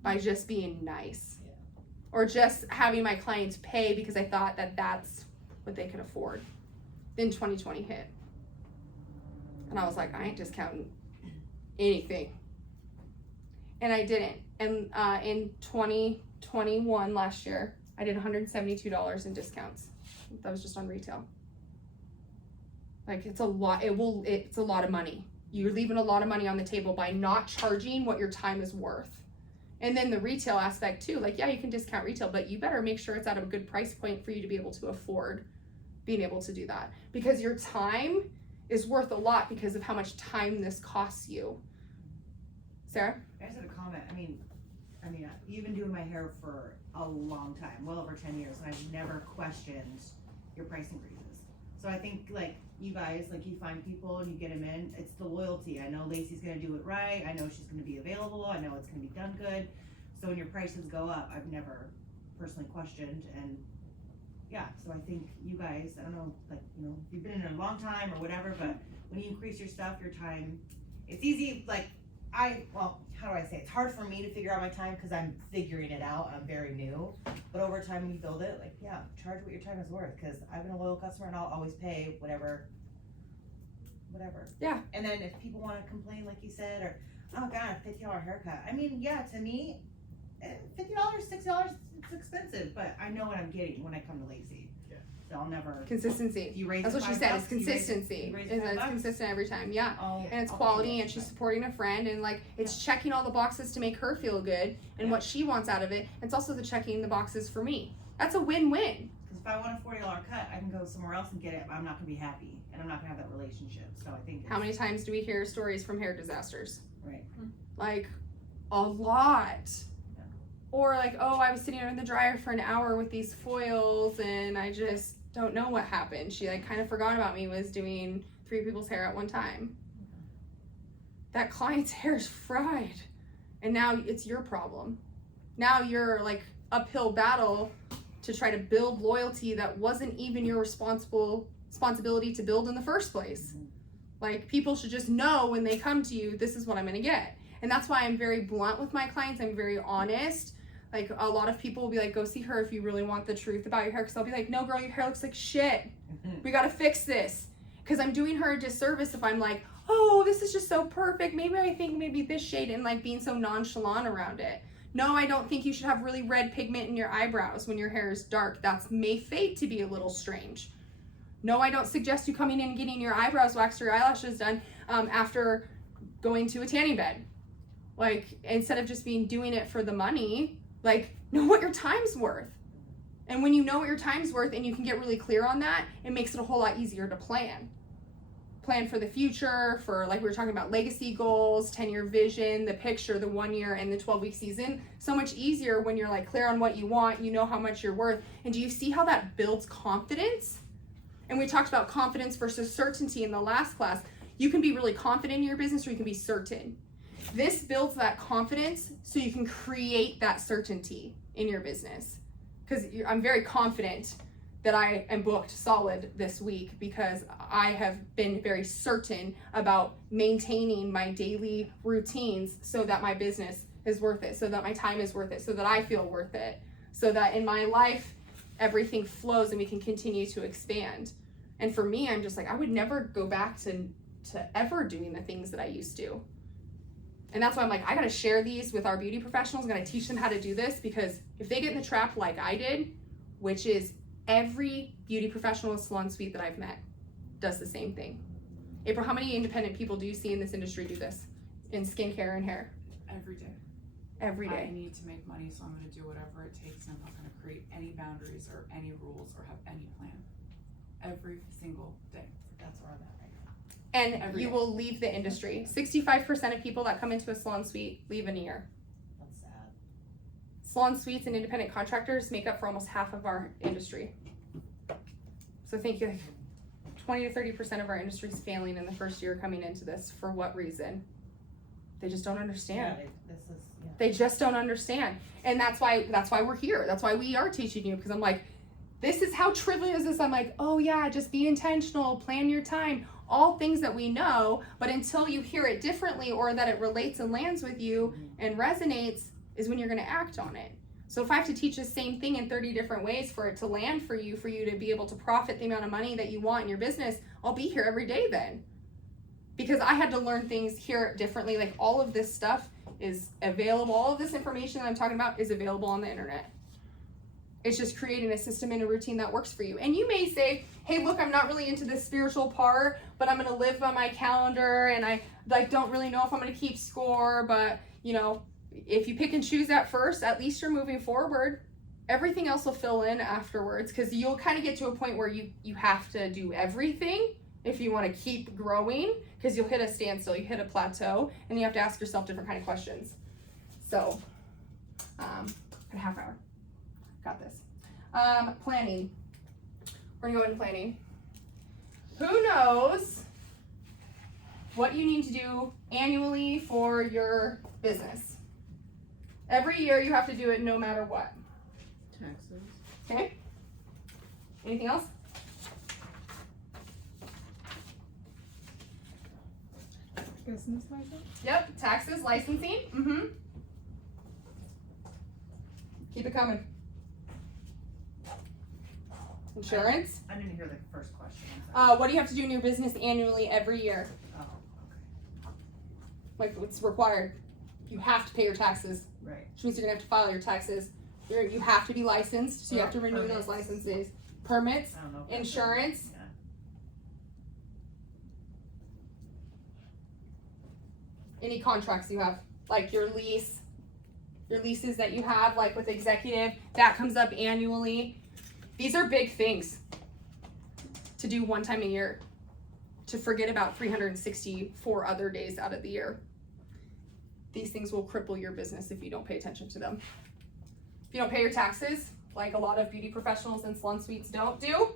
by just being nice, or just having my clients pay because I thought that that's what they could afford. Then 2020 hit, and I was like, I ain't discounting anything, and I didn't. And in 2021, last year, I did $172 in discounts. That was just on retail. Like, it's a lot. It's a lot of money. You're leaving a lot of money on the table by not charging what your time is worth. And then the retail aspect too, like, yeah, you can discount retail, but you better make sure it's at a good price point for you to be able to afford being able to do that. Because your time is worth a lot because of how much time this costs you. Sarah? I just had a comment. I mean, you've been doing my hair for a long time, well over 10 years, and I've never questioned your price increases. So I think, like, you guys, like, you find people and you get them in, it's the loyalty. I know Laycee's gonna do it right. I know she's gonna be available. I know it's gonna be done good. So when your prices go up, I've never personally questioned. And yeah, so I think you guys, I don't know, like, you know, if you've been in it a long time or whatever, but when you increase your stuff, your time, it's easy. Like, how do I say it? It's hard for me to figure out my time because I'm figuring it out. I'm very new. But over time, when you build it, like, yeah, charge what your time is worth, because I've been a loyal customer and I'll always pay whatever. Yeah. And then if people want to complain, like you said, or, oh God, $50 haircut. I mean, yeah, to me, $50, $60, it's expensive, but I know what I'm getting when I come to Laycee. Yeah. So I'll never. Consistency. You raise That's it what she $5, said. It's you raise it- consistency. you raise Is it that it's $5. consistent every time. Yeah. And And it's quality, and she's supporting a friend, and like it's checking all the boxes to make her feel good and what she wants out of it. It's also the checking the boxes for me. That's a win-win. Because if I want a $40 cut, I can go somewhere else and get it, but I'm not gonna be happy, and I'm not gonna have that relationship. So I think. How many times do we hear stories from hair disasters? Right. Like a lot. Yeah. Or like, oh, I was sitting in the dryer for an hour with these foils, and I just don't know what happened. She like kind of forgot about me, was doing 3 people's hair at one time. That client's hair is fried, and now it's your problem. Now you're like uphill battle to try to build loyalty that wasn't even your responsibility to build in the first place. Like, people should just know when they come to you, this is what I'm gonna get. And that's why I'm very blunt with my clients. I'm very honest. Like, a lot of people will be like, go see her if you really want the truth about your hair. Because I'll be like, no, girl, your hair looks like shit. We gotta fix this. Because I'm doing her a disservice if I'm like, oh, this is just so perfect. Maybe I think maybe this shade, and like being so nonchalant around it. No, I don't think you should have really red pigment in your eyebrows when your hair is dark. That's may fade to be a little strange. No, I don't suggest you coming in and getting your eyebrows waxed or your eyelashes done after going to a tanning bed. Like, instead of just doing it for the money, like, know what your time's worth. And when you know what your time's worth and you can get really clear on that, it makes it a whole lot easier to plan. Plan for the future, for like we were talking about legacy goals, 10-year vision, the picture, the 1 year and the 12-week season. So much easier when you're like clear on what you want, you know how much you're worth. And do you see how that builds confidence? And we talked about confidence versus certainty in the last class. You can be really confident in your business, or you can be certain. This builds that confidence so you can create that certainty in your business. Because I'm very confident that I am booked solid this week because I have been very certain about maintaining my daily routines so that my business is worth it, so that my time is worth it, so that I feel worth it, so that in my life everything flows and we can continue to expand. And for me, I'm just like, I would never go back to ever doing the things that I used to. And that's why I'm like, I gotta share these with our beauty professionals. I'm gonna teach them how to do this, because if they get in the trap like I did, which is every beauty professional salon suite that I've met does the same thing. April, how many independent people do you see in this industry do this? In skincare and hair? Every day. Every day. I need to make money, so I'm gonna do whatever it takes, and I'm not gonna create any boundaries or any rules or have any plan. Every single day. That's where I'm at right now. And Every you day. will leave the industry. 65% of people that come into a salon suite leave in a year. That's sad. Salon suites and independent contractors make up for almost half of our industry. So think like 20 to 30% of our industry is failing in the first year coming into this. For what reason? They just don't understand. They just don't understand. And that's why we're here. That's why we are teaching you, because I'm like, this is how trivial is this? I'm like, oh yeah, just be intentional, plan your time, all things that we know, but until you hear it differently or that it relates and lands with you and resonates is when you're gonna act on it. So if I have to teach the same thing in 30 different ways for it to land for you to be able to profit the amount of money that you want in your business, I'll be here every day then. Because I had to learn things here differently. Like, all of this stuff is available. All of this information that I'm talking about is available on the internet. It's just creating a system and a routine that works for you. And you may say, hey, look, I'm not really into this spiritual part, but I'm gonna live by my calendar, and I like don't really know if I'm gonna keep score. But you know, if you pick and choose at first, at least you're moving forward. Everything else will fill in afterwards, because you'll kind of get to a point where you have to do everything if you want to keep growing, because you'll hit a standstill, you hit a plateau, and you have to ask yourself different kind of questions. So, a half hour. Got this. Planning. We're gonna go into planning. Who knows what you need to do annually for your business? Every year you have to do it no matter what. Taxes. Okay? Anything else? Business license? Yep, taxes, licensing. Keep it coming. Insurance. I didn't hear the first question. I'm sorry. What do you have to do in your business annually every year? Oh, okay. Like, what's required? you have to pay your taxes, Right. which means you're gonna have to file your taxes. You have to be licensed, so you have to renew those Permits. licenses. Permits, I don't know. if that's insurance. Yeah. Any contracts you have, like your leases that you have, like with executive, that comes up annually. These are big things to do one time a year, to forget about 364 other days out of the year. These things will cripple your business if you don't pay attention to them. If you don't pay your taxes, like a lot of beauty professionals and salon suites don't do,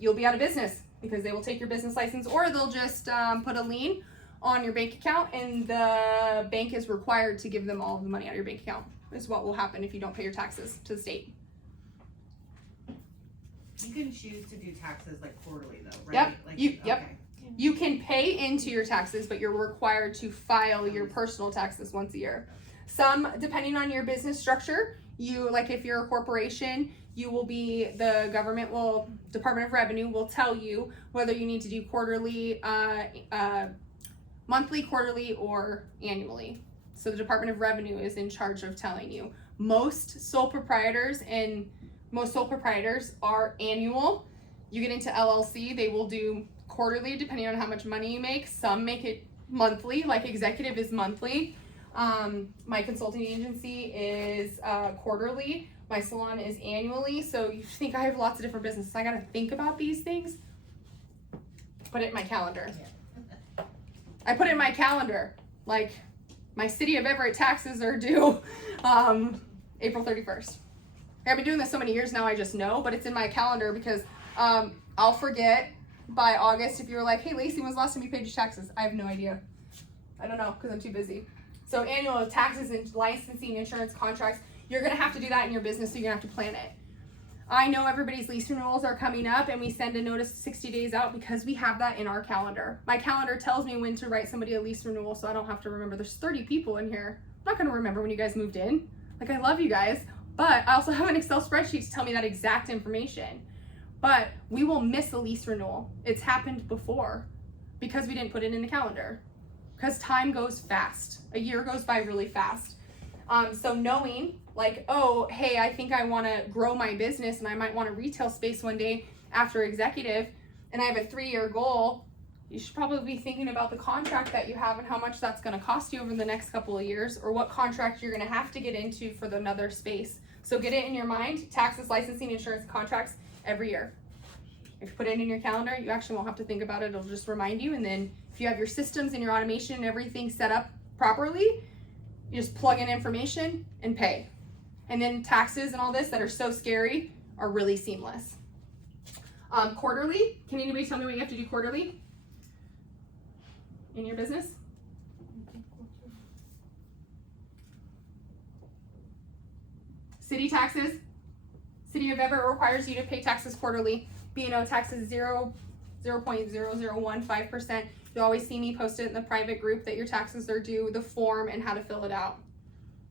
you'll be out of business because they will take your business license, or they'll just put a lien on your bank account, and the bank is required to give them all of the money out of your bank account. This is what will happen if you don't pay your taxes to the state. You can choose to do taxes like quarterly though, right? Yep. Like, Yep. okay. You can pay into your taxes, but you're required to file your personal taxes once a year. Some, depending on your business structure, like if you're a corporation, you will be, the government will, Department of Revenue will tell you whether you need to do quarterly, monthly, quarterly, or annually. So the Department of Revenue is in charge of telling you. Most sole proprietors are annual. You get into LLC, they will do quarterly depending on how much money you make. Some make it monthly, like executive is monthly. My consulting agency is quarterly. My salon is annually. So you think I have lots of different businesses. I gotta think about these things. Put it in my calendar. I put it in my calendar. Like my City of Everett taxes are due April 31st. I've been doing this so many years now, I just know, but it's in my calendar because I'll forget by August if you were like, hey, Laycee, when's the last time you paid your taxes? I have no idea. I don't know because I'm too busy. So annual taxes and licensing, insurance, contracts, you're going to have to do that in your business, so you're going to have to plan it. I know everybody's lease renewals are coming up, and we send a notice 60 days out because we have that in our calendar. My calendar tells me when to write somebody a lease renewal, so I don't have to remember. There's 30 people in here. I'm not going to remember when you guys moved in. Like, I love you guys, but I also have an Excel spreadsheet to tell me that exact information. But we will miss a lease renewal. It's happened before because we didn't put it in the calendar. Because time goes fast. A year goes by really fast. So knowing like, oh, hey, I think I want to grow my business and I might want a retail space one day after executive, and I have a 3-year goal, you should probably be thinking about the contract that you have and how much that's going to cost you over the next couple of years, or what contract you're going to have to get into for another space. So get it in your mind, taxes, licensing, insurance, contracts every year. If you put it in your calendar, you actually won't have to think about it. It'll just remind you. And then if you have your systems and your automation and everything set up properly, you just plug in information and pay. And then taxes and all this that are so scary are really seamless. Quarterly, can anybody tell me what you have to do quarterly in your business? City taxes. City of Everett requires you to pay taxes quarterly. B&O taxes 0.0015%. You always see me post it in the private group that your taxes are due, the form, and how to fill it out.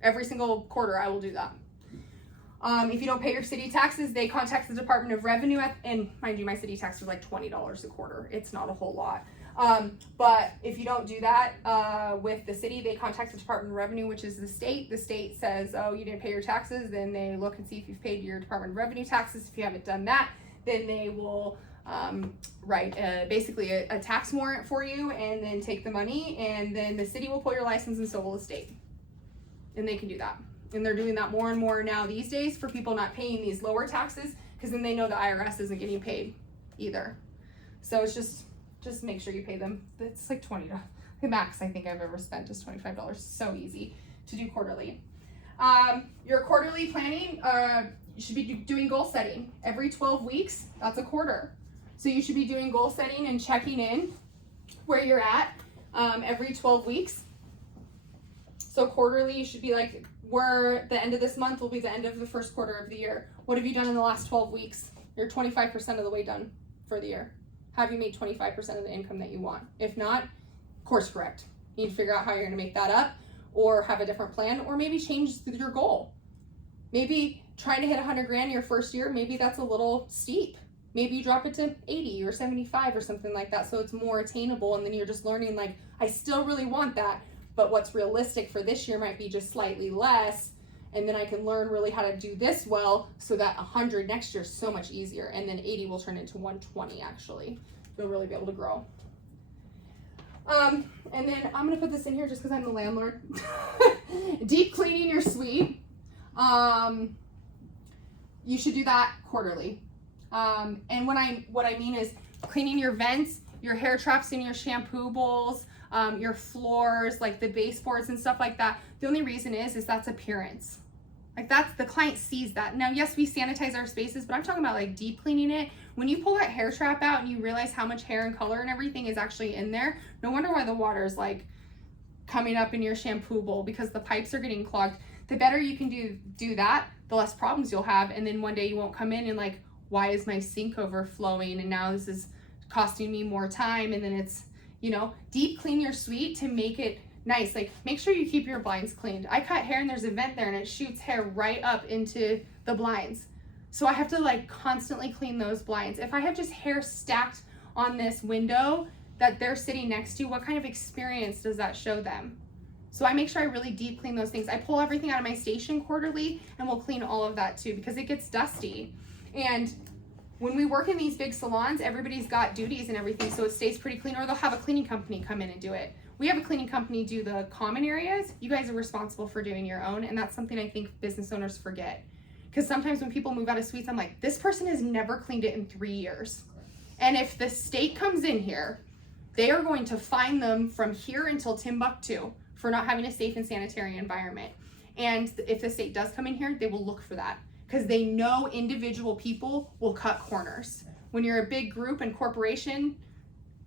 Every single quarter I will do that. If you don't pay your city taxes, they contact the Department of Revenue, and mind you, my city tax is like $20 a quarter. It's not a whole lot. But if you don't do that with the city, they contact the Department of Revenue, which is the state. The state says, oh, you didn't pay your taxes. Then they look and see if you've paid your Department of Revenue taxes. If you haven't done that, then they will write basically a tax warrant for you and then take the money, and then the city will pull your license and so will the state. And they can do that. And they're doing that more and more now these days for people not paying these lower taxes, because then they know the IRS isn't getting paid either. So it's just make sure you pay them. It's like $20. The max I think I've ever spent is $25. So easy to do quarterly. Your quarterly planning, you should be doing goal setting every 12 weeks. That's a quarter. So you should be doing goal setting and checking in where you're at every 12 weeks. So quarterly, you should be like, where the end of this month will be the end of the first quarter of the year. What have you done in the last 12 weeks? You're 25% of the way done for the year. Have you made 25% of the income that you want? If not, course correct. You need to figure out how you're going to make that up, or have a different plan, or maybe change your goal. Maybe trying to hit 100 grand your first year, maybe that's a little steep. Maybe you drop it to 80 or 75 or something like that, so it's more attainable, and then you're just learning, like, I still really want that, but what's realistic for this year might be just slightly less. And then I can learn really how to do this well, so that 100 next year is so much easier. And then 80 will turn into 120 actually. You'll really be able to grow. And then I'm gonna put this in here just because I'm the landlord. Deep cleaning your suite. You should do that quarterly. And what I mean is cleaning your vents, your hair traps and your shampoo bowls, your floors, like the baseboards and stuff like that. The only reason is that's appearance. Like that's, the client sees that. Now, yes, we sanitize our spaces, but I'm talking about like deep cleaning it. When you pull that hair trap out and you realize how much hair and color and everything is actually in there, no wonder why the water is like coming up in your shampoo bowl, because the pipes are getting clogged. The better you can do that, the less problems you'll have. And then one day you won't come in and like, why is my sink overflowing? And now this is costing me more time. And then it's, you know, deep clean your suite to make it nice. Like make sure you keep your blinds cleaned. I cut hair and there's a vent there and it shoots hair right up into the blinds. So I have to like constantly clean those blinds. If I have just hair stacked on this window that they're sitting next to, what kind of experience does that show them? So I make sure I really deep clean those things. I pull everything out of my station quarterly and we'll clean all of that too, because it gets dusty. And when we work in these big salons, everybody's got duties and everything, so it stays pretty clean, or they'll have a cleaning company come in and do it. We have a cleaning company do the common areas. You guys are responsible for doing your own, and that's something I think business owners forget. Because sometimes when people move out of suites, I'm like, this person has never cleaned it in 3 years. And if the state comes in here, they are going to fine them from here until Timbuktu for not having a safe and sanitary environment. And if the state does come in here, they will look for that, because they know individual people will cut corners. When you're a big group and corporation,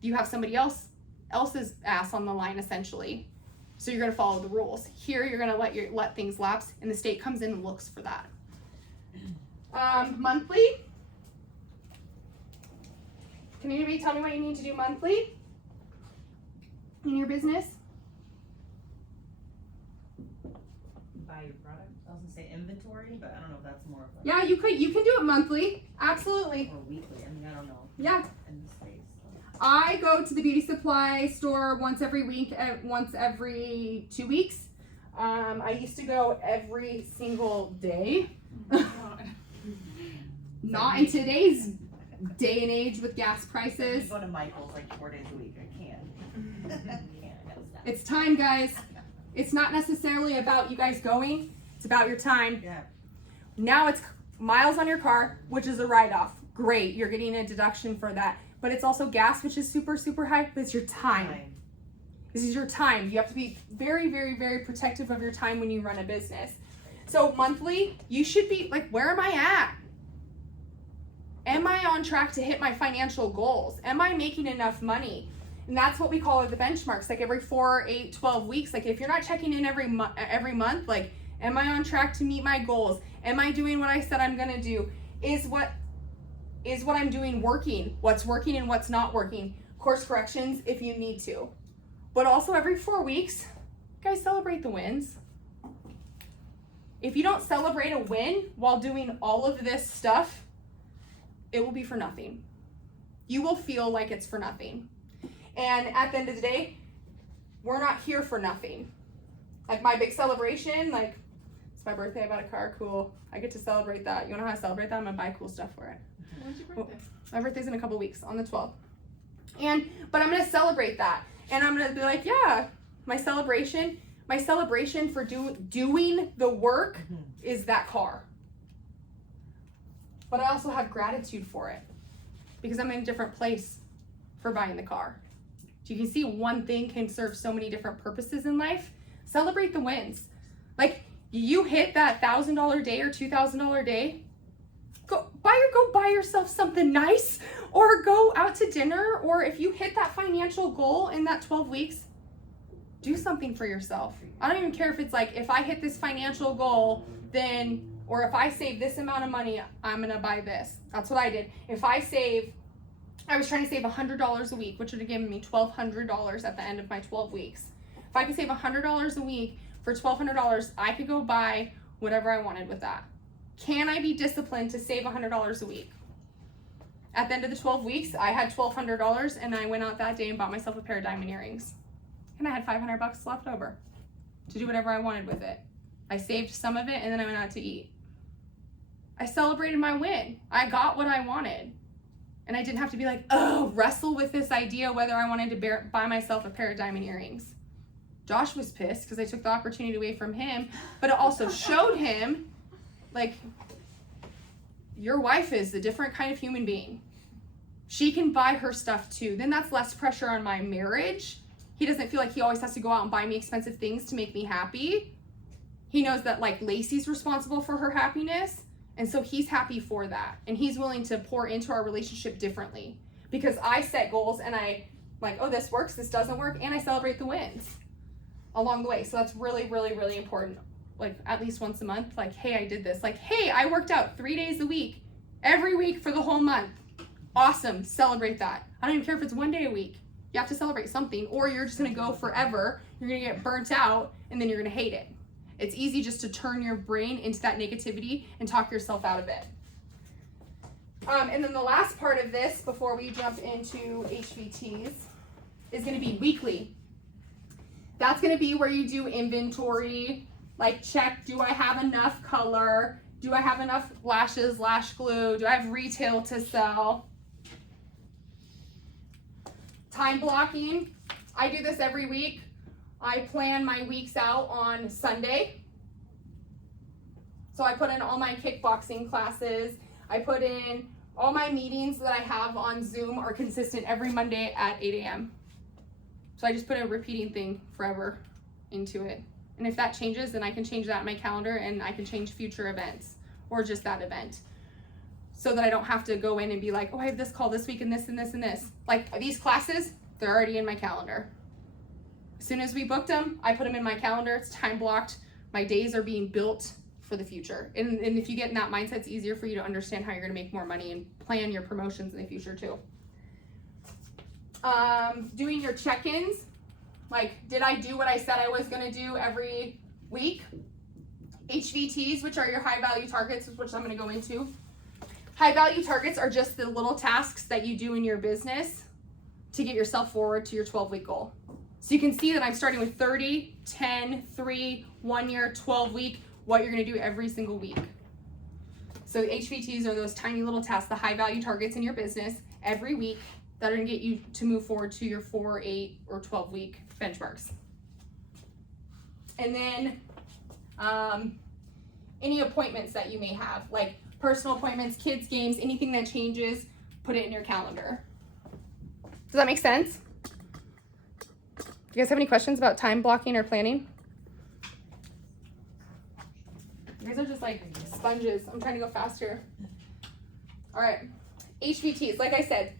you have somebody else's ass on the line essentially. So you're gonna follow the rules. Here you're gonna let things lapse, and the state comes in and looks for that. Monthly. Can anybody tell me what you need to do monthly in your business? Buy your product. I was gonna say inventory, but I don't know if that's more of a. Yeah, you can do it monthly. Absolutely. Or weekly. I mean, I don't know. Yeah. In this space. I go to the beauty supply store once every week, once every 2 weeks. I used to go every single day. Not in today's day and age with gas prices. I go to Michael's like 4 days a week. I can't. I gotta stop. It's time, guys. It's not necessarily about you guys going. It's about your time. Yeah. Now it's miles on your car, which is a write-off. Great, you're getting a deduction for that. But it's also gas, which is super, super high, but it's your time. This is your time. You have to be very, very, very protective of your time when you run a business. So monthly, you should be like, where am I at? Am I on track to hit my financial goals? Am I making enough money? And that's what we call the benchmarks, like every 4, 8, 12 weeks. Like if you're not checking in every month, like, am I on track to meet my goals? Am I doing what I said I'm gonna do? Is what I'm doing working? What's working and what's not working? Course corrections if you need to. But also every 4 weeks, guys, celebrate the wins. If you don't celebrate a win while doing all of this stuff, it will be for nothing. You will feel like it's for nothing. And at the end of the day, we're not here for nothing. Like my big celebration, like it's my birthday, I bought a car, cool. I get to celebrate that. You wanna know how to celebrate that? I'm gonna buy cool stuff for it. When's your birthday? My birthday's in a couple weeks, on the 12th. But I'm gonna celebrate that. And I'm gonna be like, yeah, my celebration for doing the work is that car. But I also have gratitude for it because I'm in a different place for buying the car. So you can see one thing can serve so many different purposes in life. Celebrate the wins. Like you hit that $1,000 day or $2,000 day, go buy yourself something nice, or go out to dinner, or if you hit that financial goal in that 12 weeks, do something for yourself. I don't even care if it's like, if I hit this financial goal, then, or if I save this amount of money, I'm gonna buy this. That's what I did. I was trying to save $100 a week, which would have given me $1,200 at the end of my 12 weeks. If I could save $100 a week for $1,200, I could go buy whatever I wanted with that. Can I be disciplined to save $100 a week? At the end of the 12 weeks, I had $1,200 and I went out that day and bought myself a pair of diamond earrings. and I had $500 left over to do whatever I wanted with it. I saved some of it and then I went out to eat. I celebrated my win. I got what I wanted. And I didn't have to be like, oh, wrestle with this idea whether I wanted to buy myself a pair of diamond earrings. Josh was pissed because I took the opportunity away from him, but it also showed him, like, your wife is a different kind of human being. She can buy her stuff too. Then that's less pressure on my marriage. He doesn't feel like he always has to go out and buy me expensive things to make me happy. He knows that, like, Laycee's responsible for her happiness. And so he's happy for that. And he's willing to pour into our relationship differently because I set goals and I like, oh, this works, this doesn't work. And I celebrate the wins along the way. So that's really, really, really important. Like at least once a month, like, hey, I did this. Like, hey, I worked out 3 days a week, every week for the whole month. Awesome, celebrate that. I don't even care if it's 1 day a week. You have to celebrate something or you're just gonna go forever. You're gonna get burnt out and then you're gonna hate it. It's easy just to turn your brain into that negativity and talk yourself out of it. And then the last part of this before we jump into HVTs is gonna be weekly. That's gonna be where you do inventory, like check, do I have enough color? Do I have enough lashes, lash glue? Do I have retail to sell? Time blocking, I do this every week. I plan my weeks out on Sunday. So I put in all my kickboxing classes. I put in all my meetings that I have on Zoom are consistent every Monday at 8 a.m. So I just put a repeating thing forever into it. And if that changes, then I can change that in my calendar and I can change future events or just that event. So that I don't have to go in and be like, oh, I have this call this week and this and this and this. Like these classes, they're already in my calendar. As soon as we booked them, I put them in my calendar. It's time blocked. My days are being built for the future. And if you get in that mindset, it's easier for you to understand how you're gonna make more money and plan your promotions in the future too. Doing your check-ins. Like, did I do what I said I was gonna do every week? HVTs, which are your high value targets, which I'm gonna go into. High value targets are just the little tasks that you do in your business to get yourself forward to your 12-week goal. So you can see that I'm starting with 30, 10, 3, 1 year, 12 week, what you're gonna do every single week. So HVTs are those tiny little tasks, the high value targets in your business every week that are gonna get you to move forward to your 4, 8, or 12 week benchmarks. And then any appointments that you may have, like personal appointments, kids games, anything that changes, put it in your calendar. Does that make sense? Do you guys have any questions about time blocking or planning? You guys are just like sponges. I'm trying to go faster. All right, HVTs. Like I said,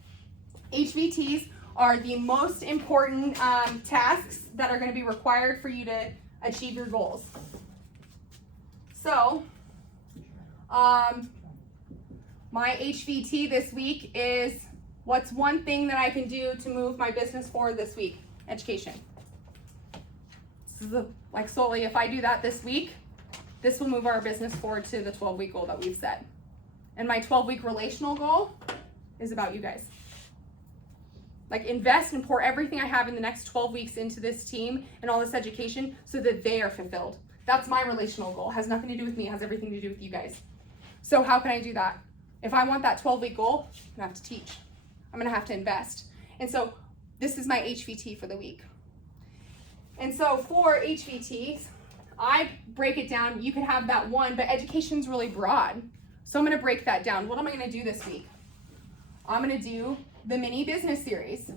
HVTs are the most important tasks that are going to be required for you to achieve your goals. So, my HVT this week is what's one thing that I can do to move my business forward this week? Education. This is like solely if I do that this week, this will move our business forward to the 12-week goal that we've set. And my 12-week relational goal is about you guys. Like invest and pour everything I have in the next 12 weeks into this team and all this education so that they are fulfilled. That's my relational goal. It has nothing to do with me. It has everything to do with you guys. So how can I do that? If I want that 12-week goal, I'm gonna have to teach. I'm gonna have to invest. And so this is my HVT for the week. And so for HVTs, I break it down. You could have that one, but education's really broad. So I'm gonna break that down. What am I gonna do this week? I'm gonna do the mini business series.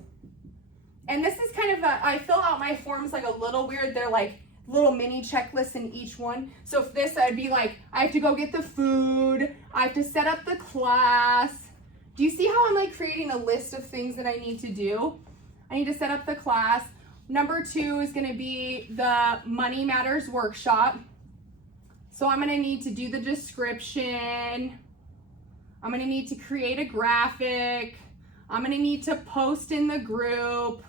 And this is kind of I fill out my forms like a little weird. They're like little mini checklists in each one. So for this, I'd be like, I have to go get the food. I have to set up the class. Do you see how I'm like creating a list of things that I need to do? I need to set up the class. Number 2 is gonna be the Money Matters workshop. So I'm gonna need to do the description. I'm gonna need to create a graphic. I'm gonna need to post in the group.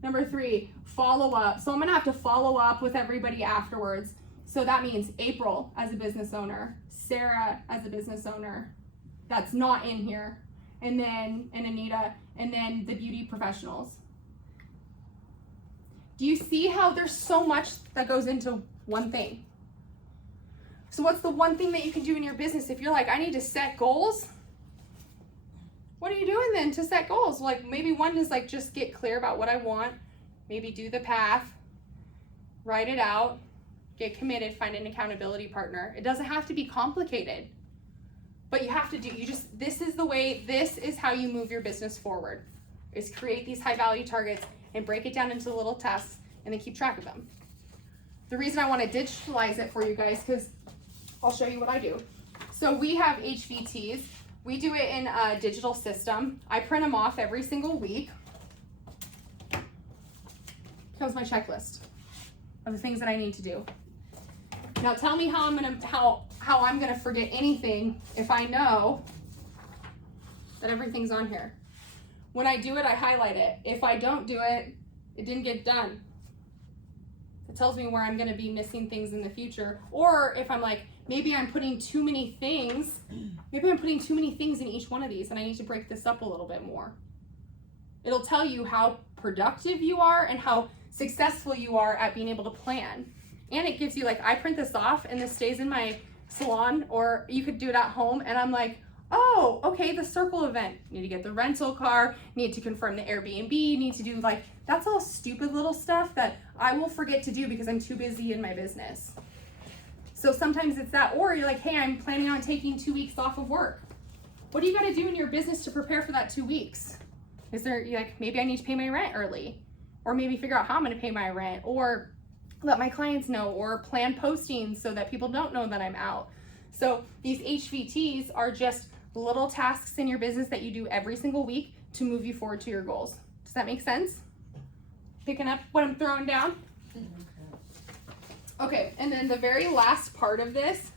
Number 3, follow up. So I'm gonna have to follow up with everybody afterwards. So that means April as a business owner, Sarah as a business owner, that's not in here. and Anita, and then the beauty professionals. Do you see how there's so much that goes into one thing? So what's the one thing that you can do in your business if you're like, I need to set goals? What are you doing then to set goals? Like maybe one is like just get clear about what I want, maybe do the path, write it out, get committed, find an accountability partner. It doesn't have to be complicated, but you have to do, this is the way, this is how you move your business forward, is create these high value targets and break it down into little tasks and then keep track of them. The reason I want to digitalize it for you guys, because I'll show you what I do. So we have HVTs. We do it in a digital system. I print them off every single week. Comes my checklist of the things that I need to do. Now tell me how I'm gonna forget anything if I know that everything's on here. When I do it, I highlight it. If I don't do it, it didn't get done. It tells me where I'm gonna be missing things in the future. Or if I'm like, maybe I'm putting too many things in each one of these and I need to break this up a little bit more. It'll tell you how productive you are and how successful you are at being able to plan. And it gives you like, I print this off and this stays in my salon, or you could do it at home, and I'm like, oh, okay, the circle event, need to get the rental car, need to confirm the Airbnb, need to do like, that's all stupid little stuff that I will forget to do because I'm too busy in my business. So sometimes it's that, or you're like, hey, I'm planning on taking 2 weeks off of work. What do you got to do in your business to prepare for that 2 weeks? Is there, like, maybe I need to pay my rent early, or maybe figure out how I'm going to pay my rent, or let my clients know, or plan postings so that people don't know that I'm out. So these HVTs are just little tasks in your business that you do every single week to move you forward to your goals. Does that make sense? Picking up what I'm throwing down? Okay, and then the very last part of this,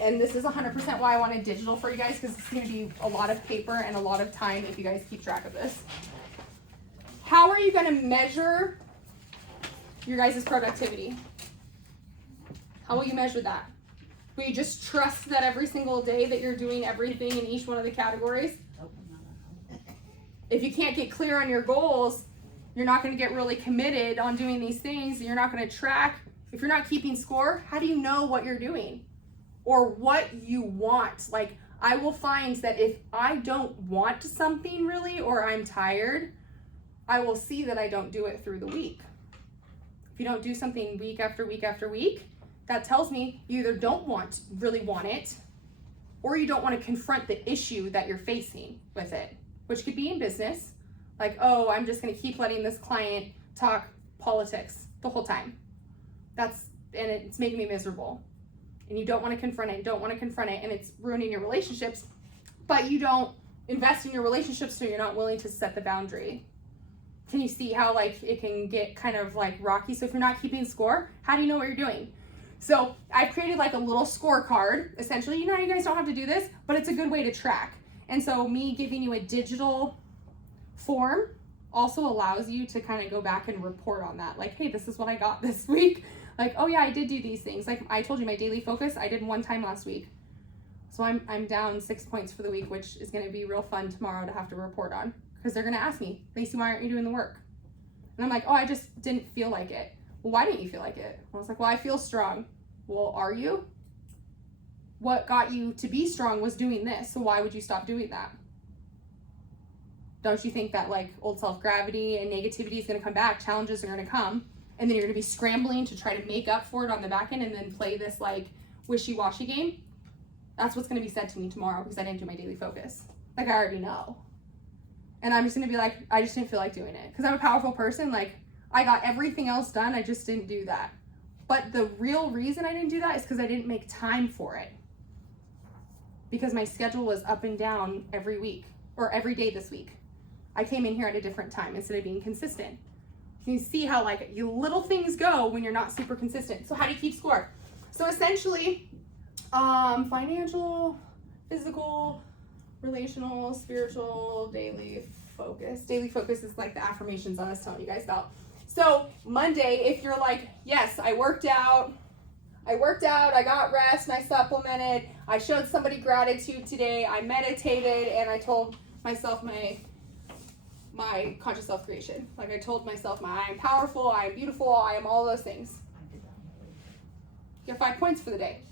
and this is 100% why I wanted digital for you guys, because it's going to be a lot of paper and a lot of time if you guys keep track of this. How are you going to measure your guys' productivity? How will you measure that? Will you just trust that every single day that you're doing everything in each one of the categories? If you can't get clear on your goals, you're not going to get really committed on doing these things, and you're not going to track. If you're not keeping score, how do you know what you're doing or what you want? Like, I will find that if I don't want something really, or I'm tired, I will see that I don't do it through the week. If you don't do something week after week after week, that tells me you either don't really want it, or you don't want to confront the issue that you're facing with it, which could be in business. Like, oh, I'm just going to keep letting this client talk politics the whole time. And it's making me miserable. And you don't want to confront it, and it's ruining your relationships, but you don't invest in your relationships, so you're not willing to set the boundary. Can you see how like it can get kind of like rocky? So if you're not keeping score, how do you know what you're doing? So I've created like a little scorecard, essentially. You know, you guys don't have to do this, but it's a good way to track. And so me giving you a digital form also allows you to kind of go back and report on that. Like, hey, this is what I got this week. Like, oh yeah, I did do these things. Like I told you, my daily focus, I did one time last week. So I'm down 6 points for the week, which is going to be real fun tomorrow to have to report on, because they're going to ask me, Laycee, why aren't you doing the work? And I'm like, oh, I just didn't feel like it. Well, why didn't you feel like it? I was like, well, I feel strong. Well, are you? What got you to be strong was doing this. So why would you stop doing that? Don't you think that like old self-gravity and negativity is going to come back, challenges are going to come, and then you're going to be scrambling to try to make up for it on the back end and then play this like wishy-washy game? That's what's going to be said to me tomorrow because I didn't do my daily focus. Like I already know. And I'm just going to be like, I just didn't feel like doing it. Because I'm a powerful person. Like I got everything else done. I just didn't do that. But the real reason I didn't do that is because I didn't make time for it. Because my schedule was up and down every week or every day this week. I came in here at a different time instead of being consistent. You see how like you little things go when you're not super consistent. So how do you keep score? So essentially, financial, physical, relational, spiritual, daily focus. Daily focus is like the affirmations I was telling you guys about. So Monday, if you're like, yes, I worked out, I got rest, and I supplemented, I showed somebody gratitude today, I meditated, and I told myself my conscious self-creation. Like I told myself I am powerful, I am beautiful, I am all those things. You have 5 points for the day.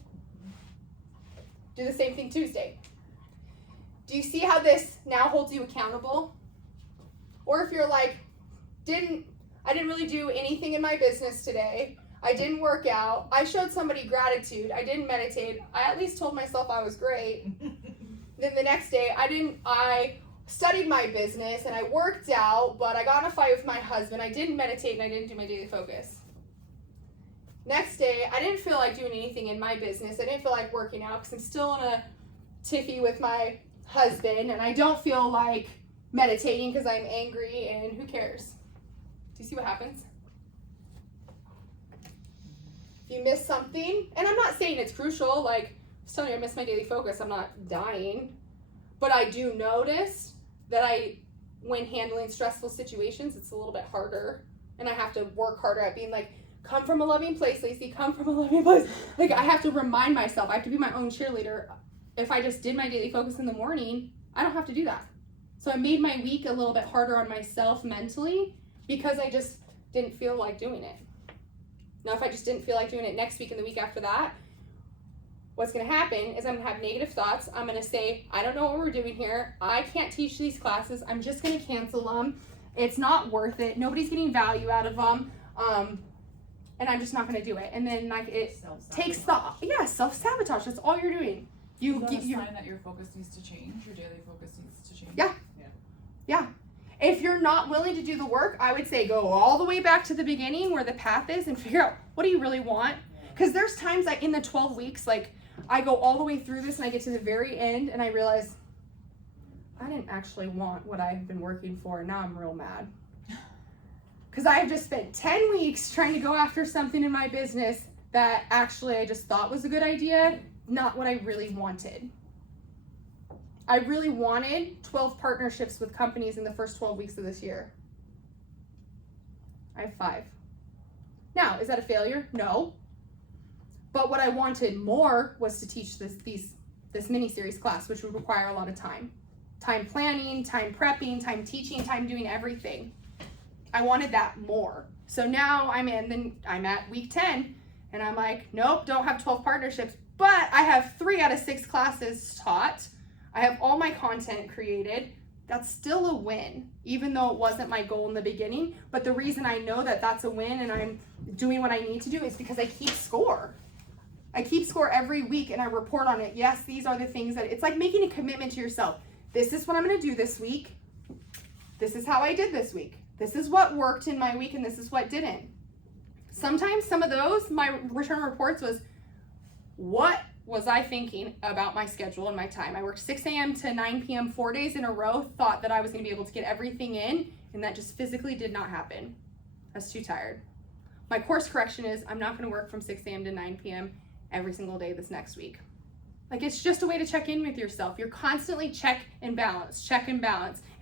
Do the same thing Tuesday. Do you see how this now holds you accountable? Or if you're like, I didn't really do anything in my business today. I didn't work out. I showed somebody gratitude. I didn't meditate. I at least told myself I was great. Then the next day, I studied my business and I worked out, but I got in a fight with my husband. I didn't meditate and I didn't do my daily focus. Next day, I didn't feel like doing anything in my business. I didn't feel like working out because I'm still in a tiffy with my husband and I don't feel like meditating because I'm angry and who cares? Do you see what happens? If you miss something, and I'm not saying it's crucial, like I was telling you I missed my daily focus, I'm not dying, but I do notice that when handling stressful situations, it's a little bit harder and I have to work harder at being like, come from a loving place, Laycee, come from a loving place. Like I have to remind myself, I have to be my own cheerleader. If I just did my daily focus in the morning, I don't have to do that. So I made my week a little bit harder on myself mentally because I just didn't feel like doing it. Now, if I just didn't feel like doing it next week and the week after that, what's going to happen is I'm going to have negative thoughts. I'm going to say, I don't know what we're doing here. I can't teach these classes. I'm just going to cancel them. It's not worth it. Nobody's getting value out of them. And I'm just not going to do it. And then like it takes self-sabotage. That's all you're doing. Is that a sign that your focus needs to change? Your daily focus needs to change? Yeah. If you're not willing to do the work, I would say go all the way back to the beginning where the path is and figure out what do you really want. Because there's times like in the 12 weeks, like I go all the way through this and I get to the very end and I realize I didn't actually want what I've been working for and now I'm real mad. Because I have just spent 10 weeks trying to go after something in my business that actually I just thought was a good idea, not what I really wanted. I really wanted 12 partnerships with companies in the first 12 weeks of this year. I have 5. Now, is that a failure? No. But what I wanted more was to teach this mini-series class, which would require a lot of time. Time planning, time prepping, time teaching, time doing everything. I wanted that more. So now I'm at week 10, and I'm like, nope, don't have 12 partnerships, but I have 3 out of 6 classes taught. I have all my content created. That's still a win, even though it wasn't my goal in the beginning. But the reason I know that that's a win and I'm doing what I need to do is because I keep score. I keep score every week and I report on it. Yes, these are the things that, it's like making a commitment to yourself. This is what I'm gonna do this week. This is how I did this week. This is what worked in my week and this is what didn't. Sometimes some of those, my return reports was, what was I thinking about my schedule and my time? I worked 6 a.m. to 9 p.m. 4 days in a row, thought that I was gonna be able to get everything in, and that just physically did not happen. I was too tired. My course correction is I'm not gonna work from 6 a.m. to 9 p.m. every single day this next week. Like it's just a way to check in with yourself. You're constantly check and balance.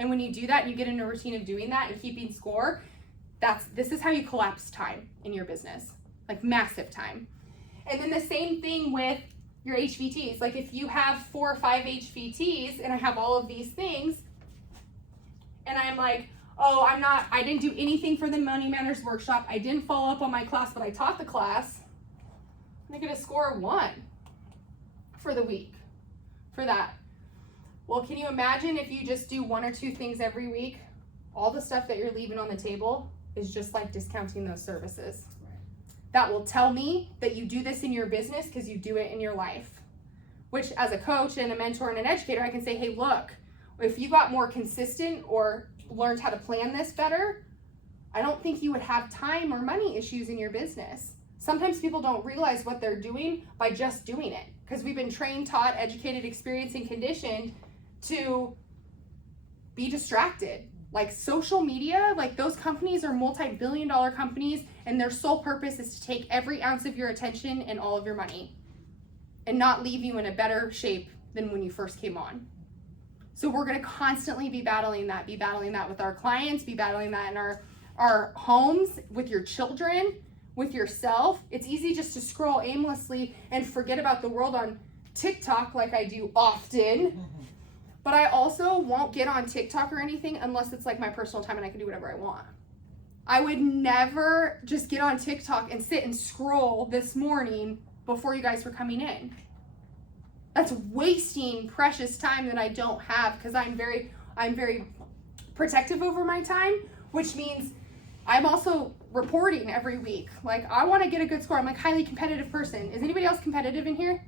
And when you do that and you get in a routine of doing that and keeping score, this is how you collapse time in your business, like massive time. And then the same thing with your HVTs. Like if you have 4 or 5 HVTs and I have all of these things and I'm like, oh, I didn't do anything for the Money Manners workshop. I didn't follow up on my class, but I taught the class. I'm gonna score 1 for the week for that. Well, can you imagine if you just do 1 or 2 things every week? All the stuff that you're leaving on the table is just like discounting those services. That will tell me that you do this in your business because you do it in your life. Which as a coach and a mentor and an educator, I can say, hey, look, if you got more consistent or learned how to plan this better, I don't think you would have time or money issues in your business. Sometimes people don't realize what they're doing by just doing it because we've been trained, taught, educated, experienced, and conditioned to be distracted. Like social media, like those companies are multi-billion-dollar companies and their sole purpose is to take every ounce of your attention and all of your money and not leave you in a better shape than when you first came on. So we're gonna constantly be battling that with our clients, be battling that in our homes, with your children, with yourself. It's easy just to scroll aimlessly and forget about the world on TikTok like I do often. But I also won't get on TikTok or anything unless it's like my personal time and I can do whatever I want. I would never just get on TikTok and sit and scroll this morning before you guys were coming in. That's wasting precious time that I don't have because I'm very protective over my time, which means I'm also reporting every week. Like, I want to get a good score. I'm like highly competitive person. Is anybody else competitive in here?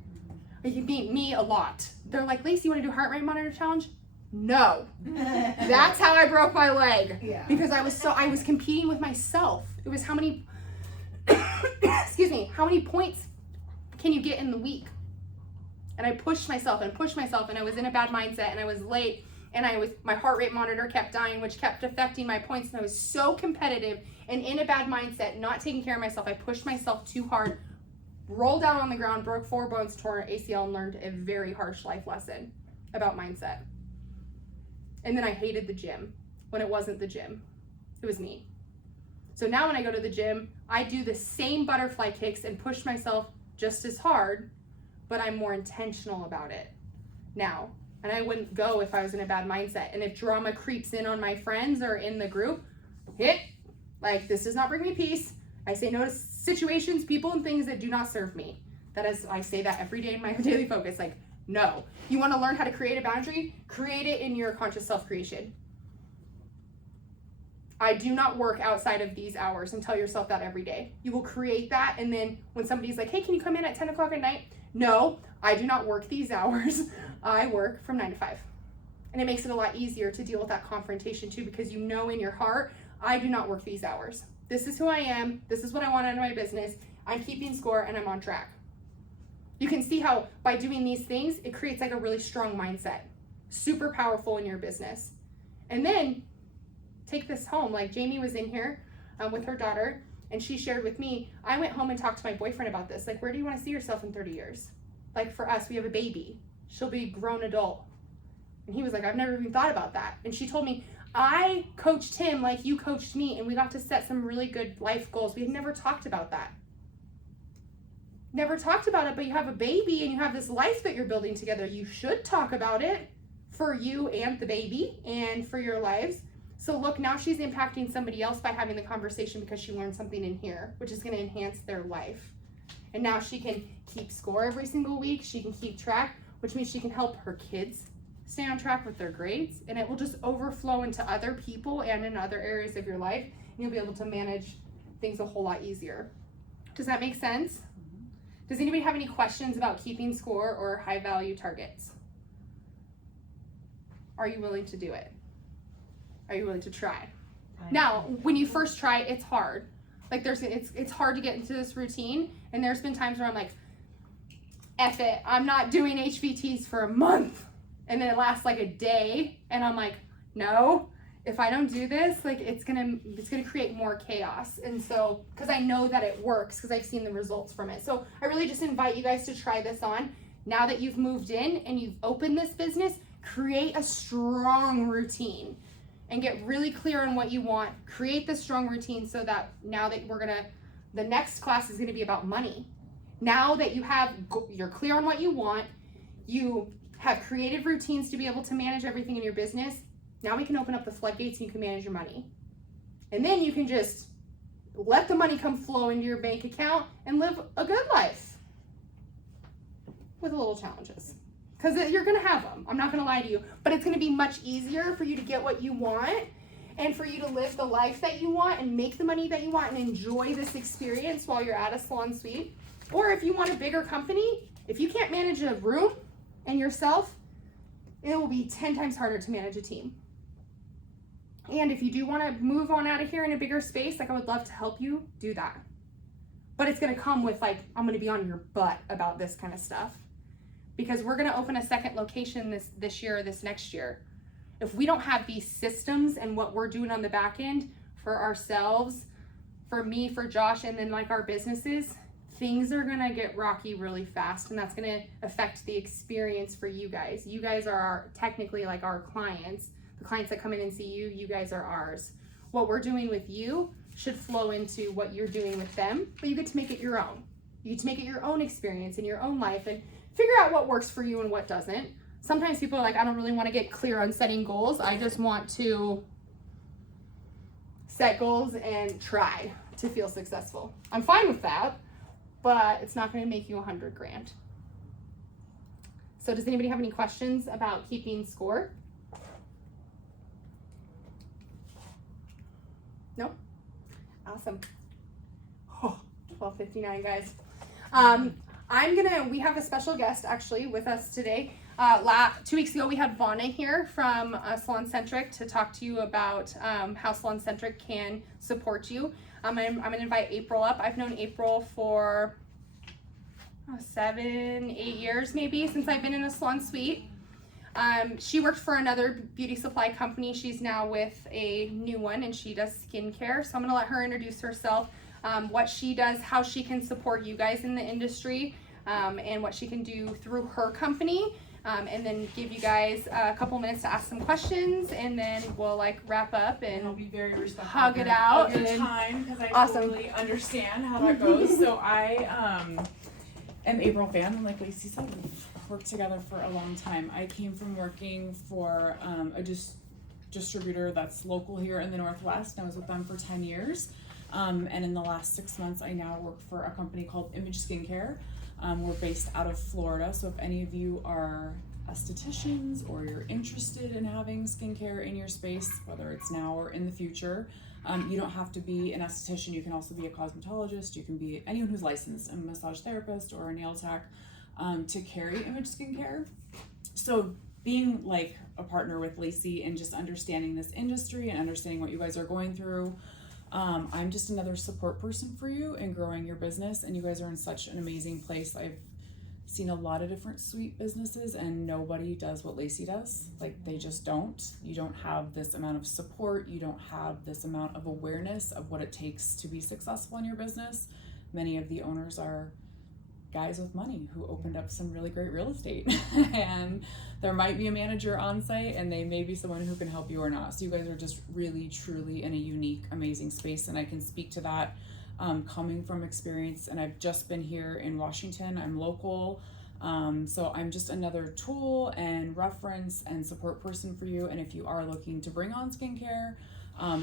You beat me a lot. They're like, Laycee, you want to do heart rate monitor challenge? No. That's how I broke my leg. Yeah. Because I was competing with myself. It was how many excuse me, how many points can you get in the week? And I pushed myself and I was in a bad mindset and I was late and my heart rate monitor kept dying, which kept affecting my points, and I was so competitive and in a bad mindset, not taking care of myself. I pushed myself too hard, rolled down on the ground, broke 4 bones, tore an ACL, and learned a very harsh life lesson about mindset. And then I hated the gym when it wasn't the gym. It was me. So now when I go to the gym, I do the same butterfly kicks and push myself just as hard, but I'm more intentional about it now. And I wouldn't go if I was in a bad mindset. And if drama creeps in on my friends or in the group, this does not bring me peace. I say no to situations, people, and things that do not serve me. I say that every day in my daily focus. Like, no. You want to learn how to create a boundary? Create it in your conscious self-creation. I do not work outside of these hours, and tell yourself that every day. You will create that, and then when somebody's like, hey, can you come in at 10 o'clock at night? No, I do not work these hours. I work from 9 to 5. And it makes it a lot easier to deal with that confrontation too, because you know in your heart, I do not work these hours. This is who I am. This is what I want out of my business. I'm keeping score and I'm on track. You can see how by doing these things, it creates like a really strong mindset. Super powerful in your business. And then take this home. Like Jamie was in here with her daughter, and she shared with me, I went home and talked to my boyfriend about this. Like, where do you want to see yourself in 30 years? Like for us, we have a baby. She'll be a grown adult. And he was like, I've never even thought about that. And she told me, I coached him like you coached me, and we got to set some really good life goals. We had never talked about that. Never talked about it, but you have a baby and you have this life that you're building together. You should talk about it for you and the baby and for your lives. So look, now she's impacting somebody else by having the conversation because she learned something in here, which is going to enhance their life. And now she can keep score every single week. She can keep track, which means she can help her kids stay on track with their grades, and it will just overflow into other people and in other areas of your life, and you'll be able to manage things a whole lot easier. Does that make sense? Does anybody have any questions about keeping score or high value targets? Are you willing to do it? Are you willing to try? Now, when you first try it, it's hard. Like it's hard to get into this routine, and there's been times where I'm like, F it, I'm not doing HVTs for a month. And then it lasts like a day, and I'm like, no, if I don't do this, like it's gonna create more chaos. And so, because I know that it works, because I've seen the results from it. So I really just invite you guys to try this on. Now that you've moved in and you've opened this business, create a strong routine and get really clear on what you want. Create the strong routine so that now that the next class is gonna be about money. Now that you're clear on what you want, you have creative routines to be able to manage everything in your business. Now we can open up the floodgates and you can manage your money. And then you can just let the money come flow into your bank account and live a good life with a little challenges. Because you're gonna have them, I'm not gonna lie to you, but it's gonna be much easier for you to get what you want and for you to live the life that you want and make the money that you want and enjoy this experience while you're at a salon suite. Or if you want a bigger company, if you can't manage a room and yourself, it will be 10 times harder to manage a team. And if you do want to move on out of here in a bigger space, like I would love to help you do that. But it's going to come with like, I'm going to be on your butt about this kind of stuff, because we're going to open a second location this year or this next year. If we don't have these systems and what we're doing on the back end for ourselves, for me, for Josh, and then like our businesses, things are gonna get rocky really fast, and that's gonna affect the experience for you guys. You guys are technically like our clients. The clients that come in and see you, you guys are ours. What we're doing with you should flow into what you're doing with them, but you get to make it your own. You get to make it your own experience in your own life and figure out what works for you and what doesn't. sometimes people are like, I don't really want to get clear on setting goals. I just want to set goals and try to feel successful. I'm fine with that, but it's not going to make you $100,000. So does anybody have any questions about keeping score? No? Awesome. Oh, 12:59, guys. We have a special guest actually with us today. 2 weeks ago we had Vonna here from Salon Centric to talk to you about how Salon Centric can support you. I'm gonna invite April up. I've known April for 7-8 years maybe since I've been in a salon suite. She worked for another beauty supply company. She's now with a new one and she does skincare. So I'm gonna let her introduce herself, what she does, how she can support you guys in the industry, and what she can do through her company. And then give you guys a couple minutes to ask some questions, and then we'll like wrap up and I'll be very respectful hug it out. of your And time because I awesome. totally understand how that goes. So I am April Fan, and like Laycee said, we've worked together for a long time. I came from working for a distributor that's local here in the Northwest, and I was with them for 10 years. And in the last 6 months, I now work for a company called Image Skincare. We're based out of Florida, so if any of you are estheticians or you're interested in having skincare in your space, whether it's now or in the future, you don't have to be an esthetician. You can also be a cosmetologist. You can be anyone who's licensed, a massage therapist or a nail tech, to carry Image Skincare. So being like a partner with Laycee and just understanding this industry and understanding what you guys are going through, I'm just another support person for you in growing your business, and you guys are in such an amazing place. I've seen a lot of different sweet businesses and nobody does what Laycee does. Like, they just don't. You don't have this amount of support. You don't have this amount of awareness of what it takes to be successful in your business. Many of the owners are guys with money who opened up some really great real estate and there might be a manager on site and they may be someone who can help you or not. So you guys are just really truly in a unique, amazing space, and I can speak to that coming from experience. And I've just been here in Washington. I'm local, so I'm just another tool and reference and support person for you. And if you are looking to bring on skincare,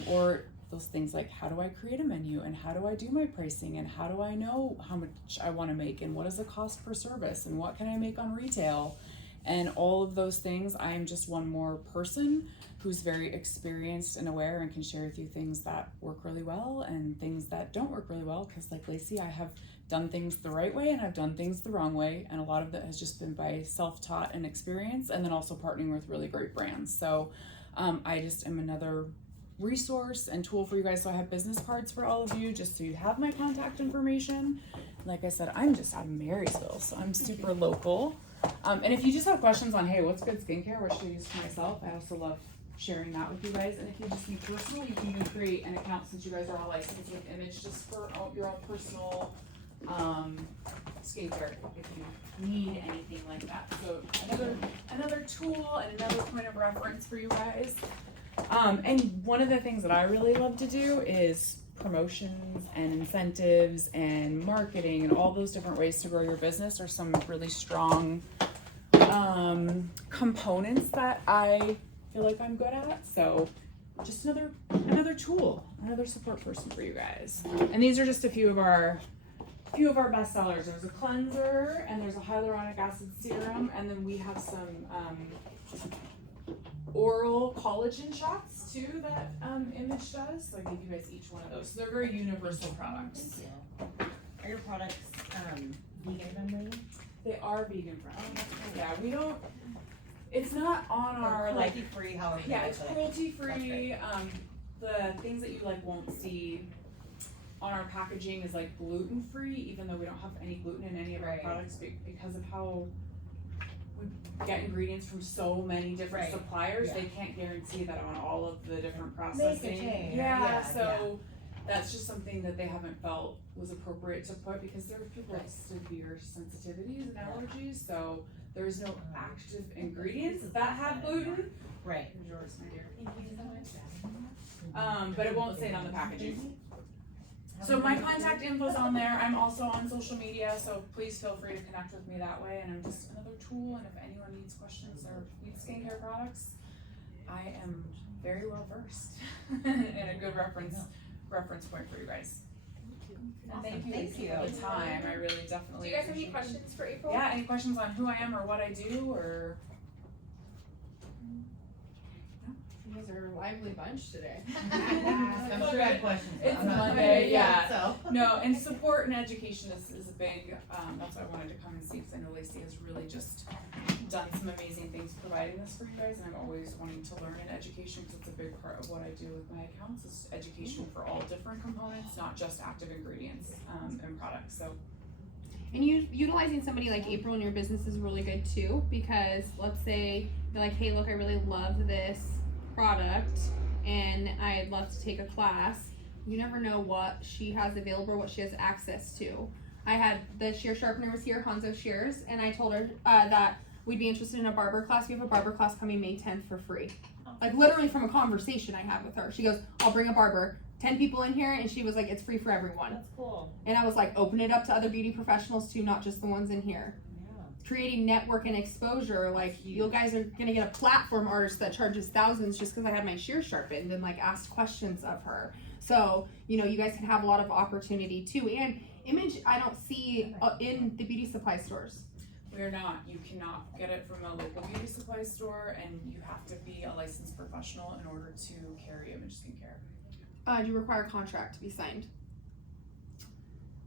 or those things like, how do I create a menu and how do I do my pricing and how do I know how much I want to make and what is the cost per service and what can I make on retail and all of those things, I am just one more person who's very experienced and aware and can share with you things that work really well and things that don't work really well, because like Laycee, I have done things the right way and I've done things the wrong way, and a lot of that has just been by self-taught and experience, and then also partnering with really great brands. So I just am another resource and tool for you guys. So I have business cards for all of you just so you have my contact information. Like I said, I'm just out of Marysville, so I'm super local. And if you just have questions on, hey, what's good skincare, what should I use for myself, I also love sharing that with you guys. And if you just need personal, you can even create an account, since you guys are all licensed with Image, just for your own personal skincare if you need anything like that. So another tool and another point of reference for you guys. And one of the things that I really love to do is promotions and incentives and marketing and all those different ways to grow your business are some really strong components that I feel like I'm good at. So just another tool, another support person for you guys. And these are just a few of our best sellers. There's a cleanser and there's a hyaluronic acid serum, and then we have some oral collagen shots too that Image does. So I gave you guys each one of those. So they're very universal products. Thank you. Are your products vegan friendly? They are vegan friendly. Yeah, we don't. It's not on our like. Cruelty free, however. Yeah, it's but cruelty that's free. great. The things that you like won't see on our packaging is like gluten free, even though we don't have any gluten in any of our Right. products because of how we get ingredients from so many different Right. suppliers. Yeah. They can't guarantee that on all of the different Make a processing. change. Yeah, so that's just something that they haven't felt was appropriate to put, because there are people with severe sensitivities and allergies, so there's no active ingredients that have gluten. Right. Here's yours, my dear. But it won't say it on the packaging. So my contact info's on there. I'm also on social media, so please feel free to connect with me that way. And I'm just another tool, and if anyone needs questions or needs skincare products, I am very well versed and a good reference point for you guys. And thank you, Thank you. for the time. I really definitely Do you guys have any appreciate it. questions for April? Yeah, any questions on who I am or what I do or? You guys are a lively bunch today. I'm sure I have questions. It's I'm not- Monday, yeah. So. No, and support and education is a big, that's why I wanted to come and see, because I know Laycee has really just done some amazing things providing this for you guys, and I'm always wanting to learn in education, because it's a big part of what I do with my accounts, is education for all different components, not just active ingredients, and products, so. And you utilizing somebody like April in your business is really good too, because let's say they're like, hey, look, I really love this product and I'd love to take a class. You never know what she has available, what she has access to. I had the shear sharpener was here, Hanzo Shears, and I told her that we'd be interested in a barber class. We have a barber class coming May 10th for free. Like literally from a conversation I had with her. She goes, I'll bring a barber. 10 people in here, and she was like, it's free for everyone. That's cool. And I was like, open it up to other beauty professionals too, not just the ones in here. Yeah. Creating network and exposure, like you guys are gonna get a platform artist that charges thousands just because I had my shears sharpened and like asked questions of her. So, you know, you guys can have a lot of opportunity too. And image I don't see in the beauty supply stores. We're not. You cannot get it from a local beauty supply store, and you have to be a licensed professional in order to carry Image Skincare. Do you require a contract to be signed?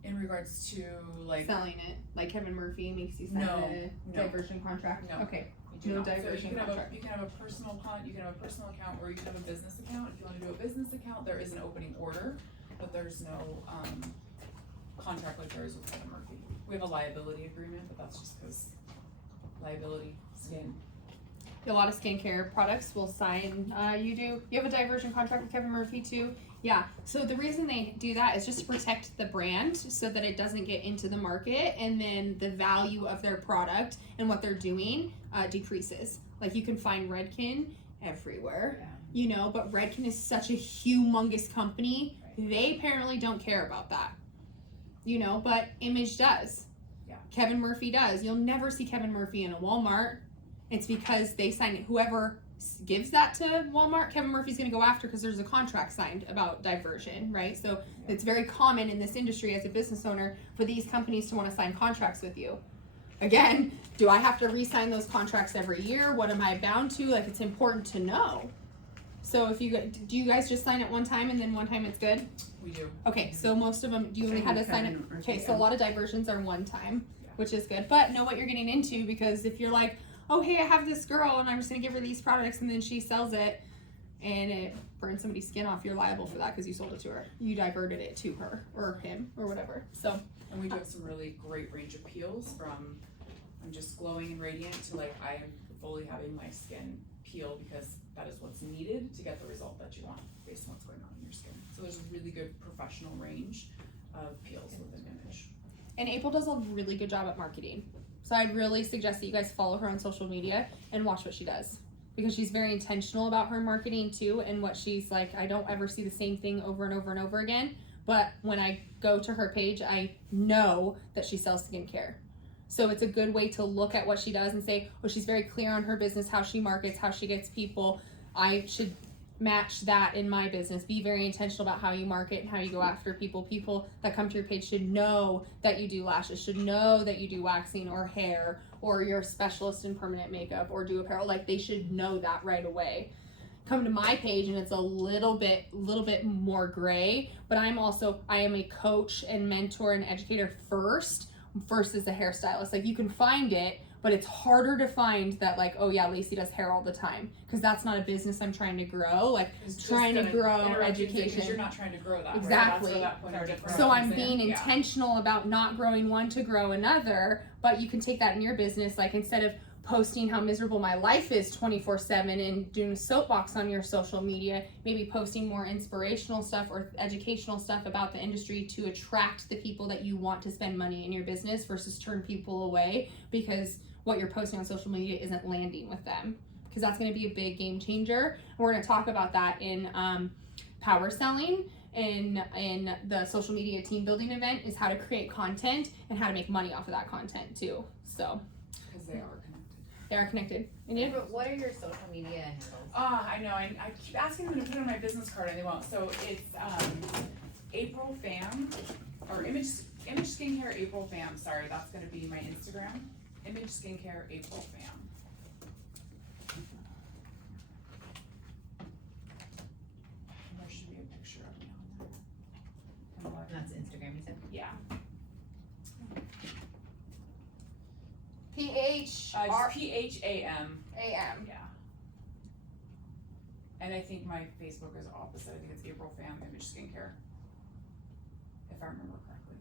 In regards to like Selling it, like Kevin Murphy makes you sign a diversion contract. No. Okay. you do No not. So diversion you can contract. you can have a personal account, you can have a personal account, or you can have a business account. If you want to do a business account, there is an opening order, but there's no contract like there is with Kevin Murphy. We have a liability agreement, but that's just because liability, skin. A lot of skincare products will sign. You have a diversion contract with Kevin Murphy too. Yeah. So the reason they do that is just to protect the brand so that it doesn't get into the market, and then the value of their product and what they're doing decreases. Like you can find Redken everywhere, you know, but Redken is such a humongous company. Right. They apparently don't care about that, you know, but Image does. Yeah. Kevin Murphy does. You'll never see Kevin Murphy in a Walmart. It's because they sign it. Whoever gives that to Walmart, Kevin Murphy's going to go after, because there's a contract signed about diversion, right? So it's very common in this industry as a business owner for these companies to want to sign contracts with you. Again, do I have to re-sign those contracts every year? What am I bound to? Like, it's important to know. So if do you guys just sign it one time and then one time it's good? We do. Okay, so most of them, do you only have to sign it? Okay, so a lot of diversions are one time, which is good. But know what you're getting into, because if you're like, oh, hey, I have this girl and I'm just going to give her these products, and then she sells it and it burns somebody's skin off, you're liable for that because you sold it to her. You diverted it to her or him or whatever. So, and we do have some really great range of peels, from I'm just glowing and radiant to like I am fully having my skin peel, because that is what's needed to get the result that you want based on what's going on in your skin. So there's a really good professional range of peels within Image. and April does a really good job at marketing. So I'd really suggest that you guys follow her on social media and watch what she does, because she's very intentional about her marketing too, and what she's like. I don't ever see the same thing over and over and over again, but when I go to her page, I know that she sells skincare. So it's a good way to look at what she does and say, oh, she's very clear on her business, how she markets, how she gets people. I should match that in my business. Be very intentional about how you market and how you go after people. People that come to your page should know that you do lashes, should know that you do waxing or hair, or you're a specialist in permanent makeup or do apparel. Like, they should know that right away. Come to my page and it's a little bit more gray, but I am a coach and mentor and educator first as a hairstylist. Like, you can find it, but it's harder to find that, like, oh yeah, Laycee does hair all the time, because that's not a business I'm trying to grow. Like, trying to grow education. Because you're not trying to grow that. Exactly. Right? That's where that point of difference So I'm comes in. being intentional about not growing one to grow another, but you can take that in your business. Like, instead of posting how miserable my life is 24/7 and doing a soapbox on your social media, maybe posting more inspirational stuff or educational stuff about the industry to attract the people that you want to spend money in your business, versus turn people away because what you're posting on social media isn't landing with them, because that's going to be a big game changer. And we're going to talk about that in power selling in the social media team building event is how to create content and how to make money off of that content too. So Because they are connected. they are connected. And yeah. But what are your social media handles? I know. I keep asking them to put it on my business card and they won't. So it's April Fam or Image Skincare April Fam. Sorry, that's gonna be my Instagram. Image Skincare April Fam. There should be a picture of me on there. That's Instagram, you said? Yeah. PHRAM. Just PHAM. Yeah. And I think my Facebook is opposite. I think it's April Fam Image Skincare. If I remember correctly.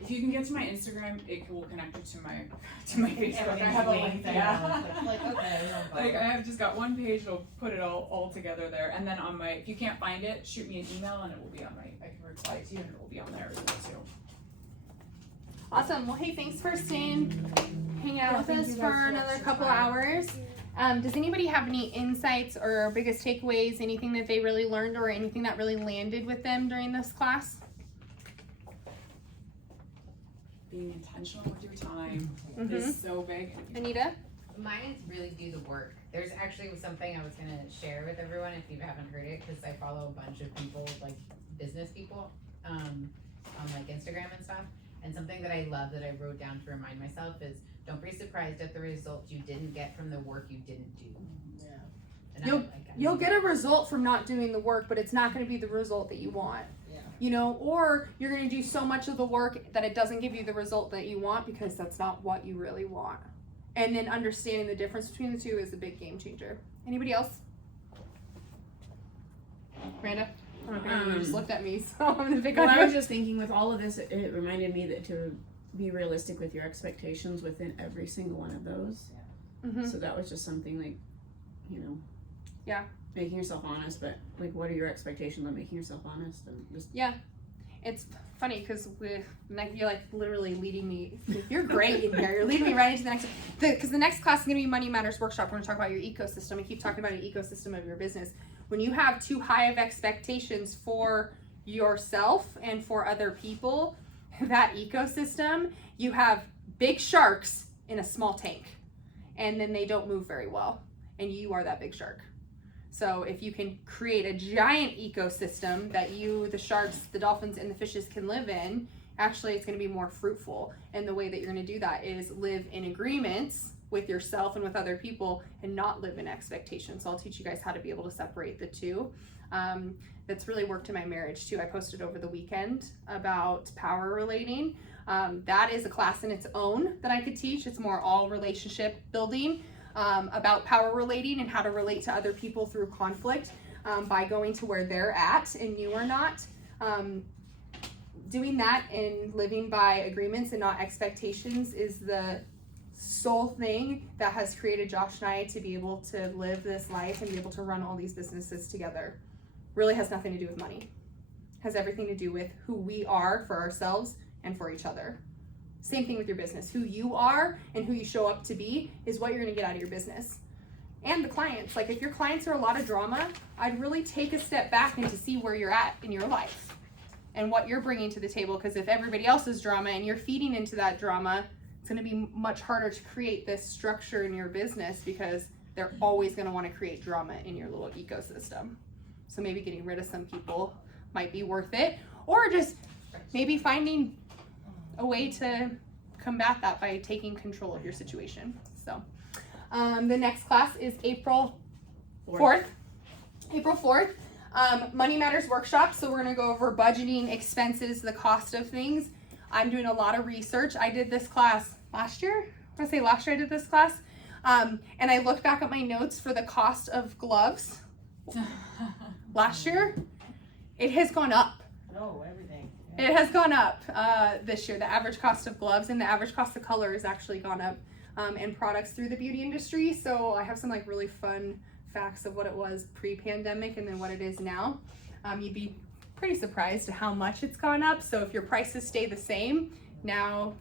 If you can get to my Instagram, it will connect you to my Facebook. I have a link. Yeah. Like, okay, Like I have just got one page. It'll put it all together there, and then on my. If you can't find it, shoot me an email, and it will be on my. I can reply to you, and it will be on there as well too. Awesome. Well, hey, thanks for hanging out with thank us you for guys for another extra couple time. hours. Does anybody have any insights or biggest takeaways, anything that they really learned or anything that really landed with them during this class? Being intentional with your time Mhm. is so big. Anita? Mine is really do the work. There's actually something I was gonna share with everyone if you haven't heard it, because I follow a bunch of people, like business people, on like Instagram and stuff. And something that I love that I wrote down to remind myself is don't be surprised at the results you didn't get from the work you didn't do. Yeah. And You'll get a result from not doing the work, but it's not going to be the result that you want. Yeah. You know, or you're going to do so much of the work that it doesn't give you the result that you want because that's not what you really want. And then understanding the difference between the two is a big game changer. Anybody else? Miranda? You just looked at me, so I'm going to pick Well, on I you. was just thinking with all of this, it reminded me that to be realistic with your expectations within every single one of those. Mhm. So that was just something like, Yeah. making yourself honest, but like, what are your expectations on making yourself honest? And just It's funny because you're like literally leading me. You're great in here. You're leading me right into the next. Because the next class is going to be Money Matters Workshop. We're going to talk about your ecosystem. I keep talking about an ecosystem of your business. When you have too high of expectations for yourself and for other people, that ecosystem, you have big sharks in a small tank, and then they don't move very well. And you are that big shark. So if you can create a giant ecosystem that you, the sharks, the dolphins, and the fishes can live in, actually it's going to be more fruitful. And the way that you're going to do that is live in agreements with yourself and with other people and not live in expectations. So I'll teach you guys how to be able to separate the two. That's really worked in my marriage too. I posted over the weekend about power relating. That is a class in its own that I could teach. It's more all relationship building. About power relating and how to relate to other people through conflict by going to where they're at and you are not. Doing that and living by agreements and not expectations is the sole thing that has created Josh and I to be able to live this life and be able to run all these businesses together. Really has nothing to do with money. Has everything to do with who we are for ourselves and for each other. Same thing with your business. Who you are and who you show up to be is what you're going to get out of your business. And the clients. Like if your clients are a lot of drama, I'd really take a step back and to see where you're at in your life and what you're bringing to the table. Because if everybody else is drama and you're feeding into that drama, it's going to be much harder to create this structure in your business because they're always going to want to create drama in your little ecosystem. So maybe getting rid of some people might be worth it, or just maybe finding a way to combat that by taking control of your situation. So the next class is April 4th. April 4th, Money Matters Workshop. So we're going to go over budgeting, expenses, the cost of things. I'm doing a lot of research. I did this class last year. I say last year I did this class. And I looked back at my notes for the cost of gloves last year. It has gone up. No, everything. It has gone up this year. The average cost of gloves and the average cost of color has actually gone up, and products through the beauty industry. So I have some like really fun facts of what it was pre-pandemic and then what it is now. You'd be pretty surprised at how much it's gone up. So if your prices stay the same, now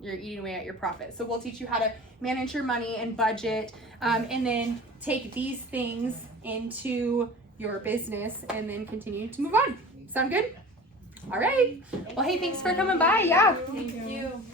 you're eating away at your profit. So we'll teach you how to manage your money and budget, and then take these things into your business and then continue to move on. Sound good? All right. Well, hey, thanks for coming by. Yeah. Thank you.